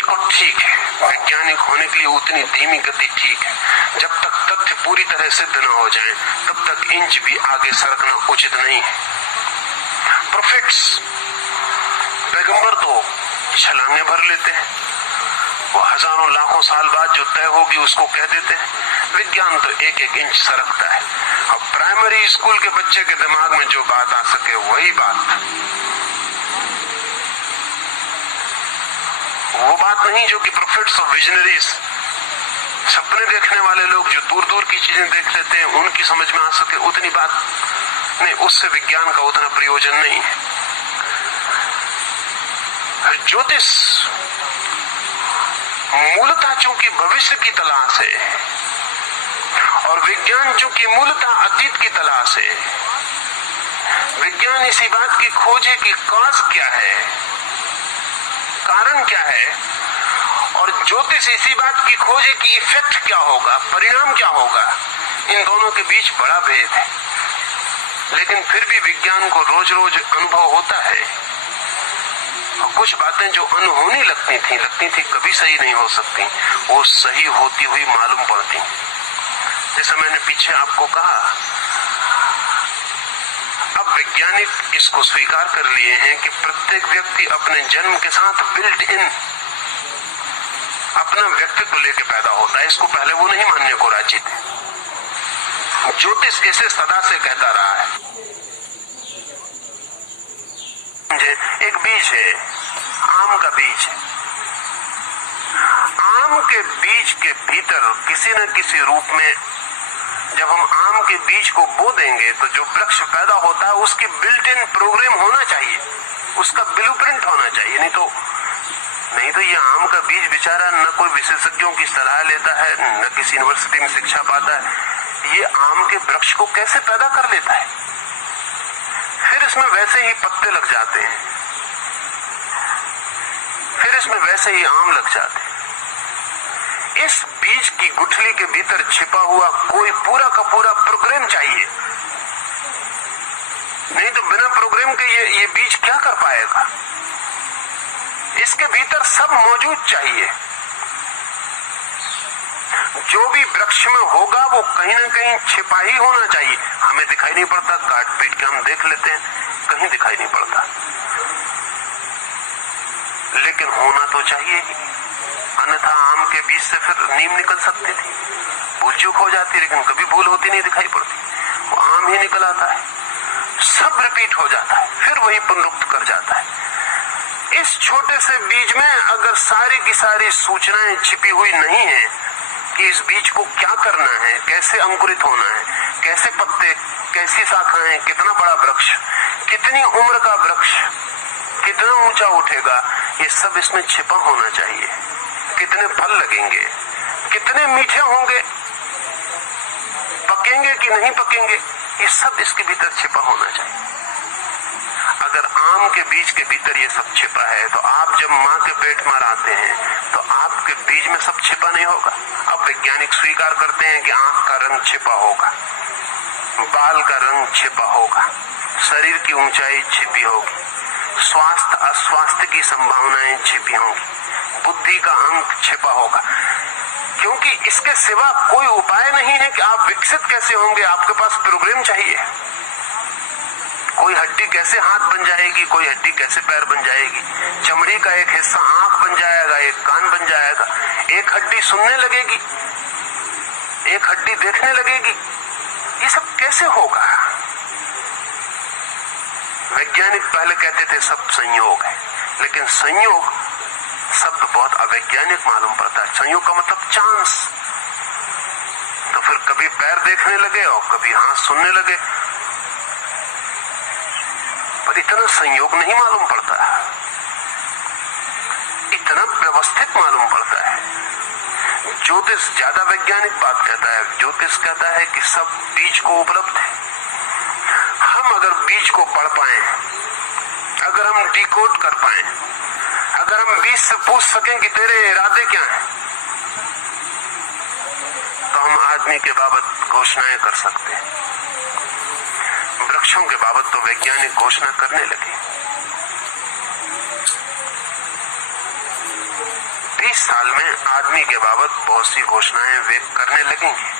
और ठीक है, वैज्ञानिक होने के लिए उतनी धीमी गति ठीक है। जब तक तथ्य पूरी तरह सिद्ध न हो जाए तब तक इंच भी आगे सरकना उचित नहीं है। प्रोफेट्स, पैगंबर तो छलांगे भर लेते हैं, वो हजारों लाखों साल बाद जो तय होगी उसको कह देते हैं। विज्ञान तो एक एक इंच सरकता है। अब प्राइमरी स्कूल के बच्चे के दिमाग में जो बात आ सके वही बात, वो बात नहीं जो कि प्रोफेट्स और विजनरीज, सपने देखने वाले लोग जो दूर दूर की चीजें देख लेते हैं, उनकी समझ में आ सके उतनी बात नहीं, उससे विज्ञान का उतना प्रयोजन नहीं है। ज्योतिष मूलतः चूंकि भविष्य की तलाश है और विज्ञान चूंकि मूलतः अतीत की तलाश है, विज्ञान इसी बात की खोज है कि कॉज क्या है, कारण क्या है, और ज्योतिष इसी बात की खोज है कि इफेक्ट क्या होगा, परिणाम क्या होगा। इन दोनों के बीच बड़ा भेद है, लेकिन फिर भी विज्ञान को रोज रोज अनुभव होता है और कुछ बातें जो अनहोनी लगती थी कभी सही नहीं हो सकती, वो सही होती हुई मालूम पड़ती। जैसा मैंने पीछे आपको कहा, अब वैज्ञानिक इसको स्वीकार कर लिए हैं कि प्रत्येक व्यक्ति अपने जन्म के साथ बिल्ट इन अपना व्यक्तित्व लेके पैदा होता है। इसको पहले वो नहीं मानने को राजी थे। ज्योतिष इसे सदा से कहता रहा है। एक बीज है, आम का बीज है। आम के बीज के भीतर किसी न किसी रूप में जब हम आम के बीज को बो देंगे तो जो वृक्ष पैदा होता है उसकी बिल्ट इन प्रोग्राम होना चाहिए, उसका ब्लूप्रिंट होना चाहिए। नहीं तो ये आम का बीज बेचारा न कोई विशेषज्ञों की सलाह लेता है, न किसी यूनिवर्सिटी में शिक्षा पाता है, ये आम के वृक्ष को कैसे पैदा कर लेता है? फिर इसमें वैसे ही पत्ते लग जाते हैं, फिर इसमें वैसे ही आम लग जाते हैं। इस बीज की गुठली के भीतर छिपा हुआ कोई पूरा का पूरा प्रोग्राम चाहिए, नहीं तो बिना प्रोग्राम के ये बीज क्या कर पाएगा। इसके भीतर सब मौजूद चाहिए। जो भी वृक्ष में होगा वो कहीं ना कहीं छिपा ही होना चाहिए। हमें दिखाई नहीं पड़ता, काट पीट के हम देख लेते हैं, कहीं दिखाई नहीं पड़ता, लेकिन होना तो चाहिए ही, अन्यथा आम के बीज से फिर नीम निकल सकती थी। भूल चूक हो जाती, लेकिन कभी भूल होती नहीं दिखाई पड़ती, वो आम ही निकल आता है। सब रिपीट हो जाता है, फिर वही पुनरुक्त कर जाता है। इस छोटे से बीज में अगर सारी की सारी सूचनाएं छिपी हुई नहीं है कि इस बीज को क्या करना है, कैसे अंकुरित होना है, कैसे पत्ते, कैसी शाखाएं, कितना बड़ा वृक्ष, कितनी उम्र का वृक्ष, कितना ऊंचा उठेगा, ये सब इसमें छिपा होना चाहिए। कितने फल लगेंगे, कितने मीठे होंगे, पकेंगे कि नहीं पकेंगे, ये सब इसके भीतर छिपा होना चाहिए। अगर आम के बीज के भीतर ये सब छिपा है, तो आप जब मां के पेट में आते हैं तो आपके बीज में सब छिपा नहीं होगा। अब वैज्ञानिक स्वीकार करते हैं कि आंख का रंग छिपा होगा, बाल का रंग छिपा होगा, शरीर की ऊंचाई छिपी होगी, स्वास्थ्य अस्वास्थ्य की संभावनाएं छिपी होंगी, बुद्धि का अंक छिपा होगा, क्योंकि इसके सिवा कोई उपाय नहीं है कि आप विकसित कैसे होंगे। आपके पास प्रोग्राम चाहिए। कोई हड्डी कैसे हाथ बन जाएगी, कोई हड्डी कैसे पैर बन जाएगी, चमड़ी का एक हिस्सा आंख बन जाएगा, एक कान बन जाएगा, एक हड्डी सुनने लगेगी, एक हड्डी देखने लगेगी, ये सब कैसे होगा? वैज्ञानिक पहले कहते थे सब संयोग है, लेकिन संयोग शब्द बहुत अवैज्ञानिक मालूम पड़ता है। संयोग का मतलब चांस। तो फिर कभी पैर देखने लगे और कभी हाथ सुनने लगे, पर इतना संयोग नहीं मालूम पड़ता है, इतना व्यवस्थित मालूम पड़ता है। ज्योतिष ज्यादा वैज्ञानिक बात कहता है। ज्योतिष कहता है कि सब बीज को उपलब्ध है। हम अगर बीज को पढ़ पाए, अगर हम डिकोड कर पाए, अगर हम बीज से पूछ सकें कि तेरे इरादे क्या हैं, तो हम आदमी के बाबत घोषणाएं कर सकते हैं। वृक्षों के बाबत तो वैज्ञानिक घोषणा करने लगे। 20 साल में आदमी के बाबत बहुत सी घोषणाएं वे करने लगेंगे।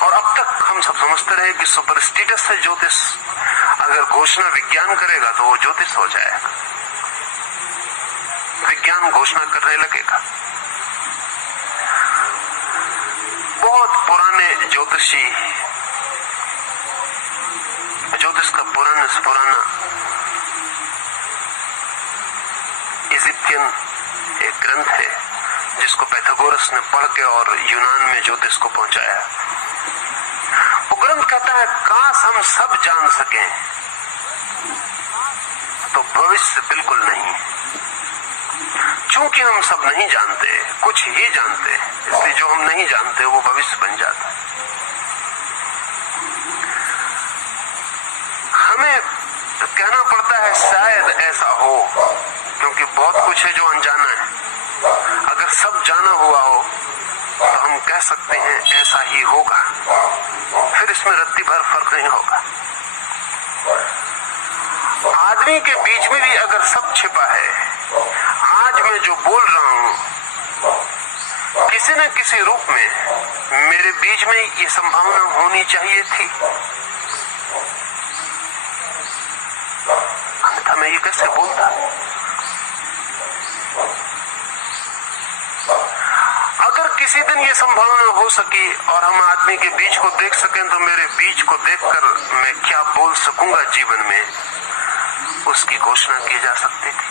और अब तक हम सब समझते रहे कि सुपरस्टिटियस है ज्योतिष। अगर घोषणा विज्ञान करेगा तो वो ज्योतिष हो जाएगा। विज्ञान घोषणा करने लगेगा। बहुत पुराने ज्योतिषी, ज्योतिष का पुराने से पुराना इजिप्शियन एक ग्रंथ है जिसको पाइथागोरस ने पढ़ के और यूनान में ज्योतिष को पहुंचाया। वो ग्रंथ कहता है काश हम सब जान सकें, तो भविष्य बिल्कुल नहीं। चूंकि हम सब नहीं जानते, कुछ ही जानते, इसलिए जो हम नहीं जानते वो भविष्य बन जाता है। हमें कहना पड़ता है शायद ऐसा हो, क्योंकि बहुत कुछ है जो अनजाना है। अगर सब जाना हुआ हो तो हम कह सकते हैं ऐसा ही होगा, फिर इसमें रत्ती भर फर्क नहीं होगा। आदमी के बीच में भी अगर सब छिपा है, आज मैं जो बोल रहा हूं किसी न किसी रूप में मेरे बीच में ये संभावना होनी चाहिए थी, अन्यथा मैं ये कैसे बोलता। अगर किसी दिन ये संभावना हो सकी और हम आदमी के बीज को देख सकें, तो मेरे बीज को देखकर मैं क्या बोल सकूंगा जीवन में, उसकी घोषणा की जा सकती थी।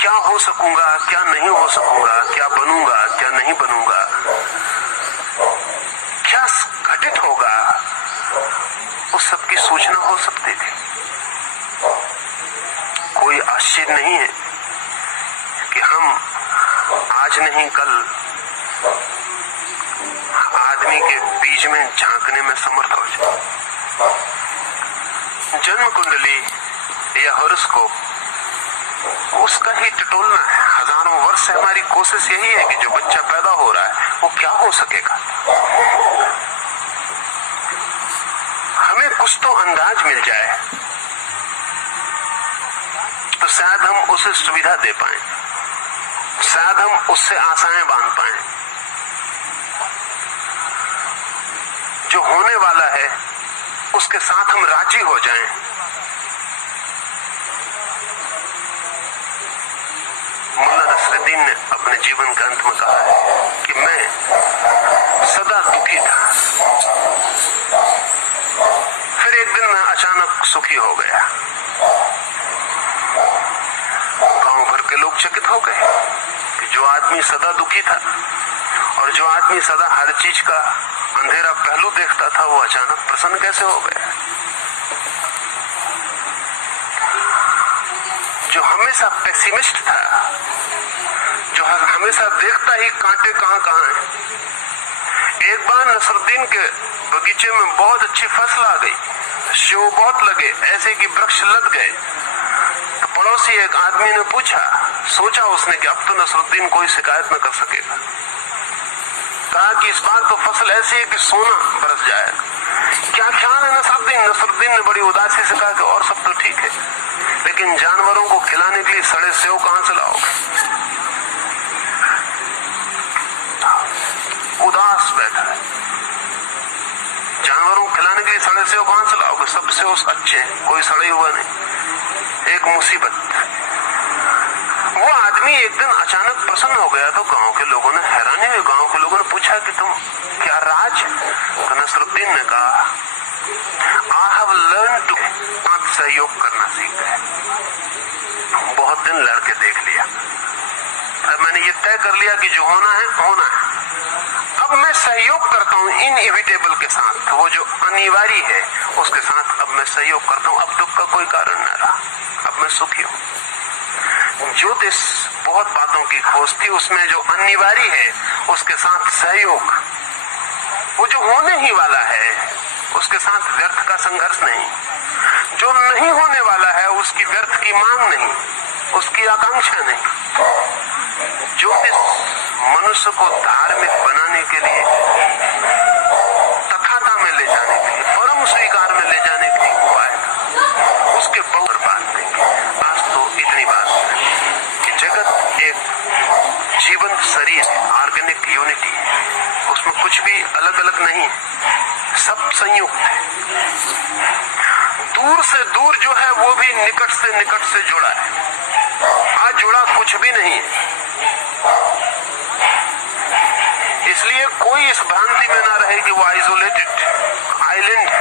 क्या हो सकूंगा, क्या नहीं हो सकूंगा, क्या बनूंगा, क्या नहीं बनूंगा, क्या घटित होगा, उस सब की सूचना हो सकती थी। कोई आश्चर्य नहीं है कि हम आज नहीं कल आदमी के बीज में झांकने में समर्थ हो जाए। जन्म कुंडली या हॉरोस्कोप उसका ही टटोलना है। हजारों वर्ष से हमारी कोशिश यही है कि जो बच्चा पैदा हो रहा है वो क्या हो सकेगा। हमें कुछ तो अंदाज मिल जाए तो शायद हम उसे सुविधा दे पाएं, शायद हम उससे आशाएं बांध पाएं। जो होने वाला है उसके साथ हम राजी हो जाएं। मुल्ला नसरुद्दीन जलालुद्दीन ने अपने जीवन के अंत में कहा है कि मैं सदा दुखी था, फिर एक दिन मैं अचानक सुखी हो गया। गांव भर के लोग चकित हो गए कि जो आदमी सदा दुखी था और जो आदमी सदा हर चीज का अंधेरा पहलू देखता था, वो अचानक प्रसन्न कैसे हो गया। जो हमेशा पेसिमिस्ट था, जो हमेशा देखता ही कांटे कहां कहां है, एक बार नसरुद्दीन के बगीचे में बहुत अच्छी फसल आ गई, सेब बहुत लगे, ऐसे कि वृक्ष लद गए। तो पड़ोसी एक आदमी ने पूछा, सोचा उसने कि अब तो नसरुद्दीन कोई शिकायत न कर सकेगा। कहा कि इस बार तो फसल ऐसी है कि सोना बरस जाएगा। क्या ख्याल है नसरुद्दीन? नसरुद्दीन ने बड़ी उदासी से कहा कि और सब तो ठीक है, लेकिन जानवरों को खिलाने के लिए सड़े सेव कहां से लाओगे? उदास बैठा है। जानवरों को खिलाने के लिए सड़े सेव कहां से लाओगे? सब सेव अच्छे हैं, कोई सड़े हुआ नहीं। एक मुसीबत। वो आदमी एक दिन अचानक प्रसन्न हो गया। तो गांव के लोगों ने हैरानी हुई। गांव के लोगों ने पूछा कि तुम क्या राज? तो नसरुद्दीन ने कहा, आई हैव लर्न टू सहयोग करना सीख गए। बहुत दिन लड़के देख लिया, तब मैंने ये तय कर लिया कि जो होना है होना है। अब मैं सहयोग करता हूँ इनएविटेबल के साथ, वो जो अनिवार्य है उसके साथ अब मैं सहयोग करता हूँ। अब दुख का कोई कारण न रहा, अब मैं सुखी हूँ। ज्योतिष बहुत बातों की खोज थी, उसमें जो अनिवार्य है उसके साथ सहयोग, वो जो होने ही वाला है उसके साथ व्यर्थ का संघर्ष नहीं, जो नहीं होने वाला है उसकी व्यर्थ की मांग नहीं, उसकी आकांक्षा नहीं। ज्योतिष मनुष्य को धार्मिक बनाने के लिए, तथाता में ले जाने के लिए, परम स्वीकार में ले जाने के लिए उपाय था। उसके बहुत बात देंगे। आज तो इतनी बात है कि जगत एक जीवंत शरीर है, ऑर्गेनिक यूनिटी है, उसमें कुछ भी अलग अलग नहीं है, सब संयुक्त है। दूर से दूर जो है वो भी निकट से जुड़ा है। आज जुड़ा कुछ भी नहीं है। इसलिए कोई इस भ्रांति में ना रहे कि वो आइसोलेटेड आइलैंड है,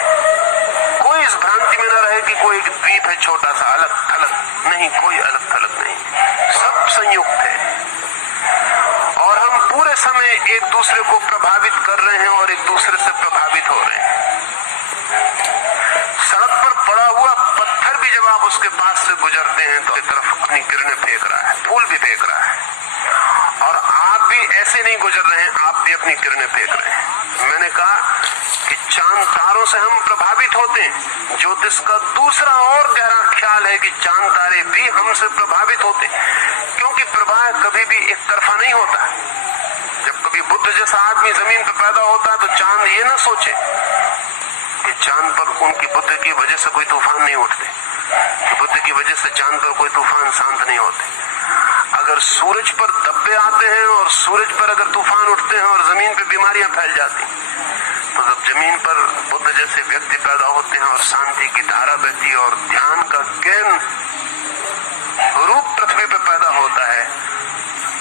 कोई इस भ्रांति में ना रहे कि कोई एक द्वीप है छोटा सा अलग थलग नहीं, कोई अलग थलग नहीं, सब संयुक्त है। और हम पूरे समय एक दूसरे को प्रभावित कर रहे हैं और एक दूसरे से प्रभावित हो रहे हैं। सड़क पर पड़ा हुआ पत्थर भी जब आप उसके पास से गुजरते हैं तो एक तरफ अपनी किरणें फेंक रहा है, फूल भी फेंक रहा है, और आप भी ऐसे नहीं गुजर रहे हैं, आप भी अपनी किरणें फेंक रहे हैं। मैंने कहा कि चांद तारों से हम प्रभावित होते हैं। ज्योतिष का दूसरा और गहरा ख्याल है कि चांद तारे भी हमसे प्रभावित होते हैं, क्योंकि प्रवाह कभी भी एक तरफा नहीं होता। जब कभी बुद्ध जैसा आदमी जमीन पर पैदा होता है तो चांद ये ना सोचे कि चांद पर उनकी बुद्ध की वजह से कोई तूफान नहीं उठते, कि बुद्ध की वजह से चांद पर कोई तूफान शांत नहीं होते। अगर सूरज पर धब्बे आते हैं और सूरज पर अगर तूफान उठते हैं और जमीन पे बीमारियां फैल जाती, तो जब जमीन पर बुद्ध जैसे व्यक्ति पैदा होते हैं और शांति की धारा बहती है और ध्यान का ज्ञान रूप पृथ्वी पर पैदा होता है,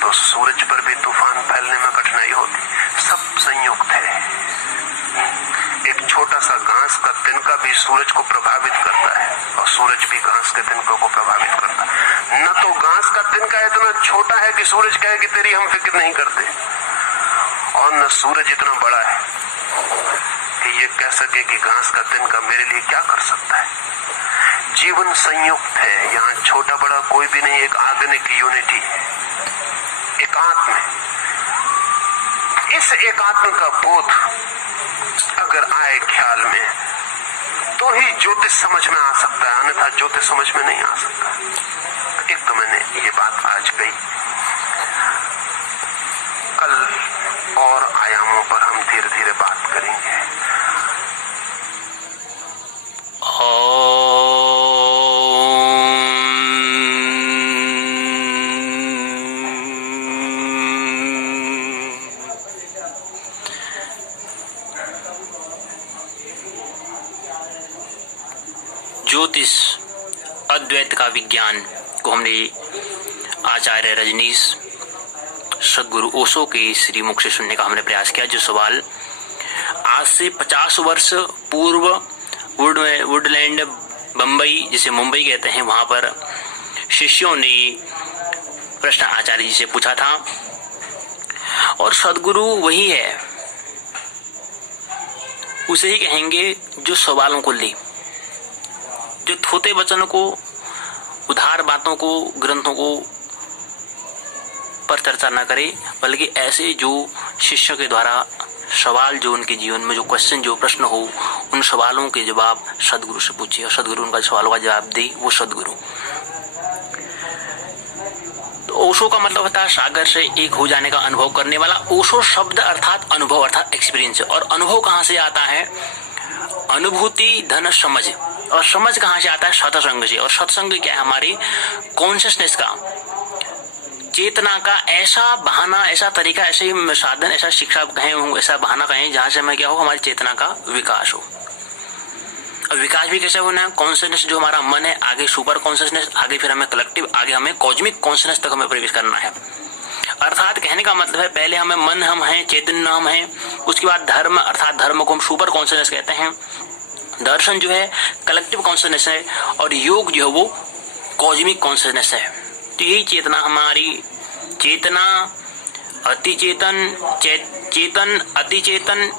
तो सूरज पर भी तूफान फैलने में कठिनाई होती। सब संयुक्त है। एक छोटा सा घास का तिनका भी सूरज को प्रभावित करता है और सूरज भी घास के तिनकों को प्रभावित करता है। न तो घास का तिनका इतना छोटा है कि सूरज कहे कि तेरी हम फिक्र नहीं करते, और न सूरज इतना बड़ा है कि ये कह सके कि घास का तिनका मेरे लिए क्या कर सकता है। जीवन संयुक्त है, यहाँ छोटा बड़ा कोई भी नहीं, एक ऑर्गेनिक यूनिटी है, एकात्म है। इस एकात्म का बोध अगर आए ख्याल में तो ही ज्योतिष समझ में आ सकता है, अन्यथा ज्योतिष समझ में नहीं आ सकता। एक तो मैंने ये बात आज कही, कल और आयामों पर हम धीरे धीरे बात करेंगे। ज्योतिष अद्वैत का विज्ञान को हमने आचार्य रजनीश सदगुरु ओशो के श्री मुख से सुनने का हमने प्रयास किया, जो सवाल आज से 50 वर्ष पूर्व वुडलैंड बम्बई, जिसे मुंबई कहते हैं, वहां पर शिष्यों ने प्रश्न आचार्य जी से पूछा था। और सदगुरु वही है, उसे ही कहेंगे जो सवालों को ले, जो थोते वचनों को, उधार बातों को, ग्रंथों को पर चर्चा न करे, बल्कि ऐसे जो शिष्यों के द्वारा सवाल, जो उनके जीवन में जो क्वेश्चन, जो प्रश्न हो, उन सवालों के जवाब सदगुरु से पूछे और सदगुरु उनका सवालों का जवाब दे, वो सदगुरु। तो ओशो का मतलब होता है सागर से एक हो जाने का अनुभव करने वाला। ओशो शब्द अर्थात अनुभव, अर्थात एक्सपीरियंस। और अनुभव कहां से आता है? अनुभूति धन समझ। और समझ कहां से आता है? सत्संग से। और सत्संग क्या है? हमारी कॉन्शियसनेस का, चेतना का ऐसा बहाना, ऐसा तरीका, ऐसे साधन, ऐसा शिक्षा कहें, ऐसा बहाना कहें, जहां से हमें क्या हो, हमारी चेतना का विकास हो। अब विकास भी कैसे होना है? कॉन्शियसनेस, जो हमारा मन है, आगे सुपर कॉन्शियसनेस, आगे फिर हमें कलेक्टिव, आगे हमें कॉस्मिक कॉन्शियसनेस तक हमें प्रवेश करना है। अर्थात कहने का मतलब है, पहले हमें मन हम हैं, चैतन्य हम हैं, उसके बाद धर्म, अर्थात धर्म को हम सुपर कॉन्शियसनेस कहते हैं, दर्शन जो है कलेक्टिव कॉन्शियसनेस है, और योग जो है वो कॉस्मिक कॉन्शियसनेस है। तो यही चेतना हमारी, चेतना, अतिचेतन, चेतन, अतिचेतन,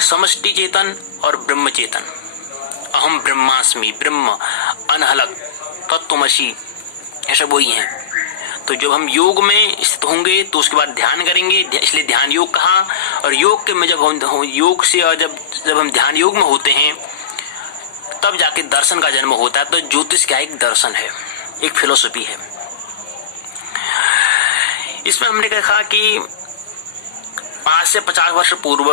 समष्टि चेतन और ब्रह्म चेतन। अहम ब्रह्मास्मि, ब्रह्म, अनहलक, तत्त्वमसि, ऐसा वही है। तो जब हम योग में स्थित होंगे तो उसके बाद ध्यान करेंगे, इसलिए ध्यान योग कहा। और योग के में जब हम योग से, और जब हम ध्यान योग में होते हैं, तब जाके दर्शन का जन्म होता है। तो ज्योतिष क्या एक दर्शन है, एक फिलोसफी है। इसमें हमने कहा कि 5 से 50 वर्ष पूर्व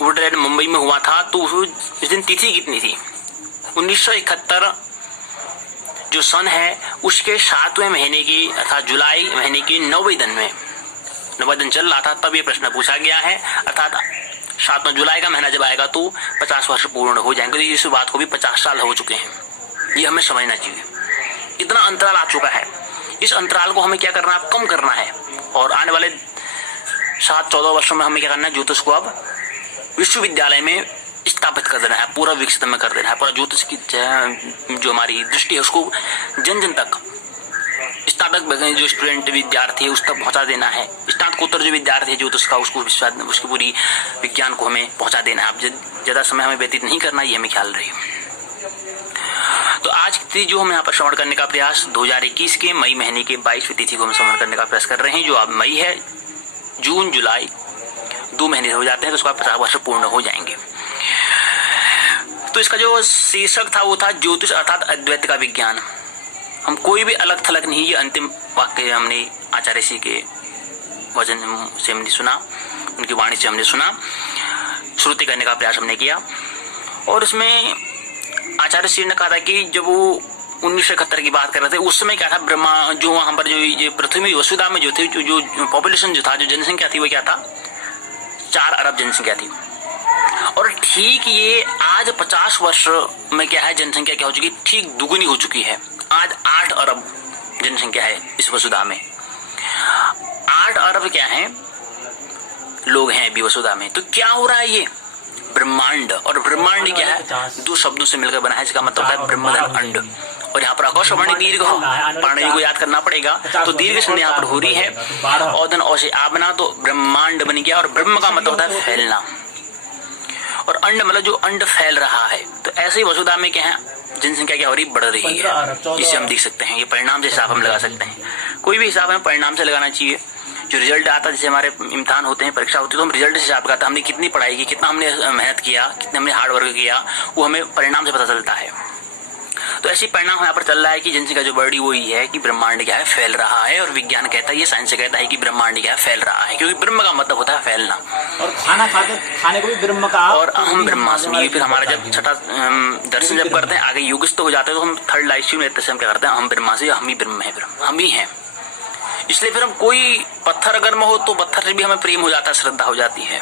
वुडलैंड मुंबई में हुआ था। तो उस दिन तिथि कितनी थी? 1971 जो सन है, उसके 7वें महीने की, अर्थात जुलाई महीने की 9वें दिन में, 9वां दिन चल रहा था, तब ये प्रश्न पूछा गया है। अर्थात 7 जुलाई का महीना जब आएगा तो 50 वर्ष पूर्ण हो जाएंगे। तो इस बात को भी 50 साल हो चुके हैं, ये हमें समझना चाहिए। इतना अंतराल आ चुका है, इस अंतराल को हमें क्या करना है? कम करना है। और आने वाले 7-14 वर्षों में हमें क्या करना है? ज्योतिष को अब विश्वविद्यालय में स्थापित कर देना है, पूरा विकसित में कर देना है। पूरा ज्योतिष की जो हमारी दृष्टि है उसको जन जन तक, स्नातक जो स्टूडेंट विद्यार्थी है उस तक पहुंचा देना है, स्नातकोत्तर जो विद्यार्थी है ज्योतिष का, उसको उसकी पूरी विज्ञान को हमें पहुंचा देना है। अब ज्यादा समय हमें व्यतीत नहीं करना, ये हमें ख्याल रहे। तो आज की तिथि जो हम यहाँ पर श्रवण करने का प्रयास 2021 के मई महीने के 22वीं तिथि को हम श्रवण करने का प्रयास कर रहे हैं, जो अब मई है। जून जुलाई 2 महीने हो जाते हैं तो उसका 50 वर्ष पूर्ण हो जाएंगे। तो इसका जो शीर्षक था वो था ज्योतिष अर्थात अद्वैत का विज्ञान। हम कोई भी अलग थलग नहीं, ये अंतिम वाक्य हमने आचार्य श्री के वचन से हमने सुना, उनकी वाणी से हमने सुना, श्रुति करने का प्रयास हमने किया। और उसमें आचार्य श्री ने कहा था कि जब वो 1971 की बात कर रहे थे, उस समय क्या था? ब्रह्मा जो वहां पर जो पृथ्वी वसुधा में जो थे, जो पॉपुलेशन जो था, जो जनसंख्या थी, वो क्या था? 4 अरब जनसंख्या थी। और ठीक ये आज 50 वर्ष में क्या है? जनसंख्या क्या हो चुकी? ठीक दुगुनी हो चुकी है। आज 8 अरब जनसंख्या है इस वसुधा में। 8 अरब क्या है? लोग हैं अभी वसुधा में। तो क्या हो रहा है? ये ब्रह्मांड। और ब्रह्मांड क्या है? 2 शब्दों से मिलकर बना है, इसका मतलब होता है ब्रह्मधन अंड। और यहाँ पर अकौशवाणी दीर्घ पाणिनि को याद करना पड़ेगा, तो दीर्घ संधि यहाँ पर हो रही है। औधन औ से आ बना तो ब्रह्मांड बन गया। और ब्रह्म का मतलब होता है फैलना, और अंड मतलब जो अंड फैल रहा है। तो ऐसे ही वसुधा में क्या है? जनसंख्या क्या हो रही? बढ़ रही है। इसे हम देख सकते हैं, ये परिणाम से हिसाब हम लगा सकते हैं। कोई भी हिसाब हमें परिणाम से लगाना चाहिए। जो रिजल्ट आता है, जैसे हमारे इम्तिहान होते हैं, परीक्षा होती है, तो हम रिजल्ट से हिसाब करते हैं। हमने कितनी पढ़ाई की, कितना हमने मेहनत किया, कितना हमने हार्ड वर्क किया, वो हमें परिणाम से पता चलता है। तो ऐसी परिणाम यहाँ पर चल रहा है कि जनसंख्या जो बढ़ी वो ही है कि ब्रह्मांड क्या है? फैल रहा है। और विज्ञान कहता है, ये साइंस से कहता है कि ब्रह्मांड क्या है? फैल रहा है, क्योंकि ब्रह्म का मतलब होता है फैलना। और खाने को भी ब्रह्म का। और अहम ब्रह्मास्मि। फिर हमारा जब छठा दर्शन जब करते हैं, आगे युगस्थ हो जाते हैं, तो हम थर्ड लाइफ में हम क्या करते हैं? अहम ब्रह्मास्मि, हम ही ब्रह्म है, हम ही हैं। इसलिए फिर हम कोई पत्थर अगर में हो तो पत्थर से भी हमें प्रेम हो जाता है, श्रद्धा हो जाती है।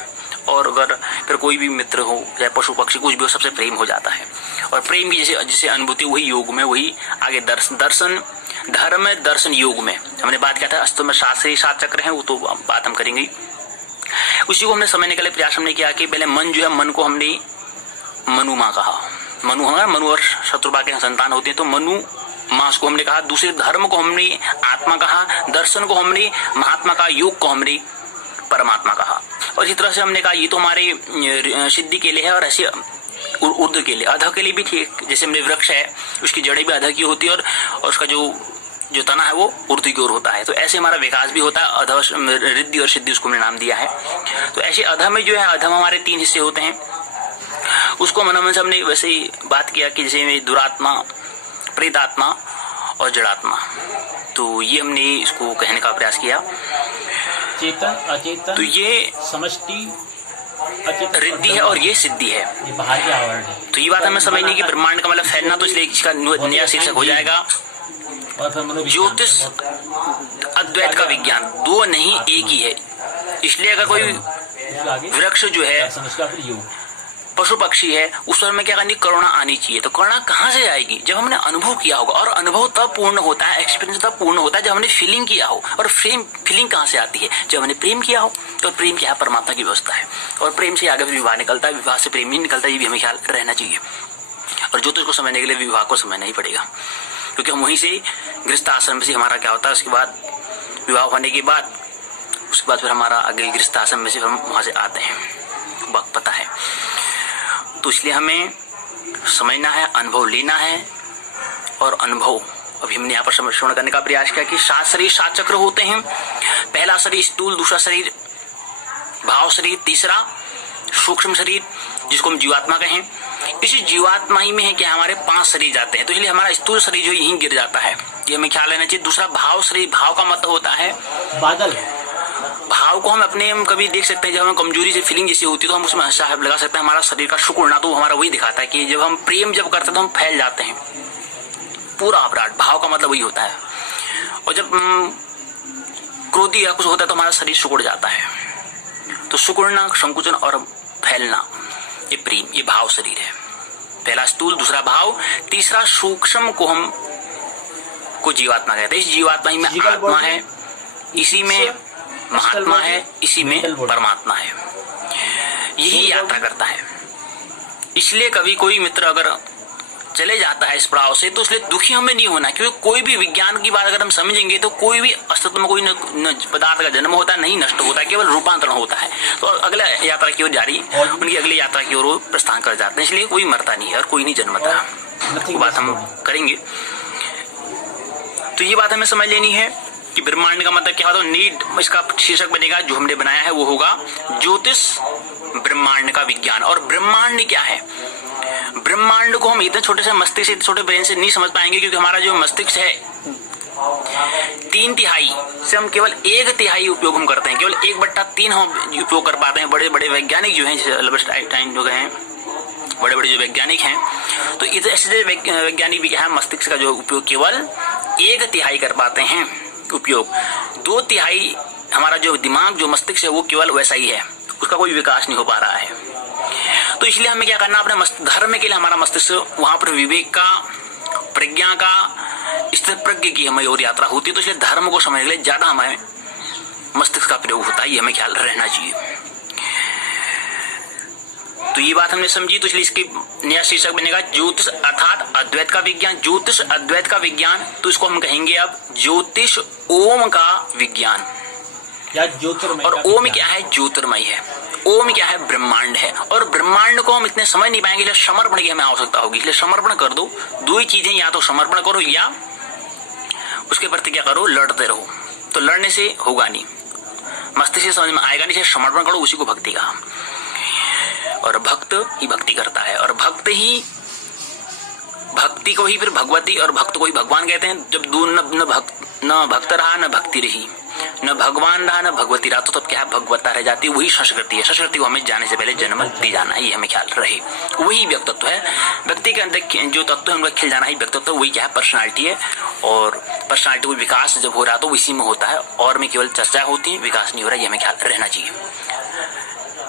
और अगर फिर कोई भी मित्र हो या पशु पक्षी कुछ भी हो, सबसे प्रेम हो जाता है। और प्रेम की जैसे अनुभूति वही योग में, वही आगे दर्शन धर्म दर्शन योग में हमने बात किया था। अस्तु में 7 चक्र हैं, वो तो बात हम करेंगे। उसी को हमने समझने के लिए प्रयास हमने किया कि पहले मन जो है, मन को हमने मनु माँ कहा। मनु और शत्रुपा के संतान होते हैं, तो मनु मास को हमने कहा। दूसरे धर्म को हमने आत्मा कहा, दर्शन को हमने महात्मा का, योग को हमने परमात्मा कहा। और इसी तरह से हमने कहा ये तो हमारे सिद्धि के लिए है, और ऐसे ऊर्ध्व के लिए, अधः के लिए भी ठीक। जैसे हमने वृक्ष है, उसकी जड़ें भी अधः की होती है और उसका जो तना है वो ऊर्ध्व की ओर होता है। तो ऐसे हमारा विकास भी होता है। अधः, रिद्धि और सिद्धि उसको हमने नाम दिया है। तो ऐसे अधः में जो है, अधः में हमारे 3 हिस्से होते हैं। उसको मन से हमने वैसे ही बात किया कि जैसे दुरात्मा, प्रेतात्मा और जड़ात्मा। तो ये हमने इसको कहने का प्रयास किया। चेतन अचेतन, तो ये समष्टि रिद्धि है और ये सिद्धि है। ये बाहर के आवरण है। तो ये बात हमें समझनी कि ब्रह्मांड का मतलब फैलना, तो इसलिए इसका नया शीर्षक हो जाएगा और फिर मनोविज्ञान। ज्योतिष अद्वैत का विज्ञान, 2 नहीं एक ही है। इसलिए अगर कोई वृक्ष जो है, उसका फिर योग, पशु पक्षी है, उस पर हमें क्या करनी, करुणा आनी चाहिए। तो करुणा कहाँ से आएगी? जब हमने अनुभव किया होगा। और अनुभव तब पूर्ण होता है, एक्सपीरियंस तब पूर्ण होता है जब हमने फीलिंग किया हो। और फीलिंग कहाँ से आती है? जब हमने प्रेम किया हो। तो प्रेम क्या है? परमात्मा की व्यवस्था है। और प्रेम से आगे विवाह निकलता है, विवाह से प्रेम नहीं निकलता। ये भी हमें ख्याल रहना चाहिए। और ज्योतिष को समझने के लिए विवाह को समझना ही पड़ेगा, क्योंकि हम वहीं से गृहस्थ आश्रम से हमारा क्या होता है, उसके बाद विवाह होने के बाद, उसके बाद फिर हमारा आगे गृहस्थ आश्रम में से हम वहां से आते हैं, वक्त पता है। तो इसलिए हमें समझना है, अनुभव लेना है। और अनुभव अभी हमने यहाँ पर श्रवण करने का प्रयास किया कि 7 शरीर 7 चक्र होते हैं। पहला शरीर स्थूल, दूसरा शरीर भाव शरीर, तीसरा सूक्ष्म शरीर जिसको हम जीवात्मा कहें। इसी जीवात्मा ही में है कि हमारे 5 शरीर जाते हैं। तो इसलिए हमारा स्थूल शरीर जो यहीं गिर जाता है, ये हमें ख्याल रहना चाहिए। दूसरा भाव शरीर, भाव का मतलब होता है बादल। भाव को हम अपने हम कभी देख सकते हैं, जब हमें कमजोरी से फीलिंग जैसी होती है तो हम उसमें हिसाब लगा सकते हैं। हमारा शरीर का शुक्र, तो हमारा वही दिखाता है कि जब हम प्रेम जब करते हैं तो हम फैल जाते हैं पूरा अपराध। भाव का मतलब वही होता है। और जब क्रोधी या कुछ होता है तो हमारा शरीर सिकुड़ जाता है। तो सिकुड़ना, संकुचन और फैलना, ये प्रेम, ये भाव शरीर है। पहला स्थूल, दूसरा भाव, तीसरा सूक्ष्म को हम को जीवात्मा कहते हैं। इस जीवात्मा ही में आत्मा है, इसी में महात्मा है, इसी में परमात्मा है। यही यात्रा करता है। इसलिए कभी कोई मित्र अगर चले जाता है इस पड़ाव से, तो इसलिए दुखी हमें नहीं होना, क्योंकि कोई भी विज्ञान की बात अगर हम समझेंगे तो कोई भी अस्तित्व में कोई न पदार्थ का जन्म होता है, नहीं नष्ट होता है, केवल रूपांतरण होता है। तो अगले यात्रा की ओर जारी, उनकी अगली यात्रा की ओर प्रस्थान कर जाते हैं। इसलिए कोई मरता नहीं है और कोई नहीं जन्मता। वो बात हम करेंगे। तो ये बात हमें समझ लेनी है कि ब्रह्मांड का मतलब क्या होता है। नीड इसका शीर्षक बनेगा जो हमने बनाया है, वो होगा ज्योतिष ब्रह्मांड का विज्ञान। और ब्रह्मांड क्या है? ब्रह्मांड को हम इतने छोटे से मस्तिष्क से, इतने छोटे ब्रेन से नहीं समझ पाएंगे, क्योंकि हमारा जो मस्तिष्क है 3/3 से हम केवल 1/3 उपयोग हम करते हैं। केवल 1/3 हम उपयोग कर पाते हैं। बड़े बड़े वैज्ञानिक जो हैं, जैसे अल्बर्ट आइंस्टाइन जो हैं, बड़े बड़े जो वैज्ञानिक हैं, तो ऐसे वैज्ञानिक भी क्या है, मस्तिष्क का जो उपयोग केवल 1/3 कर पाते हैं उपयोग। 2/3 हमारा जो दिमाग, जो मस्तिष्क है, वो केवल वैसा ही है, उसका कोई विकास नहीं हो पा रहा है। तो इसलिए हमें क्या करना, अपने धर्म के लिए हमारा मस्तिष्क वहां पर विवेक का, प्रज्ञा का, स्थिर प्रज्ञ की हमें और यात्रा होती है। तो इसलिए धर्म को समझने के लिए ज्यादा हमें मस्तिष्क का प्रयोग होता है, ये हमें ख्याल रहना चाहिए। तो ये बात हमने समझी। तो इसलिए इसके नया शीर्षक बनेगा ज्योतिष अर्थात अद्वैत का विज्ञान। ज्योतिष अद्वैत का विज्ञान, तो इसको हम कहेंगे अब ज्योतिष ओम का विज्ञान या ज्योतिर्मय। और ओम क्या है? ज्योतिर्मय है। ओम क्या है? ब्रह्मांड है। और ब्रह्मांड को हम इतने समझ नहीं पाएंगे, इसलिए समर्पण की हमें आवश्यकता होगी। इसलिए समर्पण कर दो। 2 ही चीजें, या तो समर्पण करो या उसके प्रति क्या करो, लड़ते रहो। तो लड़ने से होगा नहीं, मस्तिष्क से समझ में आएगा नहीं। समर्पण करो, उसी को भक्ति कहा। और भक्त ही भक्ति करता है, और भक्त ही भक्ति को ही फिर भगवती और भक्त को ही भगवान कहते हैं। जब न भक्त रहा, न भक्ति रही, न भगवान रहा, न भगवती रहा, तो तब क्या है, भगवत्ता रह जाती है। वही संस्कृति है। संस्कृति को हमें जाने से पहले जन्म दी जाना है, ये हमें ख्याल रहे। वही व्यक्तित्व है। व्यक्ति के अंदर जो तत्व है, उनका खिल जाना ही व्यक्तित्व, वही क्या है, पर्सनालिटी है। और पर्सनालिटी को विकास जब हो रहा तो इसी में होता है, और में केवल चर्चा होती है, विकास नहीं हो रहा, ये हमें ख्याल रहना चाहिए।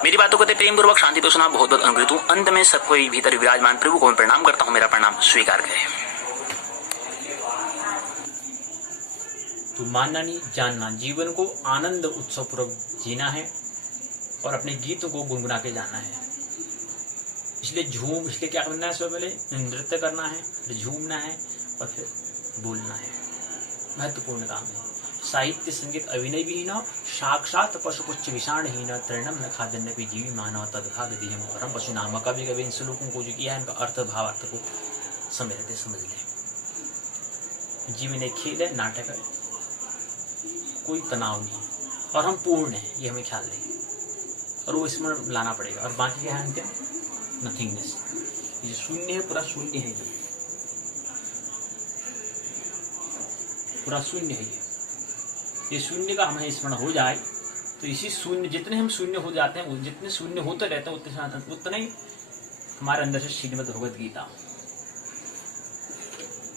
मेरी बातों को प्रेम पूर्वक शांति पे सुना, बहुत बहुत अनुग्रहित हूँ। अंत में सबको भीतर विराजमान प्रभु को मैं प्रणाम करता हूँ, मेरा प्रणाम स्वीकार करें। तो मानना नहीं, जानना, जीवन को आनंद उत्सव पूर्वक जीना है और अपने गीतों को गुनगुना के जाना है। इसलिए क्या करना है, सबसे पहले नृत्य करना है, फिर झूमना है और फिर बोलना है। महत्वपूर्ण काम है। साहित्य संगीत अभिनय विहीन साक्षात पशुपुच्छ विषाणहीन तृणम न खाद्यन्नपि जीवी मानव तदभाग देहम परम पशु नाम। कभी कभी इन श्लोकों को जो किया है, इनका अर्थ भावार्थ को समझ लें। जीवन एक खेल है, नाटक है, कोई तनाव नहीं और हम पूर्ण है, ये हमें ख्याल रहे और वो इसमें लाना पड़ेगा। और बाकी क्या है, अंतिम नथिंगनेस, ये शून्य है, पूरा शून्य है, पूरा शून्य है। ये शून्य का हमें स्मरण हो जाए तो इसी शून्य, जितने हम शून्य हो जाते हैं, जितने शून्य होते रहते हैं, उतने ही हमारे अंदर से श्रीमद् भगवद गीता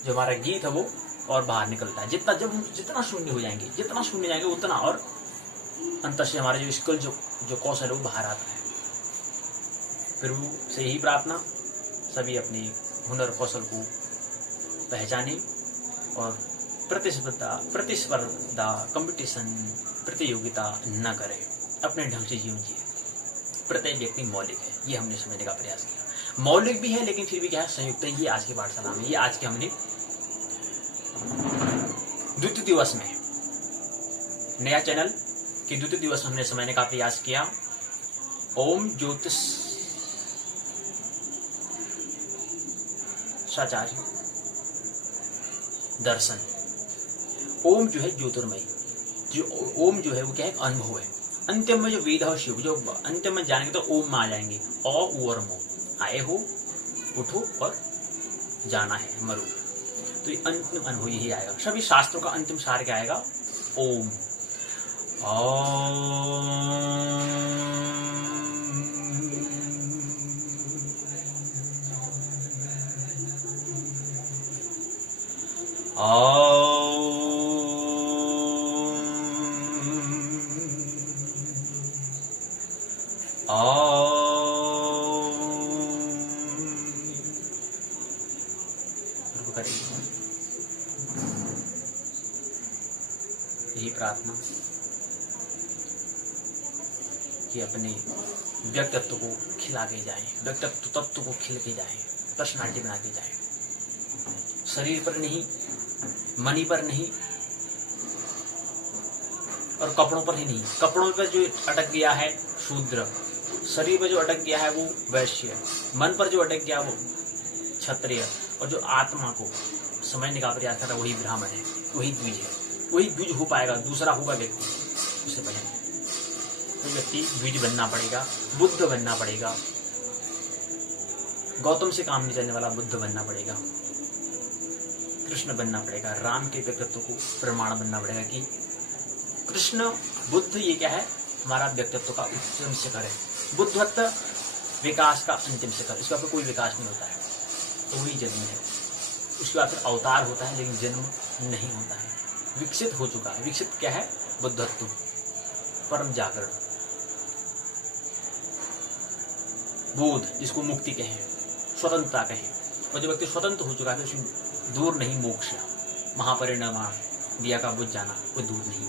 जो हमारा गीत है वो और बाहर निकलता है। जितना शून्य हो जाएंगे, जितना शून्य जाएंगे उतना और अंतर से हमारे जो स्किल जो कौशल है वो बाहर आता है। प्रभु से यही प्रार्थना, सभी अपने हुनर कौशल को पहचाने और प्रतिस्पर्धा कंपटीशन प्रतियोगिता न करें, अपने ढंग से जीवन जिए। प्रत्येक व्यक्ति मौलिक है, ये हमने समझने का प्रयास किया। मौलिक भी है लेकिन फिर भी क्या है, संयुक्त है। ये आज की पाठशाला में, ये आज के हमने द्वितीय दिवस में, नया चैनल के द्वितीय दिवस में हमने समझने का प्रयास किया। ओम ज्योतिष साचार्य दर्शन। ओम जो है ज्योतिर्मय, जो ओम जो है वो क्या है, अनुभव है। अंतिम में जो वेद और शिव, जो अंतिम में जानेंगे तो ओम में आ जाएंगे। औ और मो, आए हो, उठो और जाना है, मरो। तो ये अंतिम अनुभव यही आएगा। सभी शास्त्रों का अंतिम सार क्या आएगा, ओम। यही प्रार्थना कि अपने व्यक्तित्व को खिला के जाएं, व्यक्तित्व तत्व को खिल के जाएं, पर्सनालिटी बना के जाएं। शरीर पर नहीं, मनी पर नहीं और कपड़ों पर ही नहीं। कपड़ों पर जो अटक गया है शूद्र, शरीर पर जो अटक गया है वो वैश्य, मन पर जो अटक गया वो क्षत्रिय, और जो आत्मा को समझने का प्रयास कर रहा है वही ब्राह्मण है, वही द्विज है। वही द्विज हो पाएगा, दूसरा होगा व्यक्ति। उससे पहले तो व्यक्ति द्विज बनना पड़ेगा, बुद्ध बनना पड़ेगा, गौतम से काम नहीं चलने वाला बुद्ध बनना पड़ेगा, कृष्ण बनना पड़ेगा, राम के व्यक्तित्व को प्रमाण बनना पड़ेगा कि कृष्ण बुद्ध ये क्या है, हमारा व्यक्तित्व का उच्चतम शिखर है। बुद्धत्व विकास का अंतिम शिखर, इसका फिर कोई विकास नहीं होता है, तो वही जन्म है। उसके बाद फिर अवतार होता है लेकिन जन्म नहीं होता है। विकसित हो चुका है। विकसित क्या है, बुद्धत्व, परम जागरण, बोध, जिसको मुक्ति कहें, स्वतंत्रता कहें। और जब व्यक्ति स्वतंत्र हो चुका है तो दूर नहीं मोक्ष, महापरिनिर्वाण, दिया का बुझ जाना, कोई दूर नहीं,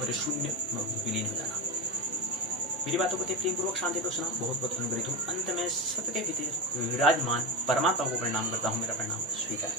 बड़े शून्य विलीन हो जाना। मेरी बातों को प्रेम पूर्वक शांति को सुना, बहुत बहुत अनुग्रहित हूँ। अंत में सबके भीतर विराजमान परमात्मा को प्रणाम करता हूँ, मेरा प्रणाम स्वीकार।